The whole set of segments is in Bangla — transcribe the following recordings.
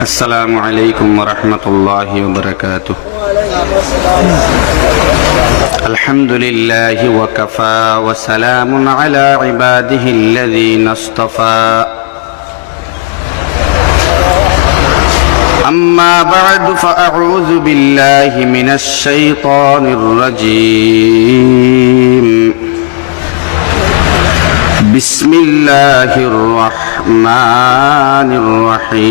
السلام عليكم ورحمة الله وبركاته. الحمد لله وكفى وسلام على عباده الذين اصطفى. أما بعد فأعوذ بالله من الشيطان الرجيم. بسم الله الرحمن الرحيم.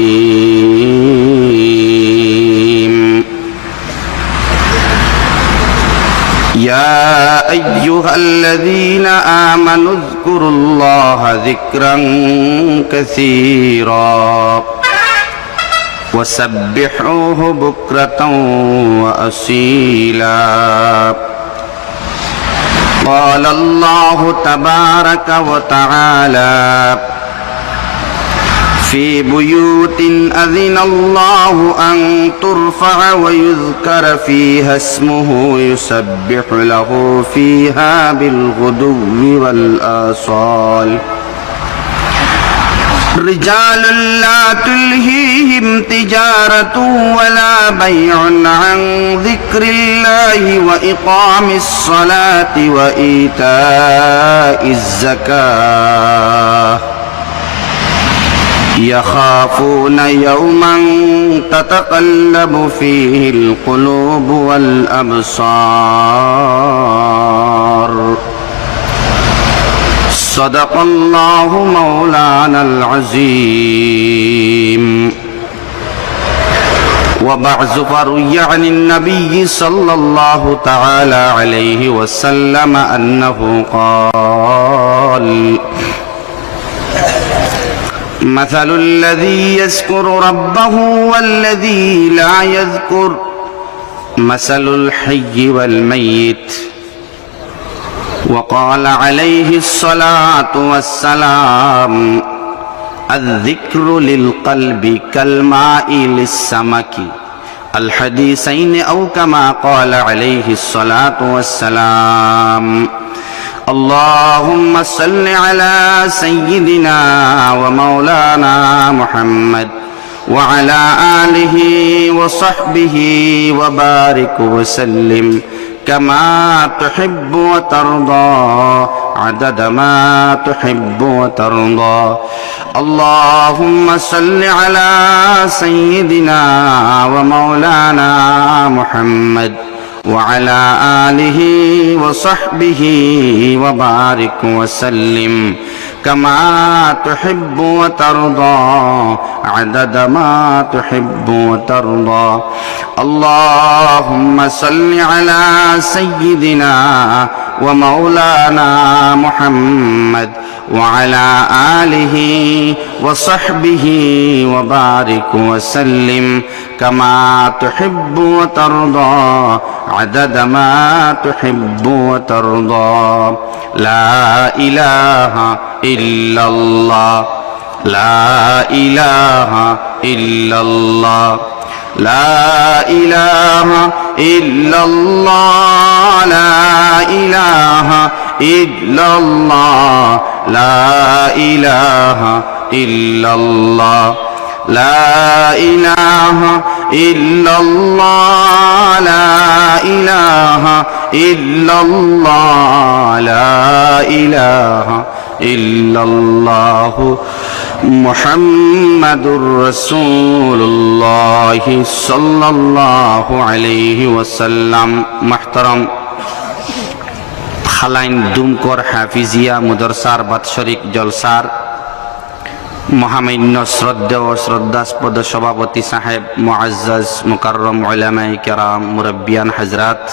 يا أيها الذين آمنوا اذكروا الله ذكرا كثيرا وسبحوه بكرة وأصيلا. قال الله تبارك وتعالى في بيوت أذن الله أن ترفع ويذكر فيها اسمه يسبح له فيها بالغدو والآصال. رجال لا تلهيهم تجارة ولا بيع عن ذكر الله وإقام الصلاة وإيتاء الزكاة يخافون يوما تتقلب فيه القلوب والأبصار. صدق الله مولانا العظيم. وبعض فروي عن النبي صلى الله تعالى عليه وسلم أنه قال: مثل الذي يذكر ربه والذي لا يذكر مثل الحي والميت. وقال عليه الصلاة والسلام: الذكر للقلب كالماء للسمك. الحديثين أو كما قال عليه الصلاة والسلام. اللهم صل على سيدنا ومولانا محمد وعلى آله وصحبه وبارك وسلم كما تحب وترضى عدد ما تحب وترضى. اللهم صل على سيدنا ومولانا محمد وعلى آله وصحبه وبارك وسلم كما تحب وترضى عدد ما تحب وترضى. اللهم صل على سيدنا ومولانا محمد وعلى آله وصحبه وبارك وسلم كما تحب وترضى عدد ما تحب وترضى. لا إله إلا الله. لا إله إلا الله. لا إله إلا الله. لا إله إلا الله. لا إله إلا الله. لا إله إلا الله. لا إله إلا الله. لا إله إلا الله মুহাম্মাদুর রাসূলুল্লাহ সাল্লাল্লাহু আলাইহি ওয়াসাল্লাম। মুহতারাম খালাইন দুমকর হাফিজিয়া মুদরসার বাৎসরিক জলসার মহামান্য শ্রদ্ধেয় ও শ্রদ্ধাস্পদ সভাপতি সাহেব, মুআজ্জাজ মুকাররম উলামায়ে কেরাম, মুরব্বিয়ান হযরত,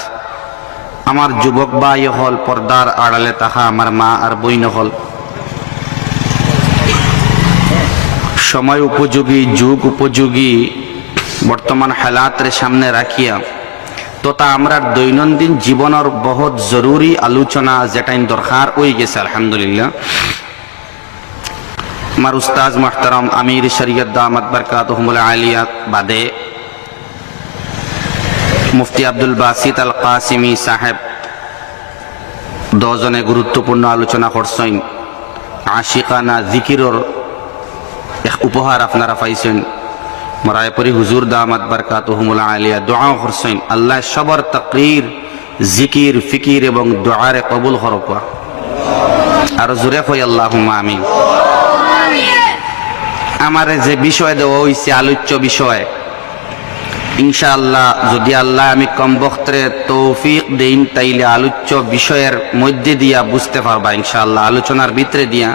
আমার যুবক ভাই হল, পর্দার আড়ালে তাহা আমার মা আর বইন হল, সময় উপযোগী যুগ উপযোগী বর্তমান হালাতের সামনে রাখিয়া তথা আমরা দৈনন্দিন জীবনের বহুত জরুরি আলোচনা যেটাই দরকার হয়ে গেছে আলহামদুলিল্লাহ। আমার উস্তাজ মুহতারাম আমির শরীয়ত দামাত বরকাতুহুল আলিয়া বাদে মুফতি আব্দুল বাসিত আল কাসিমি সাহেব দজনে গুরুত্বপূর্ণ আলোচনা করছেন। আশিকানা জিকিরর এক উপহার আপনারা পাইছেন। মরায়পুরি হুজুর দামাত বারকাতুহুমুল আলিয়া দোয়া করছেন আল্লাহ সবর তাকরীর জিকির ফিকির এবং দোয়ারে কবুল করবা। আর জোরে কই আল্লাহুম্মা আমিন। আমার যে বিষয় দেওয়া হয়েছে আলোচ্য বিষয়, ইনশাআল্লাহ যদি আল্লাহ আমি কম বক্তরে তৌফিক দেন তাইলে আলোচ্য বিষয়ের মধ্যে দিয়া বুঝতে পারবা ইনশাআল্লাহ, আলোচনার ভিতরে দিয়া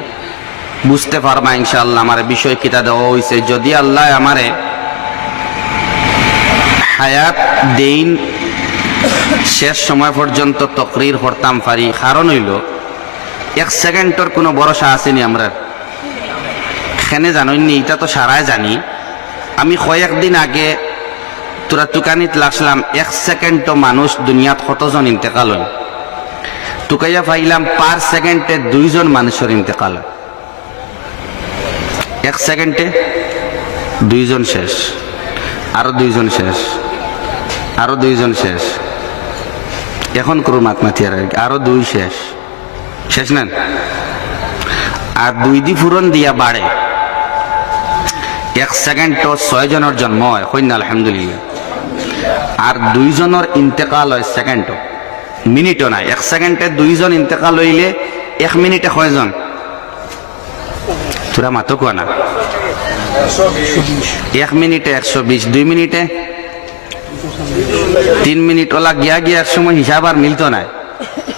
বুঝতে পারবা ইনশাআল্লাহ আমার বিষয় কিতা দেওয়া হয়েছে। যদি আল্লাহ আমারে হায়াত দেন শেষ সময় পর্যন্ত তকরির করতাম পারি, কারণ হইল 1 সেকেন্ডের কোনো ভরসা আসেনি আমরা এখানে, জানোইনি এটা তো সারাই জানি। আমি কয়েকদিন আগে তোরা তুকানিত লাগলাম 1 সেকেন্ডও মানুষ দুনিয়াত কতজন ইন্তেকাল হয়, তুকাইয়া পাইলাম পার সেকেন্ডে 2 জন মানুষের ইন্তেকাল হয়। 1 সেকেন্ডে 2 জন শেষ, আরো 2 জন শেষ, আরো 2 জন শেষ, এখন করুন মাতমাতি আরো 2 শেষ, শেষ নেন আর 2 দি ফুরন দিয়া বাড়ে। 1 সেকেন্ড তো 6 জনের জন্ম হয়, হই না আলহামদুলিল্লাহ। আর 2 জনের ইন্তেকাল হয় সেকেন্ডও, মিনিটও নাই। 1 সেকেন্ডে 2 জন ইন্তেকাল হইলে 1 মিনিটে কয়জন? তোরা মাতো কোয়া না, 1 মিনিটে 120, 2 মিনিটে 3 মিনিট। ওলা গিয়া গিয়া এক সময় হিসাব আর মিলতো নাই,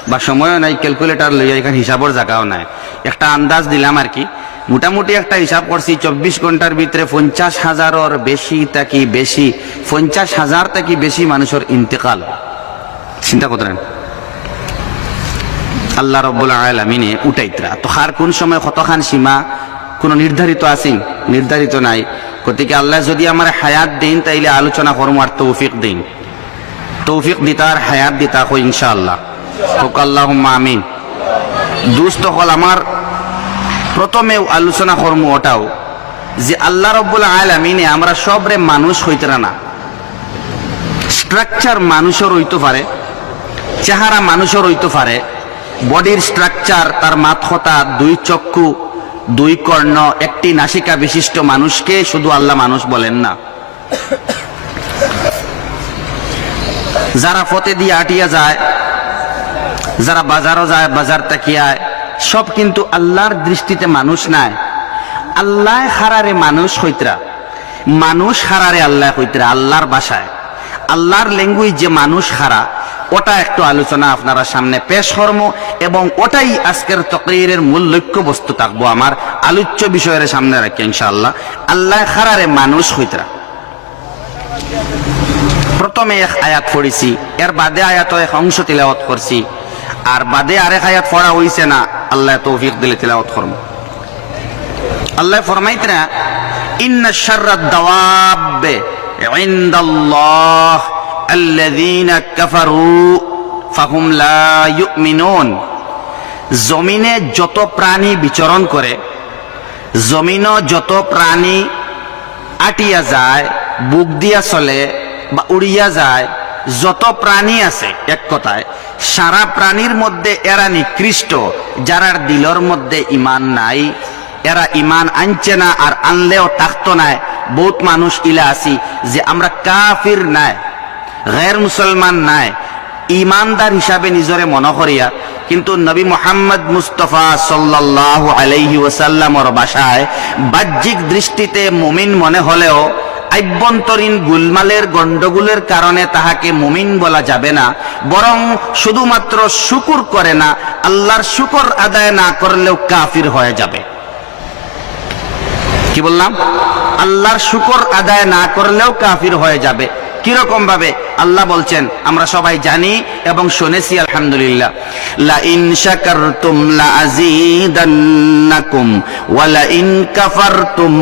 বা সময়ও নাই, ক্যালকুলেটার লইয়া এখানে হিসাবের জায়গাও নাই। একটা আন্দাজ দিলাম আর কি, মোটামুটি একটা হিসাব করছি 24 ঘন্টার ভিতরে 50,000-এর বেশি থাকি বেশি, 50,000 থেকে বেশি মানুষের ইন্তেকাল। চিন্তা করতেন আল্লাহ রাব্বুল আলামিনে উঠাইতরা। তো হার কোন সময় কতখান সীমা কোনো নির্ধারিত আছেন? নির্ধারিত নাই। গতিকে আল্লাহ যদি আমার হায়াত দেন তাইলে আলোচনা করবো, আর তৌফিক দিন, তৌফিক দিতা আর হায়াত দিতা কই ইনশাআল্লাহ, হোক আল্লাহুম্মা আমিন। দুস্থ হল আমার প্রথমে আলোচনা করবো ওটাও যে আল্লাহ রাব্বুল আলামিনে আমরা সবরে মানুষ হইতরা না, স্ট্রাকচার মানুষের হইতে পারে, চেহারা মানুষের হইতে পারে, বডির স্ট্রাকচার, তার মাথা, 2 চক্ষু, 2 কর্ণ, 1টি নাসিকা বিশিষ্ট মানুষকে শুধু আল্লাহ মানুষ বলেন না। যারা ফতে দিয়ে আটিয়া যায়, যারা বাজারও যায়, বাজার তাকিয়ায়, সব কিন্তু আল্লাহর দৃষ্টিতে মানুষ নাই। আল্লাহ হারারে মানুষ হইতরা, মানুষ হারারে আল্লাহ হইতরা। আল্লাহর ভাষায়, আল্লাহর ল্যাঙ্গুয়েজ যে মানুষ হারা, ওটা একটু আলোচনা আপনারা সামনে পেশ করব, এবং ওটাই আজকের তকরীরের মূল লক্ষ্য বস্তু থাকবো, আমার আলোচ্য বিষয়ের সামনে রাখি ইনশাআল্লাহ। আল্লাহ হারারে মানুষ হইতরা। প্রথমে 1 আয়াত পড়েছি, এর বাদে আয়াত 1 অংশ তিলাওয়াত করছি, আর বাদে আরেক আয়াত পড়া হইছে না, আল্লাহ তৌফিক দিলে তিলাওয়াত করব। আল্লাহ ফরমাইতরা ইন্না শাররাদ দাওয়াব ইনদাল্লাহ আল্লাযীনা কাফারু ফাহুম লা ইউমিনুন। জমিনে যত প্রাণী বিচরণ করে, জমিনে যত প্রাণী আটিয়া যায়, বুক দিয়া চলে বা উড়িয়া যায়, যত প্রাণী আছে, এক কথায় সারা প্রাণীর মধ্যে এরা নিকৃষ্ট, যারার দিলর মধ্যে ইমান নাই, এরা ইমান আনছে না, আর আনলেও থাকতো নাই। বহুত মানুষ ইলা আছি যে আমরা কাফির নাই, গैर মুসলমান নাই, ইমানদার হিসাবে নিজরে মনে করিয়া, কিন্তু নবী মুহাম্মদ মুস্তাফা সাল্লাল্লাহু আলাইহি ওয়াসাল্লামের ভাষায় বাহ্যিক দৃষ্টিতে মুমিন মনে হলেও আভ্যন্তরীণ গুলমালের গন্ডগোলের কারণে তাহাকে মুমিন বলা যাবে না, বরং শুধুমাত্র শুকর করে না, আল্লাহর শুকর আদায় না করলেও কাফির হয়ে যাবে। কি বললাম? আল্লাহর শুকর আদায় না করলেও কাফির হয়ে যাবে। কিরকম ভাবে? আল্লাহ বলছেন, আমরা সবাই জানি এবং শুনেছি আলহামদুলিল্লাহ, লা ইন শাকারতুম লা আযীদান্নাকুম ওয়া লা ইন কাফারতুম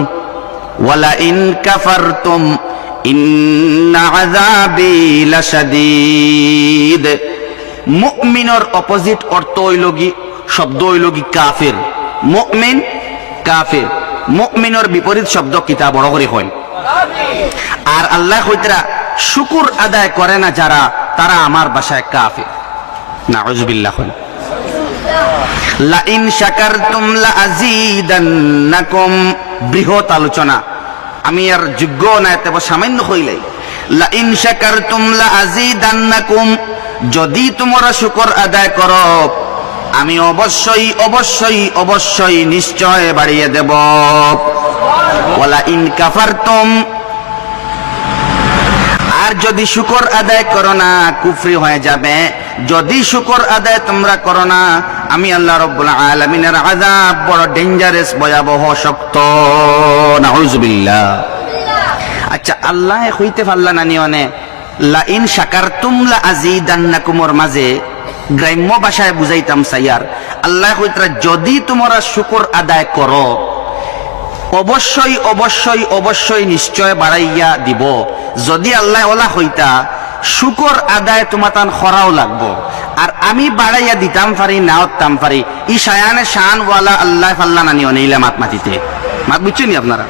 ওয়ালা ইন কাফারতুম ইন্না আযাবি লাশাদীদ। মুমিনের অপোজিট অর্থ হইল কি, শব্দ হইল কি কাফির। মুমিন কাফির, মুমিনের বিপরীত শব্দ কিতা বড় করে হয়। আর আল্লাহ কইতরা শুকর আদায় করে না যারা, তারা আমার ভাষায় কাফির। নাউযুবিল্লাহ। লা ইন শাকারতুম লা আযীদান্নাকুম, বৃহৎ আলোচনা। আমি আর যোগ্য নাই তবে সামান্য হইলাই লা ইন শাকারতুম লা আযীদান্নাকুম যদি তোমরা শুকর আদায় করো আমি অবশ্যই অবশ্যই অবশ্যই নিশ্চয় বাড়িয়ে দেব ওয়ালা ইন কাফারতুম আর যদি শুকর আদায় করো না কুফরি হয়ে যাবে যদি শুকর আদায় তোমরা করো না আমি আল্লাহ রাব্বুল আলামিনের আযাব বড় ডেঞ্জারাস ভয়াবহ শক্ত নাউযুবিল্লাহ আচ্ছা আল্লাহ হইতে পারলা না নিয়নে লা ইন শাকারতুম লা আযীদান্নাকুমর মাঝে গ্রাম্য ভাষায় বুঝাইতাম সাইয়ার আল্লাহ কইতরা যদি তোমরা শুকর আদায় করো অবশ্যই অবশ্যই অবশ্যই নিশ্চয় বাড়াইয়া দিব যদি আল্লাহ ওলা হইতা শুকর আদায় তোমাতান খরাও লাগবো আর আমি বাড়াইয়া দিতাম পারি নাও তাম পারি ই শায়ানে শানওয়ালা আল্লাহ ফাল্লা নানি অনেইলা মাত মাতিতে মাত বুঝছেন আপনারা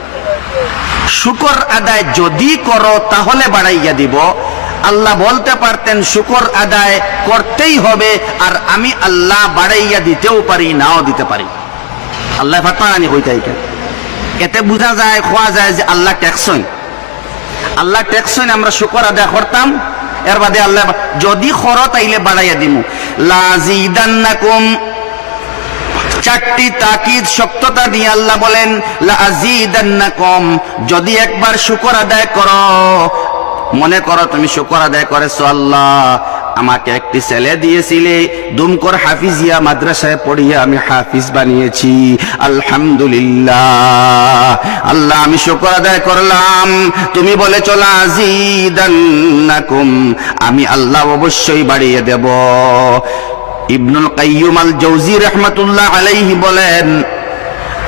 শুকর আদায় যদি করো তাহলে বাড়াইয়া দিব আল্লাহ বলতে পারতেন শুকর আদায় করতেই হবে আর আমি আল্লাহ বাড়াইয়া দিতেও পারি নাও দিতে পারি আল্লাহ ফাতমা নানি হইতাই কেন এতে বোঝা যায় খোয়া যায় যে আল্লাহ ট্যাক্সইন আল্লাহ ট্যাক্সইন আমরা শুকর আদায় করতাম এর বাদে আল্লাহ যদি খরচ তাইলে বাড়াইয়া দিমু লাযীদান্নাকুম চারটি তাকিদ শক্ততা দিয়ে আল্লাহ বলেন লাযীদান্নাকুম যদি একবার শুকর আদায় করো মনে করো তুমি শুকর আদায় করেছো আল্লাহ আমাকে একটি ছেলে দিয়েছিলে দুমকর হাফিজিয়া মাদ্রাসায় পড়িয়ে আমি হাফিজ বানিয়েছি আলহামদুলিল্লাহ আল্লাহ আমি শুকর আদায় করলাম তুমি বলেছো লাযীদান্নাকুম আমি আল্লাহ অবশ্যই বাড়িয়ে দেব ইবনুল কাইয়্যিম আল জাওজি রাহমাতুল্লাহ আলাইহি বলেন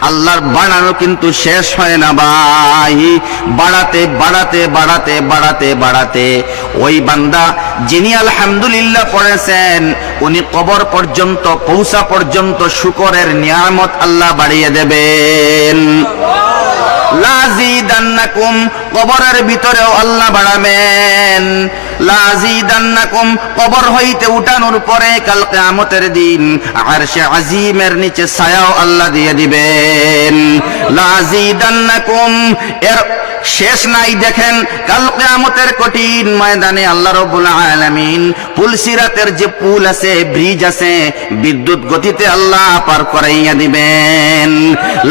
আল্লাহর বাড়ানো কিন্তু শেষ হয় না ভাই বাড়াতে বাড়াতে বাড়াতে বাড়াতে বাড়াতে ওই বান্দা যিনি আলহামদুলিল্লাহ পড়েছেন উনি কবর পর্যন্ত পৌঁছা পর্যন্ত শুকরের নিয়ামত আল্লাহ বাড়িয়ে দেবেন লাযীদান্নাকুম কবরের ভিতরেও আল্লাহ বাড়াবেন লাযীদান্নাকুম কবর হইতে উঠানোর পরে কাল কিয়ামতের দিন আরশে আজিমের নিচে ছায়াও আল্লাহ দিয়ে দিবেন লাযীদান্নাকুম এর শেষ নাই দেখেন কাল কিয়ামতের কঠিন ময়দানে আল্লাহ রাব্বুল আলামিন পুলসিরাতের যে পুল আছে ব্রিজ আছে বিদ্যুৎ গতিতে আল্লাহ পার করাইয়া দিবেন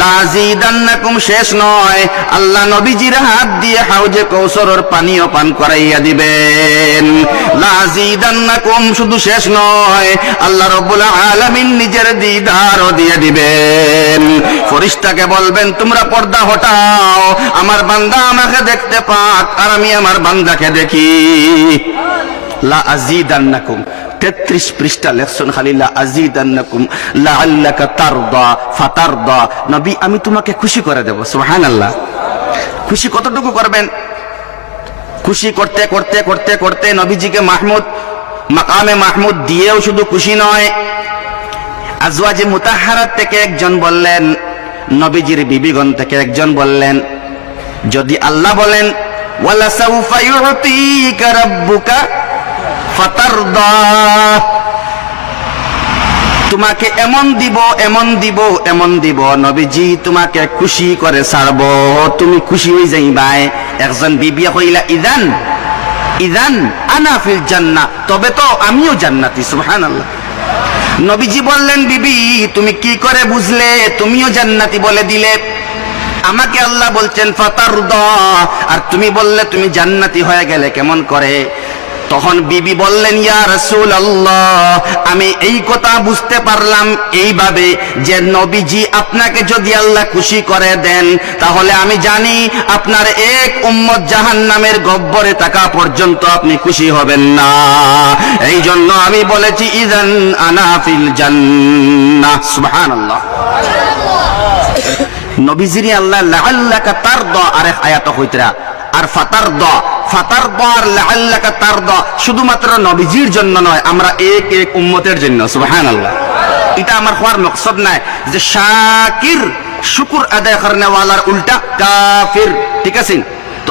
লাযীদান্নাকুম শেষ নয় আল্লাহ নবীজির হাত দিয়ে হাউজে কাউসারের পানিও পান করাইয়া দিবেন লাযীদান্নাকুম শুধু শেষ নয় আল্লাহ রাব্বুল আলামিন নিজের দিদারও দিয়ে দিবেন ফেরেশতাকে বলবেন তোমরা পর্দা হটাও আমার বান্দা আমাকে দেখতে পাক আর আমি আমার বান্দাকে দেখি লাযীদান্নাকুম 33 পৃষ্ঠা লেখছেন খালি লাযীদান্নাকুম লাআল্লাকা তারদা ফাতারদা নবী আমি তোমাকে খুশি করে দেব সুবহানাল্লাহ খুশি কতটুকু করবেন খুশি করতে করতে করতে করতে নবীজিকে মাহমুদ মাকামে মাহমুদ দিয়েও শুধু খুশি নয় আজওয়াজে মুতাহহারাত থেকে একজন বললেন নবীজির বিবিগণ থেকে একজন বললেন যদি আল্লাহ বলেন ওয়ালা সাউফা ইউতিকা রাব্বুকা ফাতারদা তোমাকে এমন দিব এমন দিব এমন দিব নবীজি তোমাকে খুশি করে ছাড়বো তুমি খুশি হয়ে যাইবাই একজন বিবি কইলা ইদান ইদান আনা ফিল জান্নাহ তবে তো আমিও জান্নাতি সুবহানাল্লাহ নবীজি বললেন বিবি তুমি কি করে বুঝলে তুমিও জান্নাতি বলে দিলে আমাকে আল্লাহ বলছেন ফাতারদা আর তুমি বললে তুমি জান্নাতি হয়ে গেলে কেমন করে তখন বিবি বললেন ইয়া রাসূলুল্লাহ আমি এই কথা বুঝতে পারলাম এইভাবে যে নবীজি আপনাকে যদি আল্লাহ খুশি করে দেন তাহলে আমি জানি আপনার এক উম্মত জাহান্নামের গহ্বরে থাকা পর্যন্ত আপনি খুশি হবেন না এই জন্য আমি বলেছি ইযান আনা ফিল জান্নাহ সুবহানাল্লাহ নবীজির আল্লাহ লাআল্লাকা তারদা আরেক আয়াত হইতরা আর ফাতারদা ফাতারদা আর লাআল্লাকা তারদা শুধুমাত্র নবীজির জন্য নয় আমরা এক এক উম্মতের জন্য সুবহানাল্লাহ এটা আমার হওয়ার মকসদ নাই যে শাকির শুকর আদায় করনে ওয়ালার উল্টা কাফির ঠিক আছে তো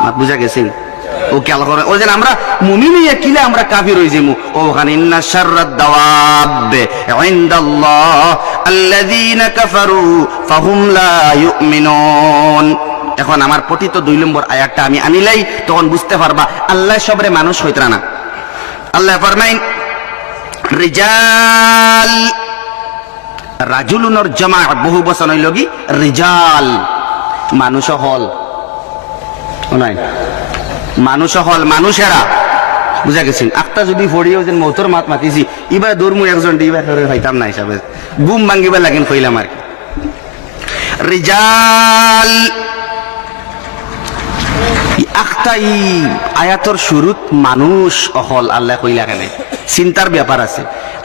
বুঝা গেছেন ও খেয়াল করেন ও যেন আমরা মুমিন হইয়া কিলে আমরা কাফির হয়ে যাবো ওখানে ইন্না শাররাদ দাওয়াব ইনদাল্লাহ আল্লাযীনা কাফারু ফাহুম লা ইউমিনুন। এখন আমার পঠিত 2 নম্বর আয়াতটা আমি আনিলাই তখন বুঝতে পারবা আল্লাহ সবরে মানুষ হইতরা না। আল্লাহ ফরমাইন রিজাল, রাজুলুনর জামা বহু বচন হইল কি রিজাল, মানুষ হল নাই মানুষ হল মানুষেরা বুঝা গেছেন। একটা যদি ফড়িও যেন মৌতর মাত মাতিছি ইবার দূরমু একজন ইবার হইতাম না হিসাবে গুম ভাঙ্গিবার লাগেন কইলাম আর কি। রিজাল আখতাই আয়াতর শুরুত মানুষ অহল আল্লাহ কইলা কেন চিন্তার ব্যাপার আছে।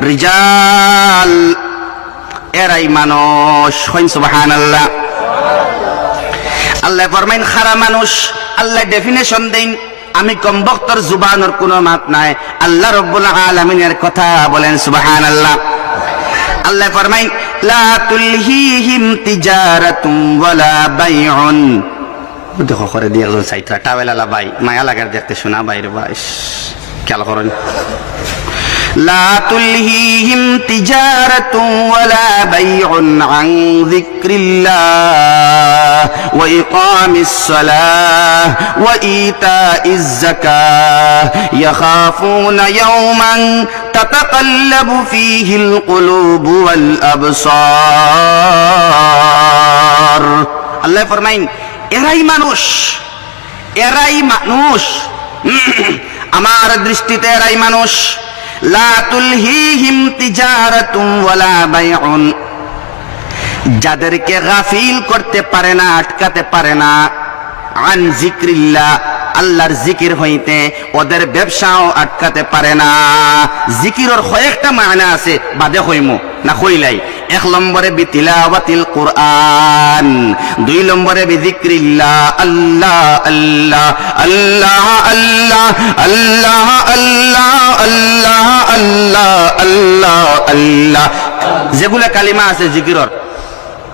রিজাল এরাই মানুষ হইন সুবহানাল্লাহ। আল্লাহ ফরমাইন খারা মানুষ, আল্লাহ ডেফিনেশন দেন আমি কম বক্তর জুবানের কোনো মাপ নাই, আল্লাহ রাব্বুল আলামিনের কথা বলেন সুবহানাল্লাহ। আল্লাহ ফরমাইন লা তুলহিহিম তিজারাতুম ওয়ালা বাইউন, দেখো করে দিয়ে একজন সাইটরা টাওয়েলালা ভাই মায়া লাগার দেখতে শোনা বাইরে বাইশ খেয়াল করেন। লা তুলহিহিম তিজারাতুম ওয়ালা বাইউন আন যিকরিল্লাহ ওয়া ইকামিস সালাহ ওয়া ইতাইজ যাকাহ ইয়াখাফুনা ইয়াওমান তাতাকাল্লাবু ফীহিল কুলুবু ওয়াল আবসার। আল্লাহ ফরমাইন এরাই মানুষ, এরাই মানুষ আমার দৃষ্টিতে এরাই মানুষ। লা তুলহিহিম তিজারাতুম ওয়ালা বাইউন, যাদেরকে গাফিল করতে পারে না আটকাতে পারে না আন যিকরিল্লাহ আল্লাহর জিকির হইতে ওদের ব্যবসাও আটকাতে পারে না। জিকিরের কয়েকটা মানা আছে বাদে হইমু না কইলাই। 1 নম্বরে বিতিলাওয়াতিল কুরআন, 2 নম্বরে বিযিকরিল্লাহ আল্লাহ আল্লাহ আল্লাহ আল্লাহ আল্লাহ আল্লাহ আল্লাহ আল্লাহ আল্লাহ আল্লাহ, যেগুলা কালিমা আছে জিকিরের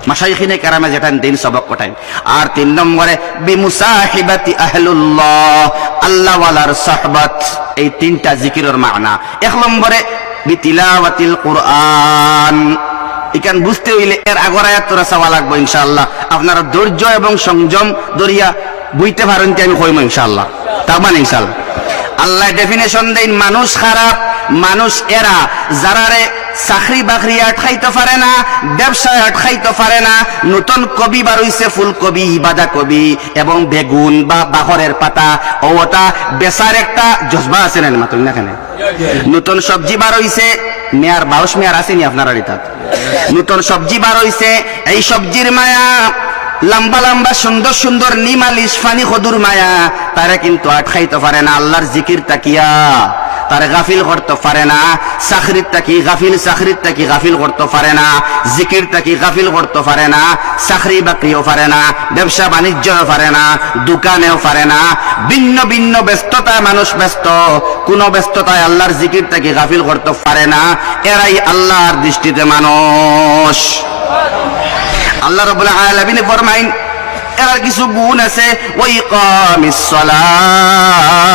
মাশাইখিনে কেরামে যেটা দিন সবক কটায়। আর 3 নম্বরে বিমুসাহিবাতি আহলুল্লাহ আল্লাহ ওয়ালার সাহবাত, এই 3টা জিকিরের মানা। 1 নম্বরে বিতিলাওয়াতিল কুরআন, ইকান বুঝতে হইলে এর আগর আয়াত তোরা চাওয়া লাগবে ইনশাআল্লাহ। আপনারা ধৈর্য এবং সংযম দরিয়া বুঝতে পারেন আমি কইম ইনশাআল্লাহ, তার মানে ইনশাআল্লাহ। আল্লাহ ডেফিনেশন দেন মানুষ খারাপ, মানুষ এরা যারারে চাকরি বাকরি আটকাইতে পারে না, ব্যবসায় আটকাইতে পারে না। নতুন কবি বার হইছে ফুলকবি বাঁধাকবি এবং বেগুন বা বাহরের পাতা, ওটা বেচার একটা জজবা আছে না মাত্র না কেন। নতুন সবজি বার হইছে, মেয়ার 22 মেয়ার আসেনি আপনার আড়িতে, নতুন সবজি বার হইছে, এই সবজির মায়া লম্বা লম্বা সুন্দর সুন্দর নিমালিশ ফানি খদুর মায়া, তারা কিন্তু আটকাইতে পারে না আল্লাহর জিকির তাকিয়া, তার গাফিল করতে পারে না। চাকরির তাকি গাফিল, চাকরির তাকি গাফিল করতে পারে না, জিকির তাকি গাফিল করতে পারে না, চাকরি বাকরিও পারে না, ব্যবসা বাণিজ্যও পারে না, দোকানেও পারে না। ভিন্ন ভিন্ন ব্যস্ততায় মানুষ ব্যস্ত, কোন ব্যস্ততায় আল্লাহর জিকির তাকি গাফিল করতে পারে না। এরাই আল্লাহর দৃষ্টিতে মানুষ। আল্লাহ রাব্বুল আলামিন ফরমাইন এর কিছু গুণ আছে, ওয়া ইকামিস সালাহ,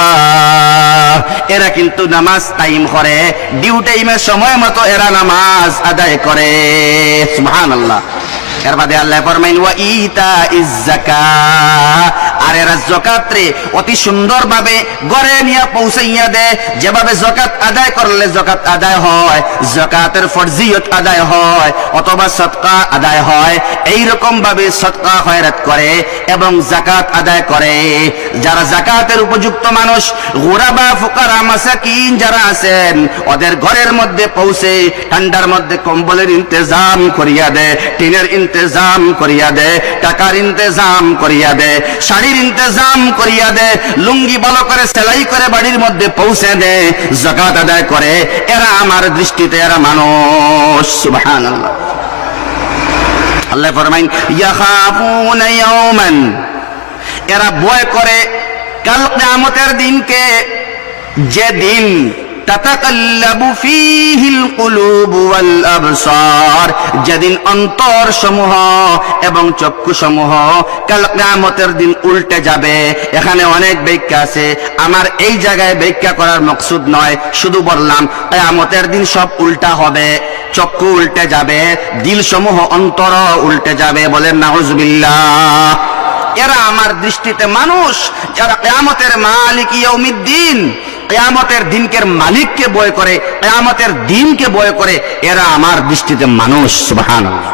এরা কিন্তু নামাজ টাইম করে, ডিউ টাইমে সময় মতো এরা নামাজ আদায় করে সুবহানাল্লাহ। এর বাদে আল্লাহ ফরমাইন ওয়া ইতাইজ যাকাহ, আর এরা যাকাত রে অতি সুন্দর ভাবে ঘরে নিয়ে পৌঁছাইয়া দেয়। যেভাবে যাকাত আদায় করলে যাকাত আদায় হয়, যাকাতের ফরজিয়ত আদায় হয় অথবা সদকা আদায় হয়, এই রকম ভাবে সদকা খয়রাত করে এবং যাকাত আদায় করে। যারা যাকাতের উপযুক্ত মানুষ, গুরাবা ফুকারা মাসাকিন যারা আছেন, ওদের ঘরের মধ্যে পৌঁছে ঠান্ডার মধ্যে কম্বলের ইন্তজাম করিয়া দেয়, টিনের ইন্তজাম করিয়া দে, টাকার ইন্তজাম করিয়া দে, শাড়ির ইন্তজাম করিয়া দে, লুঙ্গি ভালো করে সেলাই করে বাড়ির মধ্যে পৌঁছে দে, যাকাত আদায় করে। এরা আমার দৃষ্টিতে এরা মানুষ সুবহানাল্লাহ। আল্লাহ ফরমাইন ইয়াখাফুনা ইয়াওমান, এরা ভয় করে কাল কিয়ামতের দিনকে, যে দিন তাতাকাল্লাবু ফীহিল কুলুবু ওয়াল আবসার, যেদিন অন্তর সমূহ এবং চক্ষু সমূহ কাল কিয়ামতের দিন উল্টে যাবে। এখানে অনেক ব্যাখ্যা আছে, আমার এই জায়গায় ব্যাখ্যা করার মকসুদ নয়, শুধু বললাম কিয়ামতের দিন সব উল্টা হবে, চক্ষু উল্টে যাবে, দিল সমূহ অন্তর উল্টে যাবে। বলেন নাউজুবিল্লাহ। এরা আমার দৃষ্টিতে মানুষ যারা কিয়ামতের মালিক ইয়াউমিদ্দিন, কিয়ামতের দিনকে মালিককে ভয় করে, কিয়ামতের দিনকে ভয় করে, এরা আমার দৃষ্টিতে মানুষ। সুবহানাল্লাহ।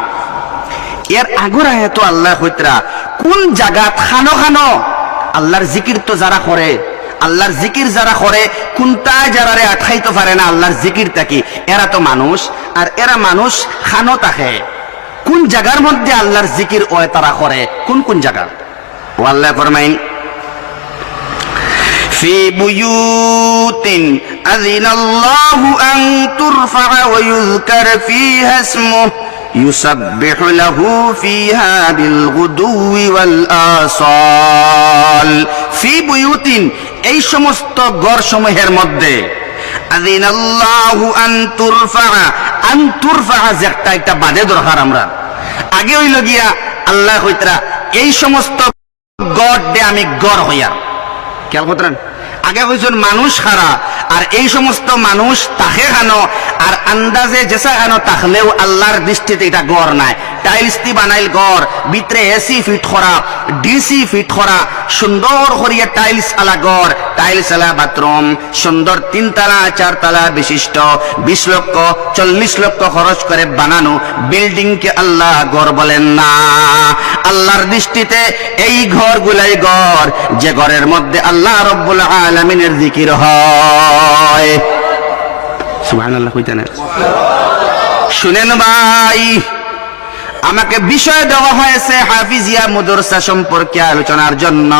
এর আগর আয়াত আল্লাহ হইতরা কোন জায়গা খানো খানো আল্লাহর জিকির তো যারা করে, আল্লাহর জিকির যারা করে কোনটায় যারারে আঠাইতে পারে না আল্লাহর জিকির থাকি, এরা তো মানুষ। আর এরা মানুষ খানো থাকে কোন জায়গার মধ্যে আল্লাহর জিকির ওই তারা করে, কোন কোন জায়গা? ও আল্লাহ ফরমাইন ফি বুয়ুতিন আযিনাল্লাহু আন তুরফা ওয়া ইউযকার ফীহা ইসমুহু ইউসাব্বিহু লাহু ফীহা বিল গুদুওয়ি ওয়াল আসাল। ফি বুয়ুতিন, এই সমস্ত ঘরসমূহের মধ্যে, আযিনাল্লাহু আন তুরফা যে একটা বাদে দরকার, আমরা আগে হইল গিয়া আল্লাহ হইতরা এই সমস্ত গড় দে আমি গড় হইয়া খেয়াল করতেন। আগে হয়েছেন মানুষ খারা, আর এই সমস্ত মানুষ তাকে খানো, আর আন্দাজে যেসা খানো তাহলেও আল্লাহর দৃষ্টিতে এটা গড় নাই। টাইলস দি বানাইল গড়, ভিতরে এসি ফিট করা, ডিসি ফিট করা, সুন্দর করিয়া টাইলস আলা গড়, টাইলস আলা বাথরুম, সুন্দর 3 তলা 4 তলা বিশিষ্ট 20 লক্ষ 40 লক্ষ খরচ করে বানানো বিল্ডিং কে আল্লাহ গড় বলেন না। আল্লাহর দৃষ্টিতে এই ঘরগুলাই ঘর, যে ঘরের মধ্যে আল্লাহ রব্বুল আলামিনের জিকির হয়। সুবহানাল্লাহ কইতেন। শুনেন ভাই, আমাকে বিষয় দেওয়া হয়েছে হাফিজিয়া মাদ্রাসা সম্পর্কে আলোচনার জন্য।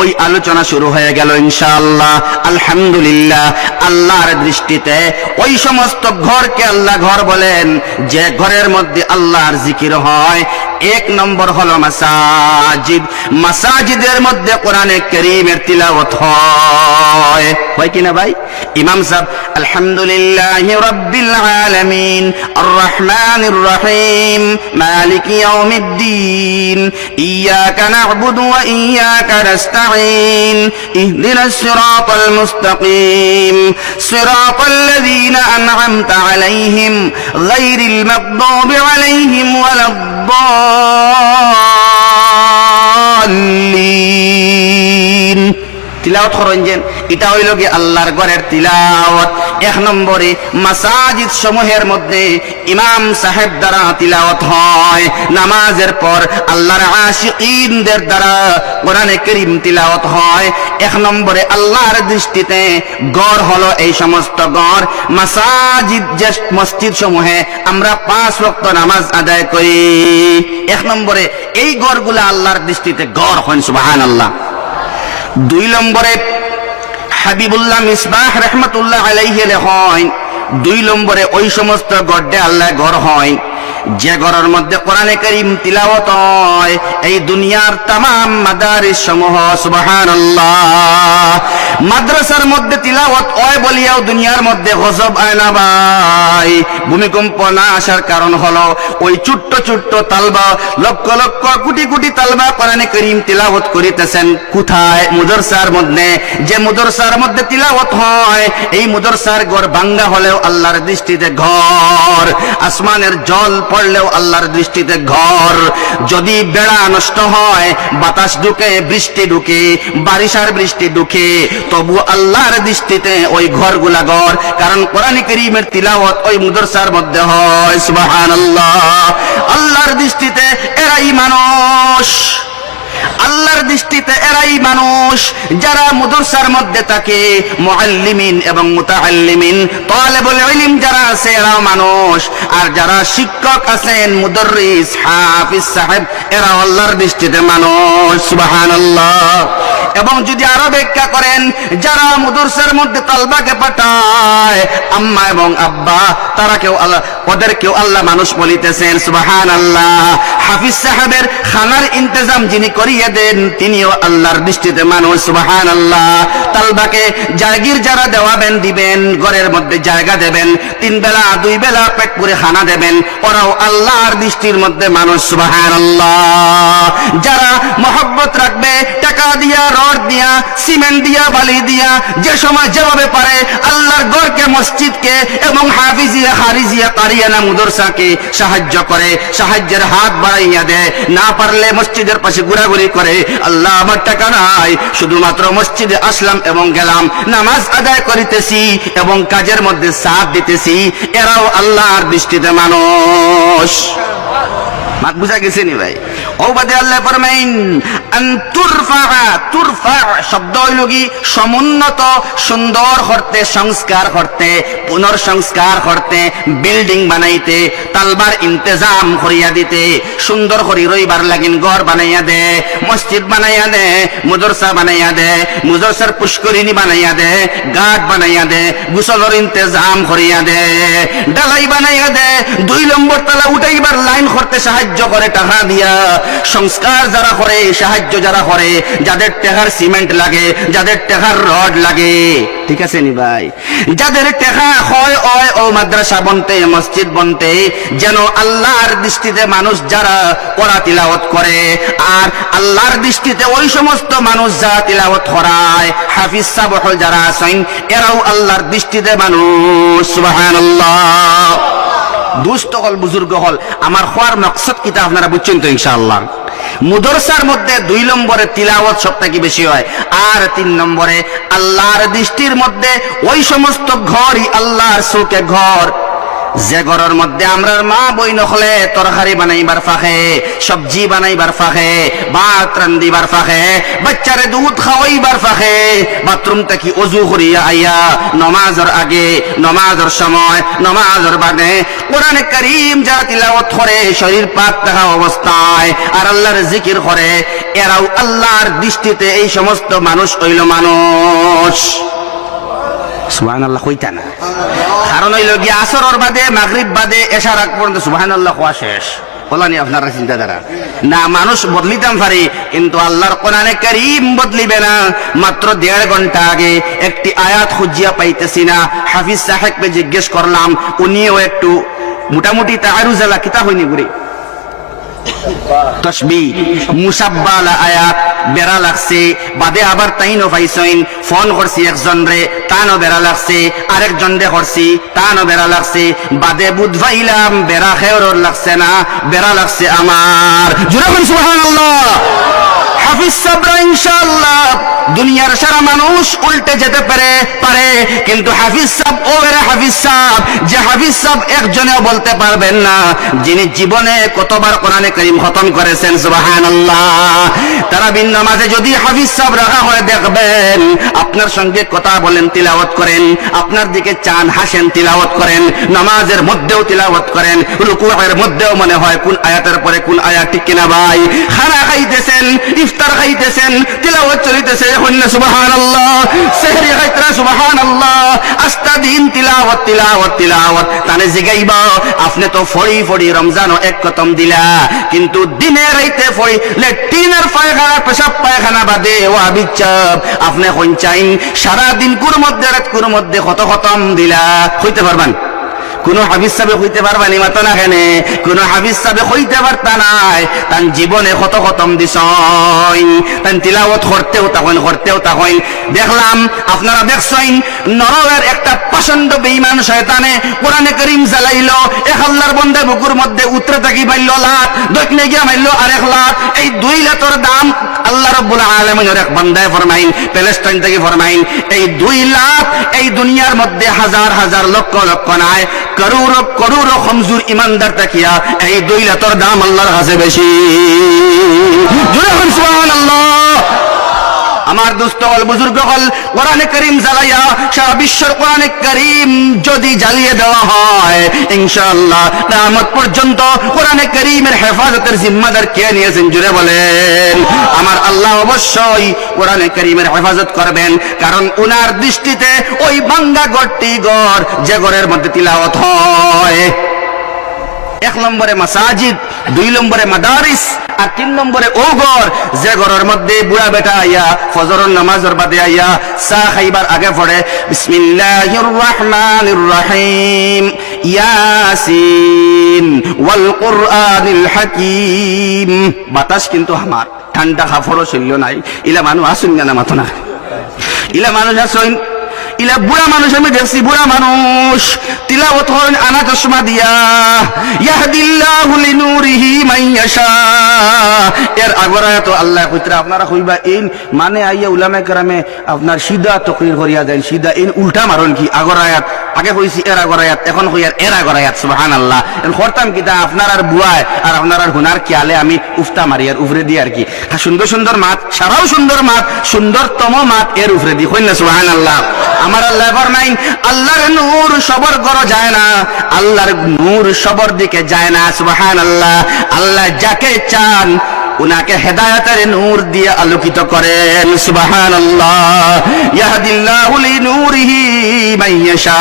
ওই আলোচনা শুরু হয়ে গেল ইনশাআল্লাহ। আলহামদুলিল্লাহ। আল্লাহর দৃষ্টিতে ওই সমস্ত ঘরকে আল্লাহ ঘর বলেন যে ঘরের মধ্যে আল্লাহর জিকির হয়। 1 নম্বর হলো মাসাজিদ। মাসাজিদের মধ্যে কোরআনে কারীমের তিলাওয়াত হয় কিনা ভাই? ইমাম সাহেব আলহামদুলিল্লাহি রাব্বিল আলামিন আর রহমানির রহিম মালিক ইয়াউমিদ্দিন ইয়াকা না'বুদু ওয়া ইয়াকা নাস্তাঈন ইহদিনাস সিরাতাল মুস্তাকিম সিরাতাল লাযীনা আন'আমতা আলাইহিম গায়রিল মাগদুবি আলাইহিম ওয়ালাদ-দাল্লিন। তিলাওয়াত করেন, এটা হইল কি আল্লাহর ঘরের তিলাওয়াত। 1 নম্বরে মাসাজিদ সমূহের মধ্যে ইমাম সাহেব দ্বারা তিলাওয়াত হয়, নামাজের পর আল্লাহর আশিকিনদের দ্বারা কোরআনে কারীম তিলাওয়াত হয়। 1 নম্বরে আল্লাহর দৃষ্টিতে ঘর হলো এই সমস্ত ঘর। মাসাজিদ যে মসজিদ সমূহে আমরা 5 ওয়াক্ত নামাজ আদায় করি, 1 নম্বরে এই ঘরগুলো আল্লাহর দৃষ্টিতে ঘর হন। সুবহানাল্লাহ। 2 নম্বরে হাবিবুল্লাহ মিসবাহ রহমাতুল্লাহ আলাইহি লেখেন, 2 নম্বরে ওই সমস্ত গড়ে আল্লাহ ঘর হয় যে ঘরের মধ্যে কোরআনে কারীম তিলাওয়াত হয়। এই দুনিয়ার तमाम মাদারিস সমূহ, সুবহানাল্লাহ, মাদ্রাসার মধ্যে তিলাওয়াত হয় বলিয়াও দুনিয়ার মধ্যে গজব আয় না ভাই। ভূমিকম্প না আসার কারণ হলো ওই ছোট্ট ছোট্ট তালবা, লক্ষ লক্ষ কোটি কোটি তালবা কোরআনে কারীম তিলাওয়াত করিতেছেন কোথায়? মাদ্রাসার মধ্যে। যে মাদ্রাসার মধ্যে তিলাওয়াত হয় এই মাদ্রাসার ঘর ভাঙ্গা হলেও আল্লাহর দৃষ্টিতে ঘর, আসমানের জল পড়লেও আল্লাহর দৃষ্টিতে ঘর। যদি বেড়া নষ্ট হয়, বাতাস ঢুকে, বৃষ্টি ঢুকে, বারিশার বৃষ্টি ঢুকে, তবু আল্লাহর দৃষ্টিতে ওই ঘরগুলা ঘর, কারণ কোরআনে কারীমের তিলাওয়াত ওই মাদ্রাসার মধ্যে হয়। সুবহানাল্লাহ। আল্লাহর দৃষ্টিতে এরাই মানুষ, আল্লাহর দৃষ্টিতে এরাই মানুষ যারা মাদ্রাসার মধ্যে থাকে। মুআল্লিমিন এবং মুতাআল্লিমিন, তালেবুল ইলম যারা আছে এরাও মানুষ, আর যারা শিক্ষক আছেন, মুদাররিস, হাফিজ সাহেব, এরা আল্লাহর দৃষ্টিতে মানুষ। সুবহানাল্লাহ। এবং যদি আরো ব্যাখ্যা করেন, যারা মাদ্রাসার মধ্যে তালবাকে পাঠায় আম্মা এবং আব্বা, তারা কেউ আল্লাহ, ওদেরকেও আল্লাহ মানুষ বলিতেছেন। সুবহানাল্লাহ। হাফিজ সাহেবের খানার ইন্তজাম যিনি করিয়ে দেন, তিনিও আল্লাহর দৃষ্টিতে মানুষ। সুবহানাল্লাহ। তালবাকে জাগির যারা দেওয়াবেন, দিবেন, ঘরের মধ্যে জায়গা দেবেন, 3 বেলা 2 বেলা পেট পুরে খানা দেবেন, ওরাও আল্লাহর দৃষ্টির মধ্যে মানুষ। সুবহানাল্লাহ। যারা মহব্বত রাখবে, টাকা দিয়া, রড দিয়া, সিমেন্ট দিয়া, বালি দিয়া, যে সময় যেভাবে পারে আল্লাহর ঘরকে, মসজিদকে এবং হাফিজিয়া, খারিজিয়া, কারিয়ানা, মুদরসাকে সাহায্য করে, সাহায্যের হাত বাড়াইয়া দেয়। না পারলে মসজিদের পাশে ঘোরাঘুরি করে, আল্লাহ আমার টাকা নাই, শুধুমাত্র মসজিদে আসলাম এবং গেলাম, নামাজ আদায় করিতেছি এবং কাজের মধ্যে সাথ দিতেছি, এরাও আল্লাহর দৃষ্টিতে মানুষ। মাত বুঝা গেছে নি ভাই? ও বাদে আল্লাহ ফরমাইন আন তুরফা শব্দ হইল কি সমুন্নত, সুন্দর করতে, সংস্কার করতে, পুনর্সংস্কার করতে, বিল্ডিং বানাইতে, তালবার ইন্তজাম করিয়া দিতে, সুন্দর করি রইবার লাগিন ঘর বানাইয়া দে, মসজিদ বানাইয়া দে, মুদরসা বানাইয়া দে, মুদরসার পুষ্করিণী বানাইয়া দে, ঘাট বানাইয়া দে, গোসলের ইন্তজাম করিয়া দে, ডালাই বানাইয়া দে, 2 নম্বর তলা উঠাইবার লাইন করতে সাহায্য করে টাকা দিয়া। সংস্কার যারা করে, সাহায্য যারা করে, যাদের টাকার সিমেন্ট লাগে, যাদের টাকার রড লাগে, ঠিক আছে নি ভাই? যাদের টাকা হয় ও মাদ্রাসা বনতে, মসজিদ বনতে, যেন আল্লাহর দৃষ্টিতে মানুষ যারা ওরা তিলাওয়াত করে, আর আল্লাহর দৃষ্টিতে ওই সমস্ত মানুষ যারা তিলাওয়াত করায়, হাফিজ সাহেব যারা আছেন, এরাও আল্লাহর দৃষ্টিতে মানুষ। সুবহানাল্লাহ। দুষ্ট হল, বুজুর্গ হল, আমার হওয়ার মকসদ কিতা আপনারা বুঝছেন তো ইনশাআল্লাহ। মুদরসার মধ্যে 2 নম্বরে তিলাওয়াত সবথেকে বেশি হয়, আর 3 নম্বরে আল্লাহর দৃষ্টির মধ্যে ওই সমস্ত ঘরই আল্লাহর চোখে ঘর, যে ঘরের মধ্যে আমরার মা বই নখলে তরকারি বানাইবার ফাঁকে, সবজি বানাইবার ফাঁকে, ভাত রান্দিবার ফাঁকে, বাচ্চারে দুধ খাওয়াইবার ফাঁকে, বাথরুম থেকে অজু করিয়া আইয়া নমাজের আগে, নমাজের সময়, নমাজের বাদে কোরআনে কারীম যারা তিলাওয়াত করে শরীর পাক থাকা অবস্থায় আর আল্লাহর জিকির করে, এরাও আল্লাহর দৃষ্টিতে এই সমস্ত মানুষ হইল মানুষ। সুবহানাল্লাহ কইতা না? কারণ হইল গিয়ে আসরের বাদে, মাগরিব বাদে, এশার আগ পর্যন্ত সুবহানাল্লাহ কোয়া শেষ। বলানি আপনারা চিন্তাধারা না, মানুষ বদলিতাম পারি কিন্তু আল্লাহর কোরআনে কারীম বদলিবে না। মাত্র 1.5 ঘন্টা আগে একটি আয়াত খুঁজিয়া পাইতেছি না, হাফিজ সাহেবকে জিজ্ঞেস করলাম, উনিও একটু মোটামুটি তাআরুজালা কিতাব হইনি ঘুরে তসবিহ মুসাব্বালা আয়াত বেড়া লাগছে, বাদে আবার তাইনও পাইছেন, ফোন করছি একজন রে, তানও বেড়া লাগছে, আরেকজন রে করছি, তানও বেড়া লাগছে, বাদে বুধ ভাইলাম বেড়া খেয়রর লাগছে না, বেড়া লাগছে আমার। জোরে বলুন সুবহানাল্লাহ। হাফিজ সাহেবরা ইনশাআল্লাহ দুনিয়ার সারা মানুষ উল্টে যেতে পারে, কিন্তু হাফিজ সাহেব ওরে হাফিজ সাহেব, যে হাফিজ সাহেব একজনেও বলতে পারবেন না যিনি জীবনে কতবার কোরআনে কারীম খতম করেছেন। সুবহানাল্লাহ। তারাবির নামাজে যদি হাফিজ সাহেব রাখা হয়, দেখবেন আপনার সঙ্গে কথা বলেন, তিলাওয়াত করেন, আপনার দিকে চান, হাসেন, তিলাওয়াত করেন, নামাজের মধ্যেও তিলাওয়াত করেন, রুকুয়ের মধ্যেও মনে হয় কোন আয়াতের পরে কোন আয়াত, ঠিক কিনা ভাই? খানা খাইতেছেন, ইফতার খাইতেছেন, তিলাওয়াত চলিতেছে, সুবহানাল্লাহ। সেহরি খাইতরা, সুবহানাল্লাহ। আস্তা দিন তিলাওয়াত তিলাওয়াত তিলাওয়াত। তানে জিগাইবা আপনি তো ফড়ি রমজানও এক কতম দিলা, কিন্তু দিনে রাইতে ফড়ি লেট্রিনের পায়খানা, পেশাব পায়খানা বাদে ওয়াহাবি চাপ আপনি কোন চাইন সারা দিন কুর মধ্যে রাত কুর মধ্যে কত খতম দিলা? হইতে পারবেন? কোন হাফিজ সাহেব হইতে পারবা নি? মাতো না কেন? কোন হাফিজ সাহেব হইতে পারতা নাই। তান জীবনে কত খতম দিছইন, তান তিলাওয়াত করতেও তখন দেখলাম, আপনারা দেখছেন নরওয়ের একটা পাষণ্ড বেঈমান শয়তানে কোরআনে কারীম জ্বালাইলো, এক আল্লাহর বান্দা বুকুর মধ্যে উতরে থাকি মাইল লাত, দক্ষিণে গিয়া মাইল আরেক লাত। এই 2 লাতের দাম আল্লাহ রাব্বুল আলামিনের এক বান্দায় ফরমাইন, প্যালেস্টাইন থেকে ফরমাইন, এই 2 লাখ এই দুনিয়ার মধ্যে হাজার হাজার লক্ষ লক্ষ নাই, করোড় খমজুর ইমানদার তাকিয়া এই 2 লাতের দাম আল্লাহর কাছে বেশি। জোরে বলুন সুবহানাল্লাহ। আমার দোস্ত হল বুজুর্গ হল কোরআনে কারীম জ্বালাইয়া সারা বিশ্বের কোরআনে কারীম যদি জ্বালিয়ে দেওয়া হয় ইনশাআল্লাহ কিয়ামত পর্যন্ত কোরআনে কারীমের হেফাজতের জিম্মাদার কে নিয়েছেন জুড়ে বলেন? আমার আল্লাহ অবশ্যই কোরআনে কারীমের হেফাজত করবেন, কারণ উনার দৃষ্টিতে ওই ভাঙ্গা গড়টি ঘর যে ঘরের মধ্যে তিলাওয়াত হয়, 1 নম্বরে মাসাজিদ, 2 নম্বরে মাদারিস, আর 3 নম্বরে ও ঘর যে ঘরের মধ্যে বুড়া বেটা আইয়া ফজরের নামাজের বাদে আইয়া চা খাইবার আগে পড়ে বিসমিল্লাহির রহমানির রহিম ইয়াসিন ওয়াল কুরআনিল হাকীম। বাতাস কিন্তু আমার ঠান্ডা কাপড়ও শৈল্য নাই, ইলা মানুষ আসুন না মাথা না, ইলা মানুষ আসুন, ইলা বুড়া মানুষ আমি দেখছি, বুড়া মানুষ তিলাওয়াত করেন আনা চশমা দিয়া ইয়াহদিল্লাহু লিনূরিহি মান ইয়াশা। এর আগরা তো আল্লাহ কইতরা আপনারা কইবা ইন মানে আইয়া উলামায়ে কেরামে আপনার সিধা তাকরীর করিয়া দেন, সিধা ইন উল্টা মারন কি আগরায়াত আগে কইছি এর আগরায়াত এখন কই এর আগরায়াত সুবহানাল্লাহ। এন করতাম কিতা আপনার আর বুয়ায় আর আপনার আর হুনার কিয়ালে আমি উফতা মারি আর উফরে দি আর কি সুন্দর সুন্দর মাত, সারাও সুন্দর মাত, সুন্দরতম মাত এর উফরে দি কইনা সুবহানাল্লাহ। আমার আল্লাহ ফরমাইন আল্লাহর নূর সবার ঘর যায় না, আল্লাহর নূর সবার দিকে যায় না সুবহানাল্লাহ। আল্লাহ যাকে চান উনাকে হেদায়েতের নূর দিয়ে আলোকিত করেন সুবহানাল্লাহ। ইয়াহদিল্লাহু লিনূরিহি মান ইয়াশা।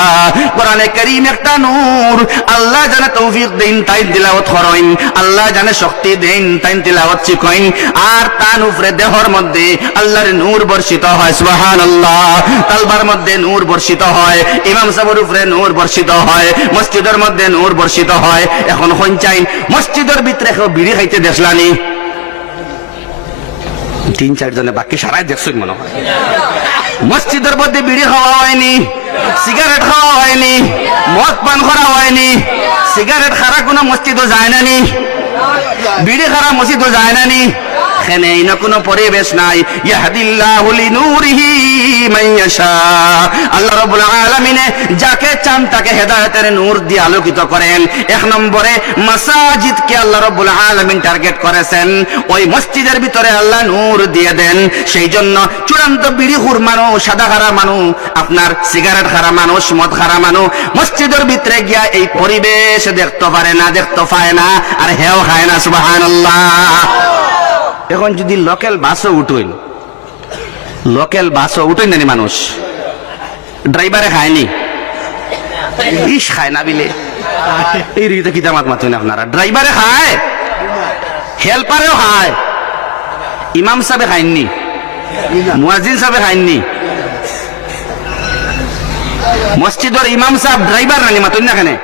কোরআনে কারীম একটা নূর, আল্লাহ জানে তৌফিক দেন তাই তিলাওয়াত করেন, আল্লাহ জানে শক্তি দেন তাই তিলাওয়াত শিখেন, আর তার উপরে দেহর মধ্যে আল্লাহর নূর বর্ষিত হয় সুবহানাল্লাহ। তালবার মধ্যে নূর বর্ষিত হয়, ইমাম সাহেবের উপরে নূর বর্ষিত হয়, মসজিদের মধ্যে নূর বর্ষিত হয়। এখন কোন চাই মসজিদের ভিতরে কেউ বিড়ি খাইতে দেখলানি? 3-4 জনে, বাকি সারাই দেখছেন মনে হয়। মসজিদের মধ্যে বিড়ি খাওয়া হয়নি, সিগারেট খাওয়া হয়নি, মদ পান করা হয়নি। সিগারেট খারা কোনো মসজিদও যায় না নি, বিড়ি খারা মসজিদও যায় না নি, এখানে না কোনো পরিবেশ নাই। ইয়াহদিল্লাহু লিনূরিহি মান ইয়াশা। আল্লাহ রাব্বুল আলামিনে যাকে চান তাকে হেদায়েতের নূর দিয়ে আলোকিত করেন। 1 নম্বরে মাসাজিদকে আল্লাহ রাব্বুল আলামিন টার্গেট করেছেন, ওই মসজিদের ভিতরে আল্লাহ নূর দিয়ে দেন। সেই জন্য চূড়ান্ত বিড়িখোর মানুষ, সাদা খারা মানুষ, আপনার সিগারেট খারা মানুষ, মদ খারা মানুষ মসজিদের ভিতরে গিয়া এই পরিবেশ দেখতে পারে না, দেখতে পায় না, আর হেও খায় না সুবহানাল্লাহ। এখন যদি লোকাল বাসও উঠেন, লোকাল বাসও উঠেন না মানুষ, ড্রাইভারে খায়নি, ইস খায় না বিলে এই রীতি কিতামাত মাতুন আপনারা। ড্রাইভারে খায়, হেল্পারেও খায়, ইমাম সাহেবে খায়নি, মুয়াজ্জিন সাহেবে খায়নি, মসজিদের ইমাম সাহেব ড্রাইভার নানি মাতুন না খানে,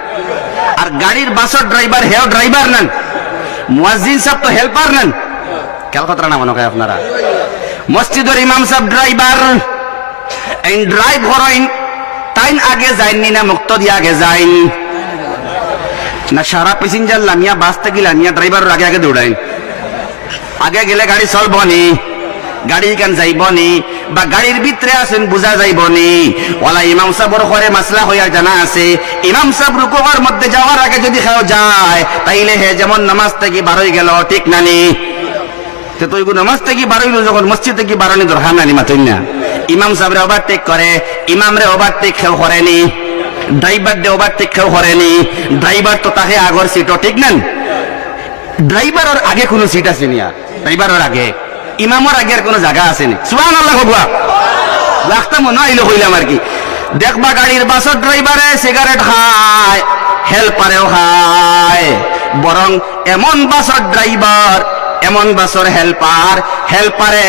আর গাড়ির বাসের ড্রাইভার হেও ড্রাইভার নেন, মুয়াজ্জিন সাহেব তো হেল্পার নেন। ক্যালকাতা না মনে হয় আপনারা। মসজিদের ইমাম সাহেব ড্রাইভার, এই ড্রাইভ করেন তাই আগে যায়নি না মুক্তদি আগে যাইন না, সারা প্যাসেঞ্জার লামিয়া বাসতে গিলা নিয়া ড্রাইভারের আগে আগে দৌড়াইন। আগে গেলে গাড়ি চলবনি, গাড়ি কেন যাইবনি, বা গাড়ির ভিতরে আছেন বুঝা যাইবনি। ওলা ইমাম সাহেবের ঘরে মাসলা হইয়া জানা আছে, ইমাম সাহেব রুকুর মধ্যে যাওয়ার আগে যদি খাও যায় তাইলে হে যেমন নামাজ থেকে বার হয়ে গেল, ঠিক নানি? তো নামাজ থেকে বার হইল যখন মসজিদ থেকে বারানি দরকার নানি মাতুন না। ইমাম সাহেবরে ওভারটেক করে, ইমামরে ওভারটেক কেউ করেনি, ড্রাইভার দে ওভারটেক কেউ করেনি। ড্রাইভার তো তাকে আগর সিটও ঠিক নেন, ড্রাইভারের আগে কোনো সিট আছে নি? আর ড্রাইভারের আগে ইমামের আগে আর কোনো জায়গা আসেনি? সুবহানাল্লাহ কবুয়া লাগতা মনে হইলো কইলাম আর কি। দেখবা গাড়ির বাসের ড্রাইভারে সিগারেট খায়, হেল্পারেও খায়, বরং এমন বাসের ড্রাইভার, এমন বাসের হেল্পার, হেল্পারে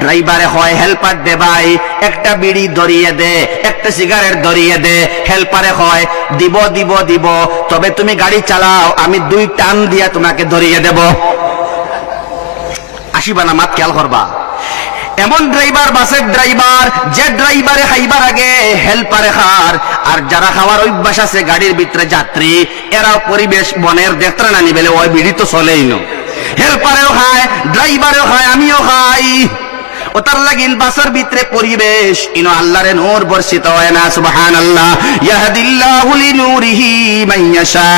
ড্রাইভারে হয় হেল্পার দে ভাই একটা বিড়ি ধরিয়ে দে, একটা সিগারেট ধরিয়ে দে, হেল্পারে হয় দিব দিব দিব, তবে তুমি গাড়ি চালাও, আমি 2 টান দিয়া তোমাকে ধরিয়ে দেব। আসিবা না, মাত খেয়াল করবা। এমন ড্রাইভার, বাসের ড্রাইভার, যে ড্রাইভারে খাইবার আগে হেল্পারে খার, আর যারা খাওয়ার অভ্যাস আছে গাড়ির ভিতরে যাত্রী, এরাও পরিবেশ বনের দেখতে না নিবেলে ওই বিড়ি তো চলেই না। হেল্পারেও খায়, ড্রাইভারেও খায়, আমিও খাই, ওতার লাগিন বাসর ভিতরে পরিবেশ ইনো আল্লাহর নূর বর্ষিত হয় না সুবহানাল্লাহ ইয়াহদিল্লাহু লিনূরিহি মান ইয়াশা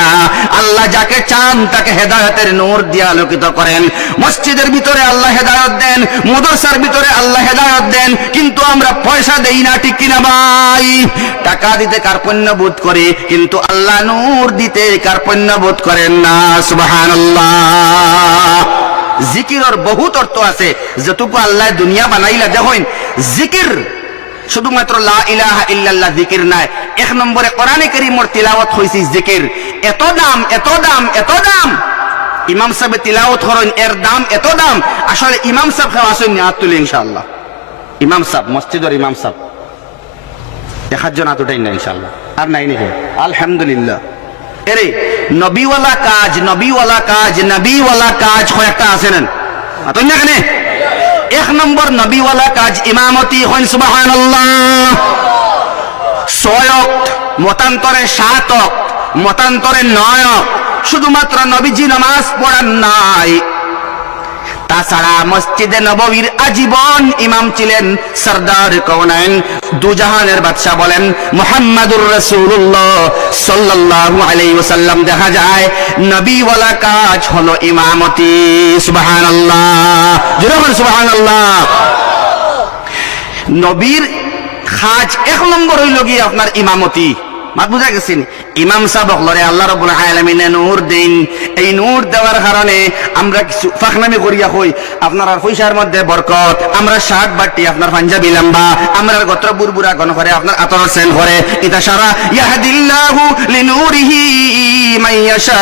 আল্লাহ যাকে চান তাকে হেদায়েতের নূর দিয়ে আলোকিত করেন মসজিদের ভিতরে আল্লাহ হেদায়েত দেন মাদ্রাসার ভিতরে আল্লাহ হেদায়েত দেন কিন্তু আমরা পয়সা দেই না ঠিক কিনা ভাই টাকা দিতে কার্পণ্য বোধ করি কিন্তু আল্লাহ নূর দিতে কার্পণ্য বোধ করেন না সুবহানাল্লাহ জিকিরের বহুত অর্থ আছে যতটুকু আল্লাহ দুনিয়া বানাইলা দেখেন জিকির শুধুমাত্র লা ইলাহা ইল্লাল্লাহ জিকির নাই এক নম্বরে কোরআনে কারীমের তিলাওয়াত হইছে জিকির এত দাম এত দাম এত দাম ইমাম সাহেব তিলাওয়াত করেন এর দাম এত দাম আসলে ইমাম সাহেব আসেন হাত তুলে ইনশাআল্লাহ ইমাম সাহেব মসজিদের ইমাম সাহেব দেখার জন্য এতটাই না ইনশাআল্লাহ আর নাই নাকি আলহামদুলিল্লাহ এরে নবীওয়ালা কাজ নবীওয়ালা কাজ নবীওয়ালা কাজ কয়েকটা আছে না তো না কেন এক নম্বর নবীওয়ালা কাজ ইমামতি হন সুবহানাল্লাহ 6 ওয়াক্ত মতান্তরে 7 ওয়াক্ত মতান্তরে 9 ওয়াক্ত শুধুমাত্র নবীজি নামাজ পড়ান নাই তাছাড়া মসজিদে নববীর আজীবন ইমাম ছিলেন সরদার কওনাইন দুজাহানের বাদশা বলেন মুহাম্মাদুর রাসূলুল্লাহ সাল্লাল্লাহু আলাইহি ওয়াসাল্লাম দেখা যায় নবীওয়ালা কাজ হলো ইমামতি সুবহানাল্লাহ জোরে বলুন সুবহানাল্লাহ নবীর কাজ এক নম্বর হইল কি আপনার ইমামতি মাত বুঝা গেছেন ইমাম সাহেব হলরে আল্লাহ রাব্বুল আলামিন নূর দেন এই নূর দেওয়ার কারণে আমরা কিছু ফাখনামি করিয়া হই আপনার আর পয়সার মধ্যে বরকত আমরা শার্ট বাটি আপনার পাঞ্জাবি লম্বা আমরা গোত্র বুরবুরা গণ করে আপনার আতর সেন করে এটা সারা ইয়াহদিল্লাহু লিনূরিহি মান ইয়াশা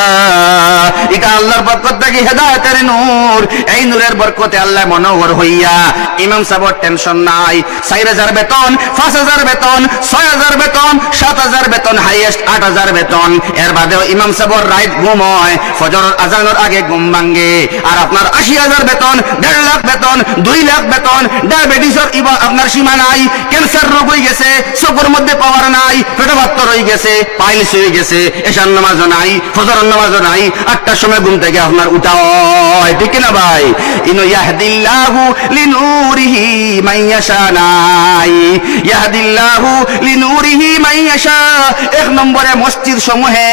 এটা আল্লাহর বরকত থেকে হেদায়েতের নূর এই নূরের বরকতে আল্লাহ মনোহর হইয়া ইমাম সাহেবের টেনশন নাই 4000 বেতন 5000 বেতন 6000 বেতন 7000 বেতন হাইয়েস্ট 8000 বেতন এর বাদেও ইমাম সাহেবের রাত ঘুম হয় ফজরের আজানের আগে ঘুম ভাঙে আর আপনার 80000 বেতন 1.5 লাখ বেতন 2 লাখ বেতন ডায়াবেটিসের আপনার সীমা নাই ক্যান্সার রোগ হয়ে গেছে চোখের মধ্যে পাওয়ার নাই পেটে বাত্তর হয়ে গেছে পাইলস হয়ে গেছে এশার নামাজও নাই ফজরের নামাজও নাই 8টার সময় ঘুম থেকে আপনার উঠা হয় ঠিক না ভাই ইনো ইয়াহদিল্লাহু লিনূরিহি মান ইয়াশা নাই ইয়াহদিল্লাহু লিনূরিহি মান ইয়াশা এক নম্বরে মসজিদ সমূহে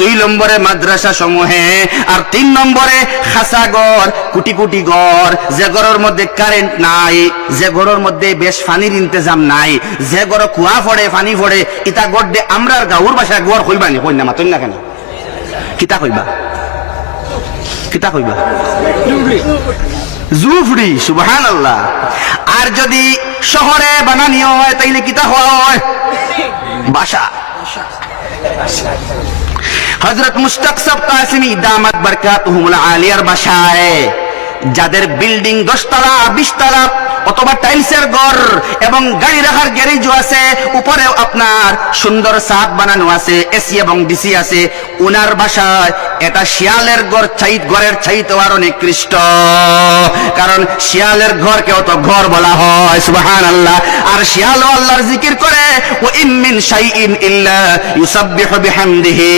2 নম্বরে মাদ্রাসা সমূহে আর 3 নম্বরে খাসাগর কোটি কোটি ঘর যে ঘরের মধ্যে কারেন্ট নাই যে ঘরের মধ্যে বেশ পানির ইন্তজাম নাই যে ঘরে কুয়া পড়ে পানি পড়ে ইটা গড়ে আমরার গাঁওর ভাষায় ঘর কইবানি কই না মাতন না কেন কিতা কইবা কিতা কইবা জুফরি সুবহানাল্লাহ আর যদি শহরে বানানি হয় তাইলে কিতা হয় বাসা হযরত মুশতাক সাহেব কাসিমি দামাত বরকাতুহুমুল আলিয়ার বাসায় যাদের বিল্ডিং 10 তলা 20 তলা অথবা টাইলসের ঘর এবং গাড়ি রাখার গ্যারেজও আছে উপরেও আপনার সুন্দর ছাদ বানানো আছে এসি এবং ডিসি আছে উনার বাসায় এটা শিয়ালের ঘরের চাইতে আরো নিকৃষ্ট কারণ শিয়ালের ঘরকেও তো ঘর বলা হয় সুবহানাল্লাহ আর শিয়ালও আল্লাহর জিকির করে ওয়া ইম মিন শাইইন ইল্লা ইউসাব্বিহু বিহামদিহি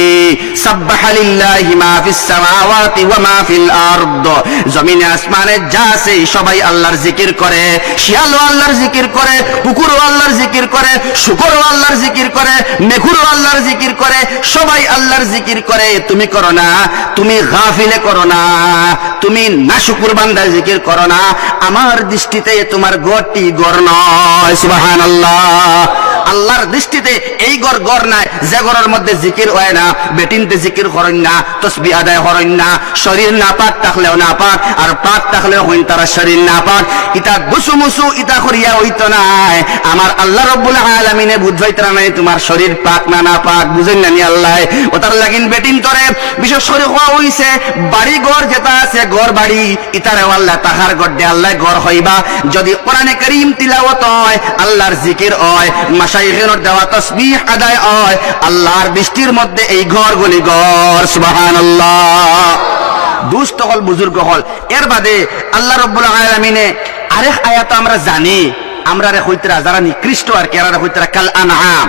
সাব্বাহা লিল্লাহি মা ফিস সামাওয়াতি ওয়া মা ফিল আরদ জমিনে আসমানে যা আছে সবাই আল্লাহর জিকির করে শিয়ালও আল্লাহর জিকির করে কুকুরও আল্লাহর জিকির করে শুকরও আল্লাহর জিকির করে মেঘুরও আল্লাহর জিকির করে সবাই আল্লাহর জিকির করে তুমি করো না তুমি গাফিলে করো না তুমি নাশুকুর বান্দার জিকির করো না আমার দৃষ্টিতে তোমার ঘরটি ঘর নয় সুবহানাল্লাহ আল্লাহর দৃষ্টিতে এই ঘর নাই যে ঘরের মধ্যে জিকির হয় না বেটিনতে জিকির করেন না তসবিহ আদায় করেন না শরীর না পাক থাকলেও না পাক আর পাক থাকলেও হইন তারা শরীর না পাক ইটা দুসুমুসু ইটা করিয়া হইতো নাই আমার আল্লাহ রাব্বুল আলামিনে বুঝাইতরা নাই তোমার শরীর পাক না পাক বুঝেন না নি আল্লাহ ওটার লাগিন বেটিন তরে বিশেষ করে হওয়া হইছে বাড়ি ঘর যেটা আছে ঘর বাড়ি ইতারে আল্লাহ তাহার গড্ডে আল্লাহ ঘর হইবা যদি কোরআনে কারীম তিলাওয়াত হয় আল্লাহর জিকির হয় মাশায়েখের দেওয়া তাসবিহ আদায় হয় আল্লাহর দৃষ্টির মধ্যে এই ঘরগুলি ঘর সুবহানাল্লাহ দুষ্ট হল বুজুর্গ হল এর বাদে আল্লাহ রাব্বুল আলামিনে আরেক আয়াত আমরা জানি আমরা রে হইতরা যারা নিকৃষ্ট আর কেরা হইতরা কাল আনআম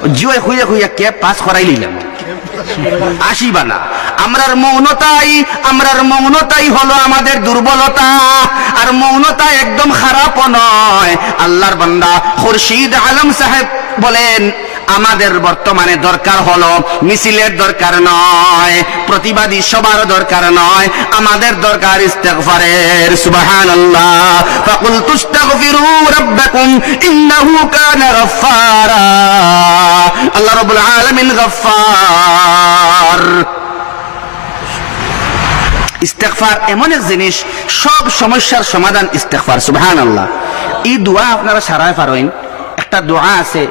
জিও খুঁজে খুঁজে কে পাস করাই নিলাম আসিবা না। আমরার মৌনতাই হলো আমাদের দুর্বলতা, আর মৌনতা একদম খারাপ নয়। আল্লাহর বান্দা খুরশিদ আলম সাহেব বলেন, আমাদের বর্তমানে দরকার হলো মিছিলের দরকার নয়, প্রতিবাদী সবার দরকার নয়, আমাদের দরকার ইস্তিগফারের। সুবহানাল্লাহ। ফাকুল তুস্তাগফিরু রাব্বাকুম ইন্নাহু কানা গাফফারা। আল্লাহ রাব্বুল আলামিন গাফফার। ইস্তিগফার এমন এক জিনিস, সব সমস্যার সমাধান ইস্তিগফার। সুবহানাল্লাহ। এই দোয়া আপনারা সারায় পারেন। একটা দোয়া আছে,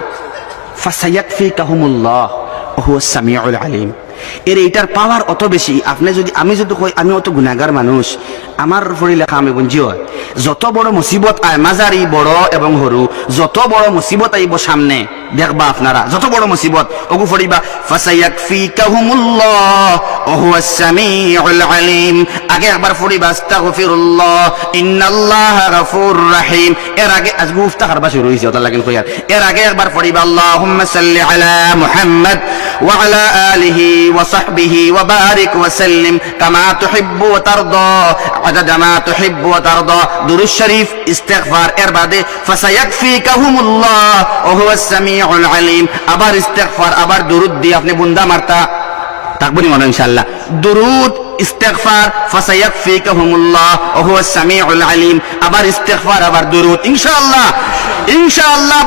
ফাসায়াকফিকাহুমুল্লাহ ওয়া হুয়াস সামিউল আলিম। এইটার পাওয়ার অত বেশি। আমি যদি কই আমি অত গুনাহগার মানুষ, আমার উপরে লেখা আমি বুঝি হয়, যত বড় মুসিবত আয়, মাঝারি বড় এবং সরু, যত বড় মুসিবত আইব সামনে দেখবা আপনারা, যত বড় মুসিবত ওগু ফড়িবা ফাসায়াকফিকাহুমুল্লাহ ওয়া হুয়াস সামিউল আলিম। আগে একবার ফড়িবা আস্তাগফিরুল্লাহ ইন্নাল্লাহা গাফুরুর রহিম। এর আগে আজগু ইফতার বা শুরু হইছে ওটা লাগেন কইয়ার। এর আগে একবার ফড়িবা আল্লাহুম্মা সাল্লি আলা মুহাম্মদ ওয়া আলা আলিহি ওয়া সাহবিহি ওয়া বারিক ওয়া সাল্লিম কামা তুহিব্বু ওয়া তারদা আদাদা মা তুহিব্বু ওয়া তারদা। দুরূদ শরীফ, ইস্তিগফার, এর বাদে ফাসায়াকফিকাহুমুল্লাহ ওয়া হুয়াস সামিউল আলিম। আবার ইস্তিগফার, আবার দুরূদ দিয়ে আপনি বুন্দা মারতা থাকবনি মনে ইনশাআল্লাহ। দুরূদ, ইস্তিগফার, ফাসায়াকফিকাহুমুল্লাহ ওয়া হুয়াস সামিউল আলিম, আবার ইস্তিগফার, আবার দুরূদ। ইনশাআল্লাহ ইনশাআল্লাহ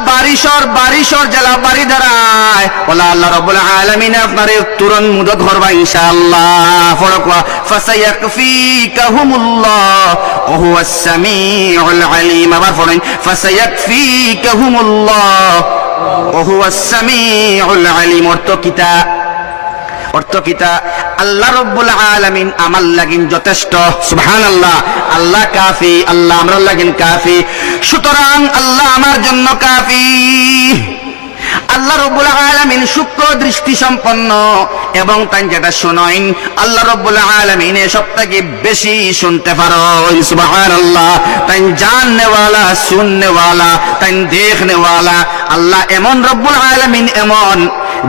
বারিশর জেলা বাড়ি দাঁড়ায় ওলা আল্লাহ রাব্বুল আলামিন আপনারে তুরন্ত মুদত করবা ইনশাআল্লাহ। ফরকওয়া ফাসায়াকফিকাহুমুল্লাহ ওয়া হুয়াস সামিউল আলিম। আবার পড়েন ফাসায়াকফিকাহুমুল্লাহ ওয়া হুয়াস সামিউল আলিম। অর্থ কিতা? আল্লাহ রাব্বুল আলামিন আমার লাগিন যথেষ্ট। সুবহানাল্লাহ। আল্লাহ কাফি, আল্লাহ আমার লাগিন কাফি। সুতরাং আল্লাহ আমার জন্য কাফি। আল্লাহ রাব্বুল আলামিন সূক্ষ্ম দৃষ্টি সম্পন্ন, এবং তাই যেটা শুনেন আল্লাহ রাব্বুল আলামিন সবথেকে বেশি শুনতে পারো। সুবহানাল্লাহ। তাই জাননেওয়ালা, শুননেওয়ালা, তাই দেখনেওয়ালা। আল্লাহ এমন, রাব্বুল আলামিন এমন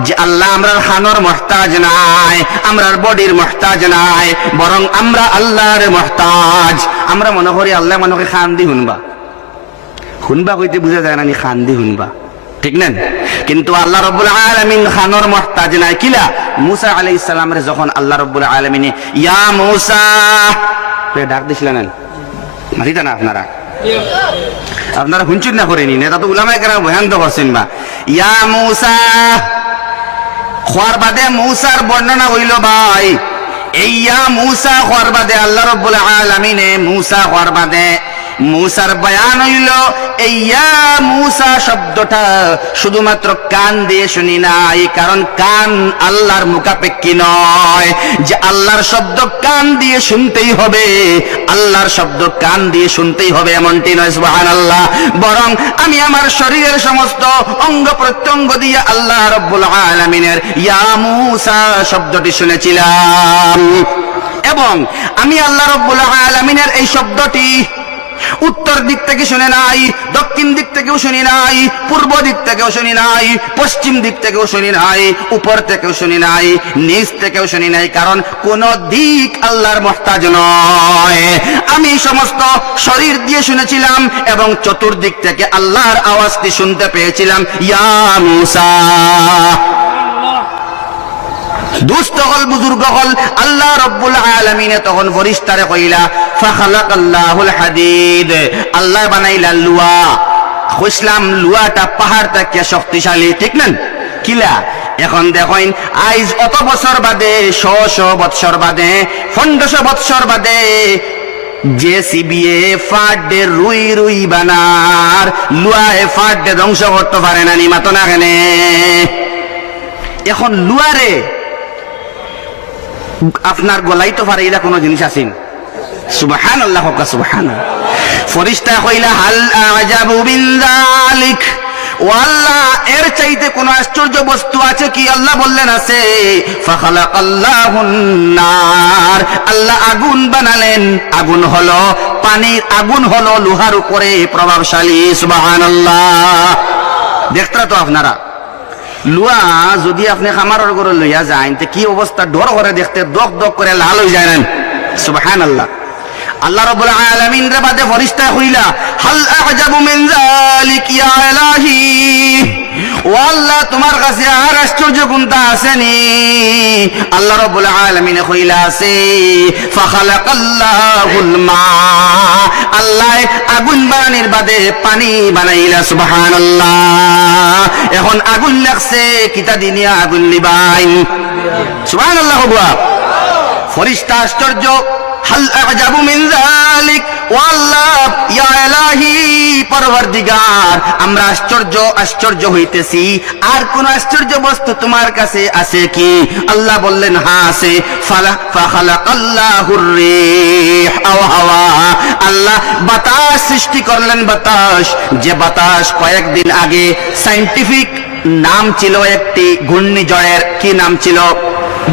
যে আল্লাহ আমরার খানোর মুহতাজ নাই, আমরার বডির মুহতাজ নাই, বরং আমরা আল্লাহর মুহতাজ। আমরা মনে করি আল্লাহ মনে করি খান দি হুনবা কইতে বুঝা যায় না নি খান দি হুনবা, ঠিক না? কিন্তু আল্লাহ রাব্বুল আলামিন খানোর মুহতাজ নাই। কিলা? মুসা আলাইহিস সালামের যখন আল্লাহ রাব্বুল আলামিন ইয়া মুসা ডাক দিছিলেন, মারিতা না আপনারা শুনছেন না করেনি, নেতা তো উলামায়ে কেরাম বয়ান তো করছেন বা ইয়া মুসা খোয়ার বাদে মুসার বর্ণনা হইল ভাই। এই ইয়া মুসা খোয়ার বাদে আল্লাহ রাব্বুল আলামিনে মুসা খোয়ার বাদে মুসার বয়ান হইল এই ইয়া মুসা শব্দটা শুধুমাত্র কান দিয়ে শুনি নাই, কারণ কান আল্লাহর মুখাপেক্ষী নয় যে আল্লাহর শব্দ কান দিয়ে শুনতেই হবে, আল্লাহর শব্দ কান দিয়ে শুনতেই হবে এমনটি নয়। সুবহানাল্লাহ। বরং আমি আমার শরীরের সমস্ত অঙ্গ প্রত্যঙ্গ দিয়ে আল্লাহ রাব্বুল আলামিনের ইয়া মুসা শব্দটি শুনেছিলাম, এবং আমি আল্লাহ রাব্বুল আলামিনের এই শব্দটি উত্তর দিক থেকে শুনে নাই, দক্ষিণ দিক থেকেও শুনি নাই, পূর্ব দিক থেকেও শুনি নাই, পশ্চিম দিক থেকেও শুনি নাই, উপর থেকেও শুনি নাই, নিচ থেকেও শুনি নাই, কারণ কোন দিক আল্লাহর মুহতাজ নয়। আমি সমস্ত শরীর দিয়ে শুনেছিলাম এবং চতুর্দিক থেকে আল্লাহর আওয়াজটি শুনতে পেয়েছিলাম, ইয়া মুসা। দুস্থ হল, বুজুর্গ হল, আল্লাহ রাব্বুল আলামিনে তখন ফেরেশতারে কইলা ফাখালাকাল্লাহুল হাদিদ, আল্লাহ বানাইলা লুয়া। কইছিলাম লুয়াটা পাহাড় থেকে শক্তিশালী, ঠিক না? কিলা? এখন দেখেন আইজ অত বছর বাদে, 100 বছর বাদে, 1500 বছর বাদে জেসিবিএ ফাডে রুই বানার লুয়ায়ে ফাডে ধ্বংস করতে পারে না, নি মাতো না কেন? এখন লুয়ারে আপনার গলাই তো পারে, এরা কোনো জিনিস আছেন? সুবহানাল্লাহ, সুবহানাল্লাহ। ফেরেশতা কইলা হাল আজাবু বিন যালিক, ও আল্লাহ এর চাইতে কোন আশ্চর্য বস্তু আছে কি? আল্লাহ বললেন আছে। ফাখালাকাল্লাহুন নার, আল্লাহ আগুন বানালেন। আগুন হলো পানির, আগুন হলো লোহার উপরে প্রভাবশালী। সুবহানাল্লাহ। দেখতরা তো আপনারা লুয়া যদি আপনি খামারের করে লইয়া যান তে কি অবস্থা, ডর করে দেখতে দক দক করে লাল হয়ে যায় না। সুবহানাল্লাহ। আল্লাহ রাব্বুল আলামিন রে বাদে ফেরেশতা কইলা হাল আ'জাবু মিন যালিক ইয়া ইলাহি, ও আল্লাহ তোমার কাছে আর আশ্চর্য কোনটা আসেনি? আল্লাহ রাব্বুল আলামিন কইলা আছে ফাখালাকাল্লাহুল মা, আল্লাহ আগুন বানানোর বাদে পানি বানাইলা। সুবহানাল্লাহ। এখন আগুন লাগছে কিতা দিনিয়া আগুন লিবাইন। সুবহানাল্লাহ। হুয়া ফেরেশতা আশ্চর্য, হাল আ'জাবু মিন যালিক, ও আল্লাহ ইয়া ইলাহি পরওয়ারদিগার, আমরা আশ্চর্য হইতেছি, আর কোন আশ্চর্য বস্তু তোমার কাছে আছে কি? আল্লাহ বললেন হ্যাঁ আছে। ফাখালাকাল্লাহুর রিহ আও হাওয়া, আল্লাহ বাতাস সৃষ্টি করলেন। বাতাস, যে বাতাস কয়েকদিন আগে সায়েন্টিফিক নাম ছিল একটি ঘূর্ণিঝড়ের, কি নাম ছিল?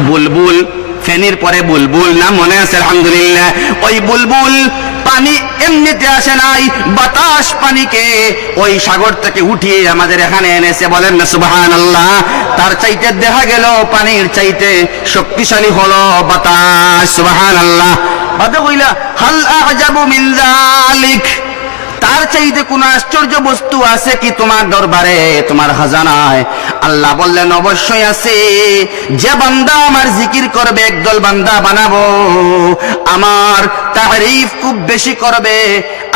বুলবুল। ফেনীর পরে বুলবুল নাম মনে আছে? আলহামদুলিল্লাহ। ওই বুলবুল পানি এমনিতে আসে নাই, বাতাস পানিকে ওই সাগর থেকে উঠিয়ে আমাদের এখানে এনেছে। বলেন না সুবহানাল্লাহ। তার চাইতে দেখা গেল পানির চাইতে শক্তিশালী হলো বাতাস। সুবহানাল্লাহ। বাদে কইলা হাল আ'জাবু মিন যালিক, তার চাইতে কোন আশ্চর্য বস্তু আছে কি তোমার দরবারে, তোমার খাজানায়? আল্লাহ বললেন অবশ্যই আছে। যে বান্দা আমার জিকির করবে, একদল বান্দা বানাবো, আমার তারিফ খুব বেশি করবে,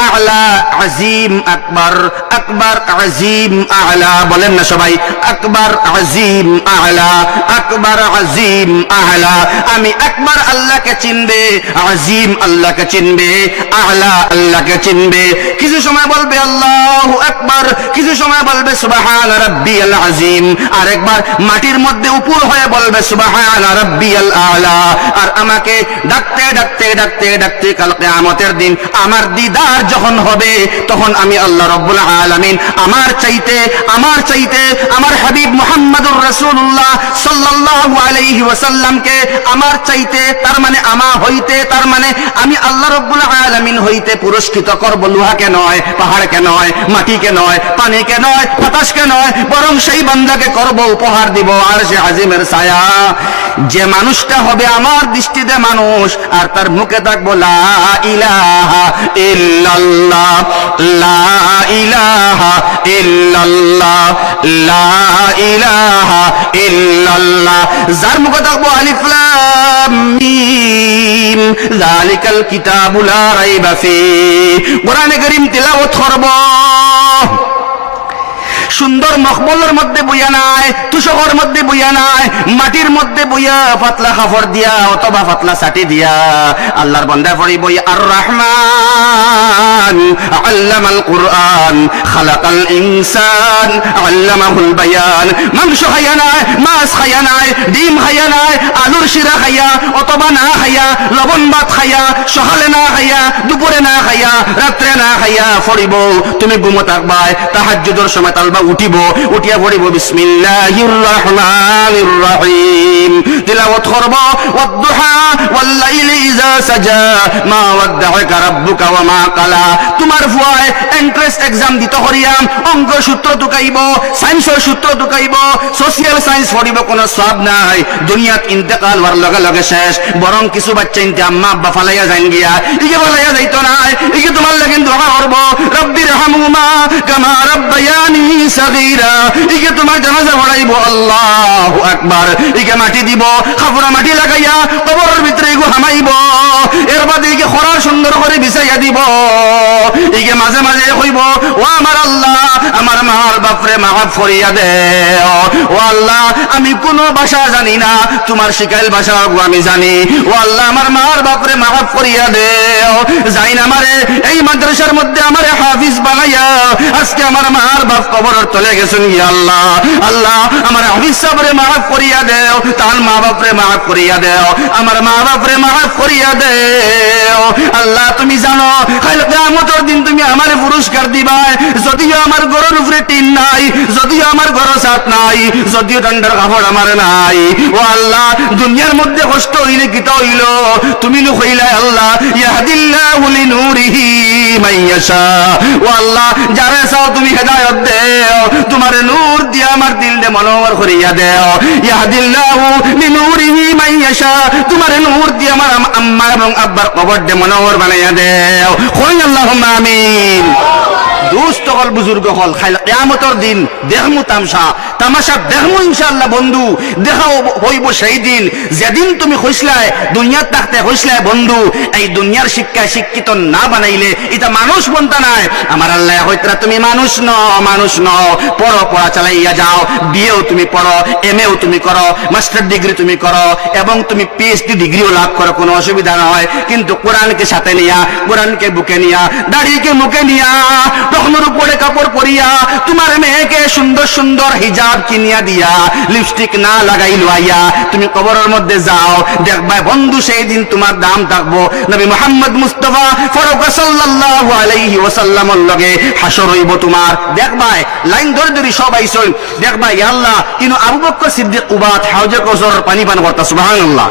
আ'লা আজিম আকবার, আকবার আজিম আ'লা। বলেন না সবাই আকবার আজিম আ'লা, আকবার আজিম আ'লা। আমি আকবার আল্লাহকে চিনবে, আজিম আল্লাহকে চিনবে, আ'লা আল্লাহকে চিনবে। কিছু সময় বলবে আল্লাহু আকবার, কিছু সময় বলবে সুবহান রাব্বিয়াল আযীম, আর একবার মাটির মধ্যে উপর হয়ে বলবে সুবহান রাব্বিয়াল আ'লা। আর আমাকে ডাকতে ডাকতে ডাকতে ডাকতে কাল কিয়ামতের দিন আমার দিদার যখন হবে, তখন আমি আল্লাহ রাব্বুল আলামিন আমার চাইতে আমার হাবিব মুহাম্মদুর রাসূলুল্লাহ সাল্লাল্লাহু আলাইহি ওয়াসাল্লামকে আমার চাইতে, তার মানে তার মানে আমি আল্লাহ রাব্বুল আলামিন হইতে পুরস্কৃত করব। লোহাকে নয়, পাহাড়কে নয়, মাটিকে নয়, পানিকে নয়, বাতাসকে নয়, বরং সেই বান্দাকে করব উপহার দিব আরশে আজিমের ছায়া। যে মানুষটা হবে আমার দৃষ্টিতে মানুষ, আর তার মুখে থাকবো লা ইলাহা ইল্লাল্লাহ, লা ইলাহা ইল্লাল্লাহ, লা ইলাহা ইল্লাল্লাহ। যার মুখে থাকবো আলিফ লাম মিম যালিকাল কিতাবু লা রাইবা ফীহ, কোরআনে কারীম তিলাওয়াত করব। সুন্দর মখমলের মধ্যে বইয়া নাই, তুষকের মধ্যে বইয়া নাই, মাটির মধ্যে বইয়া পাতলা কাপড় দিয়া অথবা পাতলা ছাটি দিয়া আল্লাহর বান্দা পড়ি বই আর রহমান আল্লামাল কুরআন খালাকাল ইনসান আল্লামাহুল বায়ান। মাংস খাইয়া নাই, মাছ খাইয়া নাই, ডিম খাইয়া নাই, আলুর শিরা খাইয়া অথবা না খাইয়া, লবণ ভাত খাইয়া, সকালে না খাইয়া, দুপুরে না খাইয়া, রাত্রে না খাইয়া পড়িব। তুমি ঘুমো থাকবাই, তাহাজ্জুদের সময় তালবা উঠিয়া পড়িব বিসমিল্লাহির রহমানির রহিম, তিলাওয়াত করব ওয়াদ-দুহা ওয়াল-লাইলি ইযা সাজা মা ওয়াদ্দাআকা রাব্বুকা ওয়া মা ক্বালা। তোমার ফুয়ায় এন্ট্রান্স এক্সাম দিতে করিয়াম, অঙ্ক সূত্র টুকাইব, সায়েন্সের সূত্র টুকাইব, সোশিয়াল সায়েন্স পড়িব, কোনো সওয়াব নাই। দুনিয়াত ইন্তেকাল হওয়ার লগে লগে শেষ। বরং কিছু বাচ্চা ইনতে আম্মা আব্বা ফালাইয়া যান গিয়া, ইকে ফালাইয়া যাইতো নাই, ইকে তোমার লাগি দোয়া করব রব্বিরহামহুমা কামা রাব্বায়ানি সাগীরা। ইকে তোমার জানাজা পড়াইব, আল্লাহু আকবার। ইকে মাটি দিব, খাফুরা মাটি লাগাইয়া কবরের ভিতরে ইগো হামাইব। এর বাদে ইকে খরার সুন্দর করে বিছাইয়া দিব। ইকে মাঝে মাঝে কইব ও আমার আল্লাহ, আমার মার বাপরে মাফ করিয়া দেও। ও আল্লাহ, আমি কোন ভাষা জানি না, তোমার শিখাইল ভাষা আমি জানি। ও আল্লাহ, আমার মার বাপরে মাফ করিয়া দেও। যাই না আমারে এই মাদ্রাসার মধ্যে আমারে হাফিজ বানাইয়া, আজকে আমার মার বাপ কবরের তলে গেছেন। ইয়া আল্লাহ, আল্লাহ আমার হাফিজ সাহেবরে মাফ করিয়া দেও, তার মা বাপরে মাফ করিয়া দেও, আমার মা বাপরে মাফ করিয়া দেও। আল্লাহ তুমি জানো কাল কিয়ামতের দিন তুমি আমারে পুরস্কার দিবা, যদিও আমার ঘরের উপরে টিন নাই, যদিও আমার ঘর ছাদ নাই, যদিও ঠান্ডার কাপড় আমার নাই। ও আল্লাহ দুনিয়ার মধ্যে কষ্ট হইলে কিতা হইল, তুমি লো কইলা আল্লাহ ইয়াহদিল্লাহু লিনূরিহি মাইয়াশা। ও আল্লাহ যারা চাও তুমি হেদায়েত দেও, তোমার নূর দিয়ে আমার দিলকে মনোহর করিয়া দেও। ইয়াহদিল্লাহু লিনূরিহি মাইয়াশা, তোমার নূর দিয়ে আমার আম্মা এবং আব্বার কবরকে মনোহর বানাইয়া দেও। কই আল্লাহুম্মা আমিন। দুস্থ হল বুজুর্গ হল খাইল কিয়ামতের দিন দেখমু তামাশা দেখমু ইনশাআল্লাহ। বন্ধু দেখা হইব সেই দিন যেদিন তুমি কইসলাই দুনিয়াত থাকতে কইসলাই বন্ধু এই দুনিয়ার শিক্ষায় শিক্ষিত না বানাইলে এটা মানুষ বনতা নাই। আমার আল্লাহ হইতরা তুমি মানুষ নও, পড়া চালাইয়া যাও, বিয়েও তুমি পড়ো, এমএও তুমি করো, মাস্টার ডিগ্রি তুমি করো এবং তুমি পিএইচডি ডিগ্রিও লাভ করো, কোনো অসুবিধা নয়। কিন্তু কোরআনকে সাথে নিয়া, কোরআনকে বুকে নিয়া, দাড়িকে মুখে নিয়া, তখনের উপরে কাপড় পরিয়া, তোমার মেয়েকে সুন্দর সুন্দর হিজাব কিনিয়া দিয়া, লিপস্টিক না লাগাইলো আইয়া তুমি কবরের মধ্যে যাও, দেখবা বন্ধু সেই দিন তোমার দাম থাকবো নবী মুহাম্মদ মুস্তাফা ফারুক সাল্লাল্লাহু আলাইহি ওয়াসাল্লামের লগে হাসর হইব তোমার। দেখবা লাইন ধরে ধরে সব আইসন, দেখবা ইয়া আল্লাহ কিন্তু আবু বকর সিদ্দিক উবাদ হাউজে কওসারের পানি পান করতা, সুবহানাল্লাহ।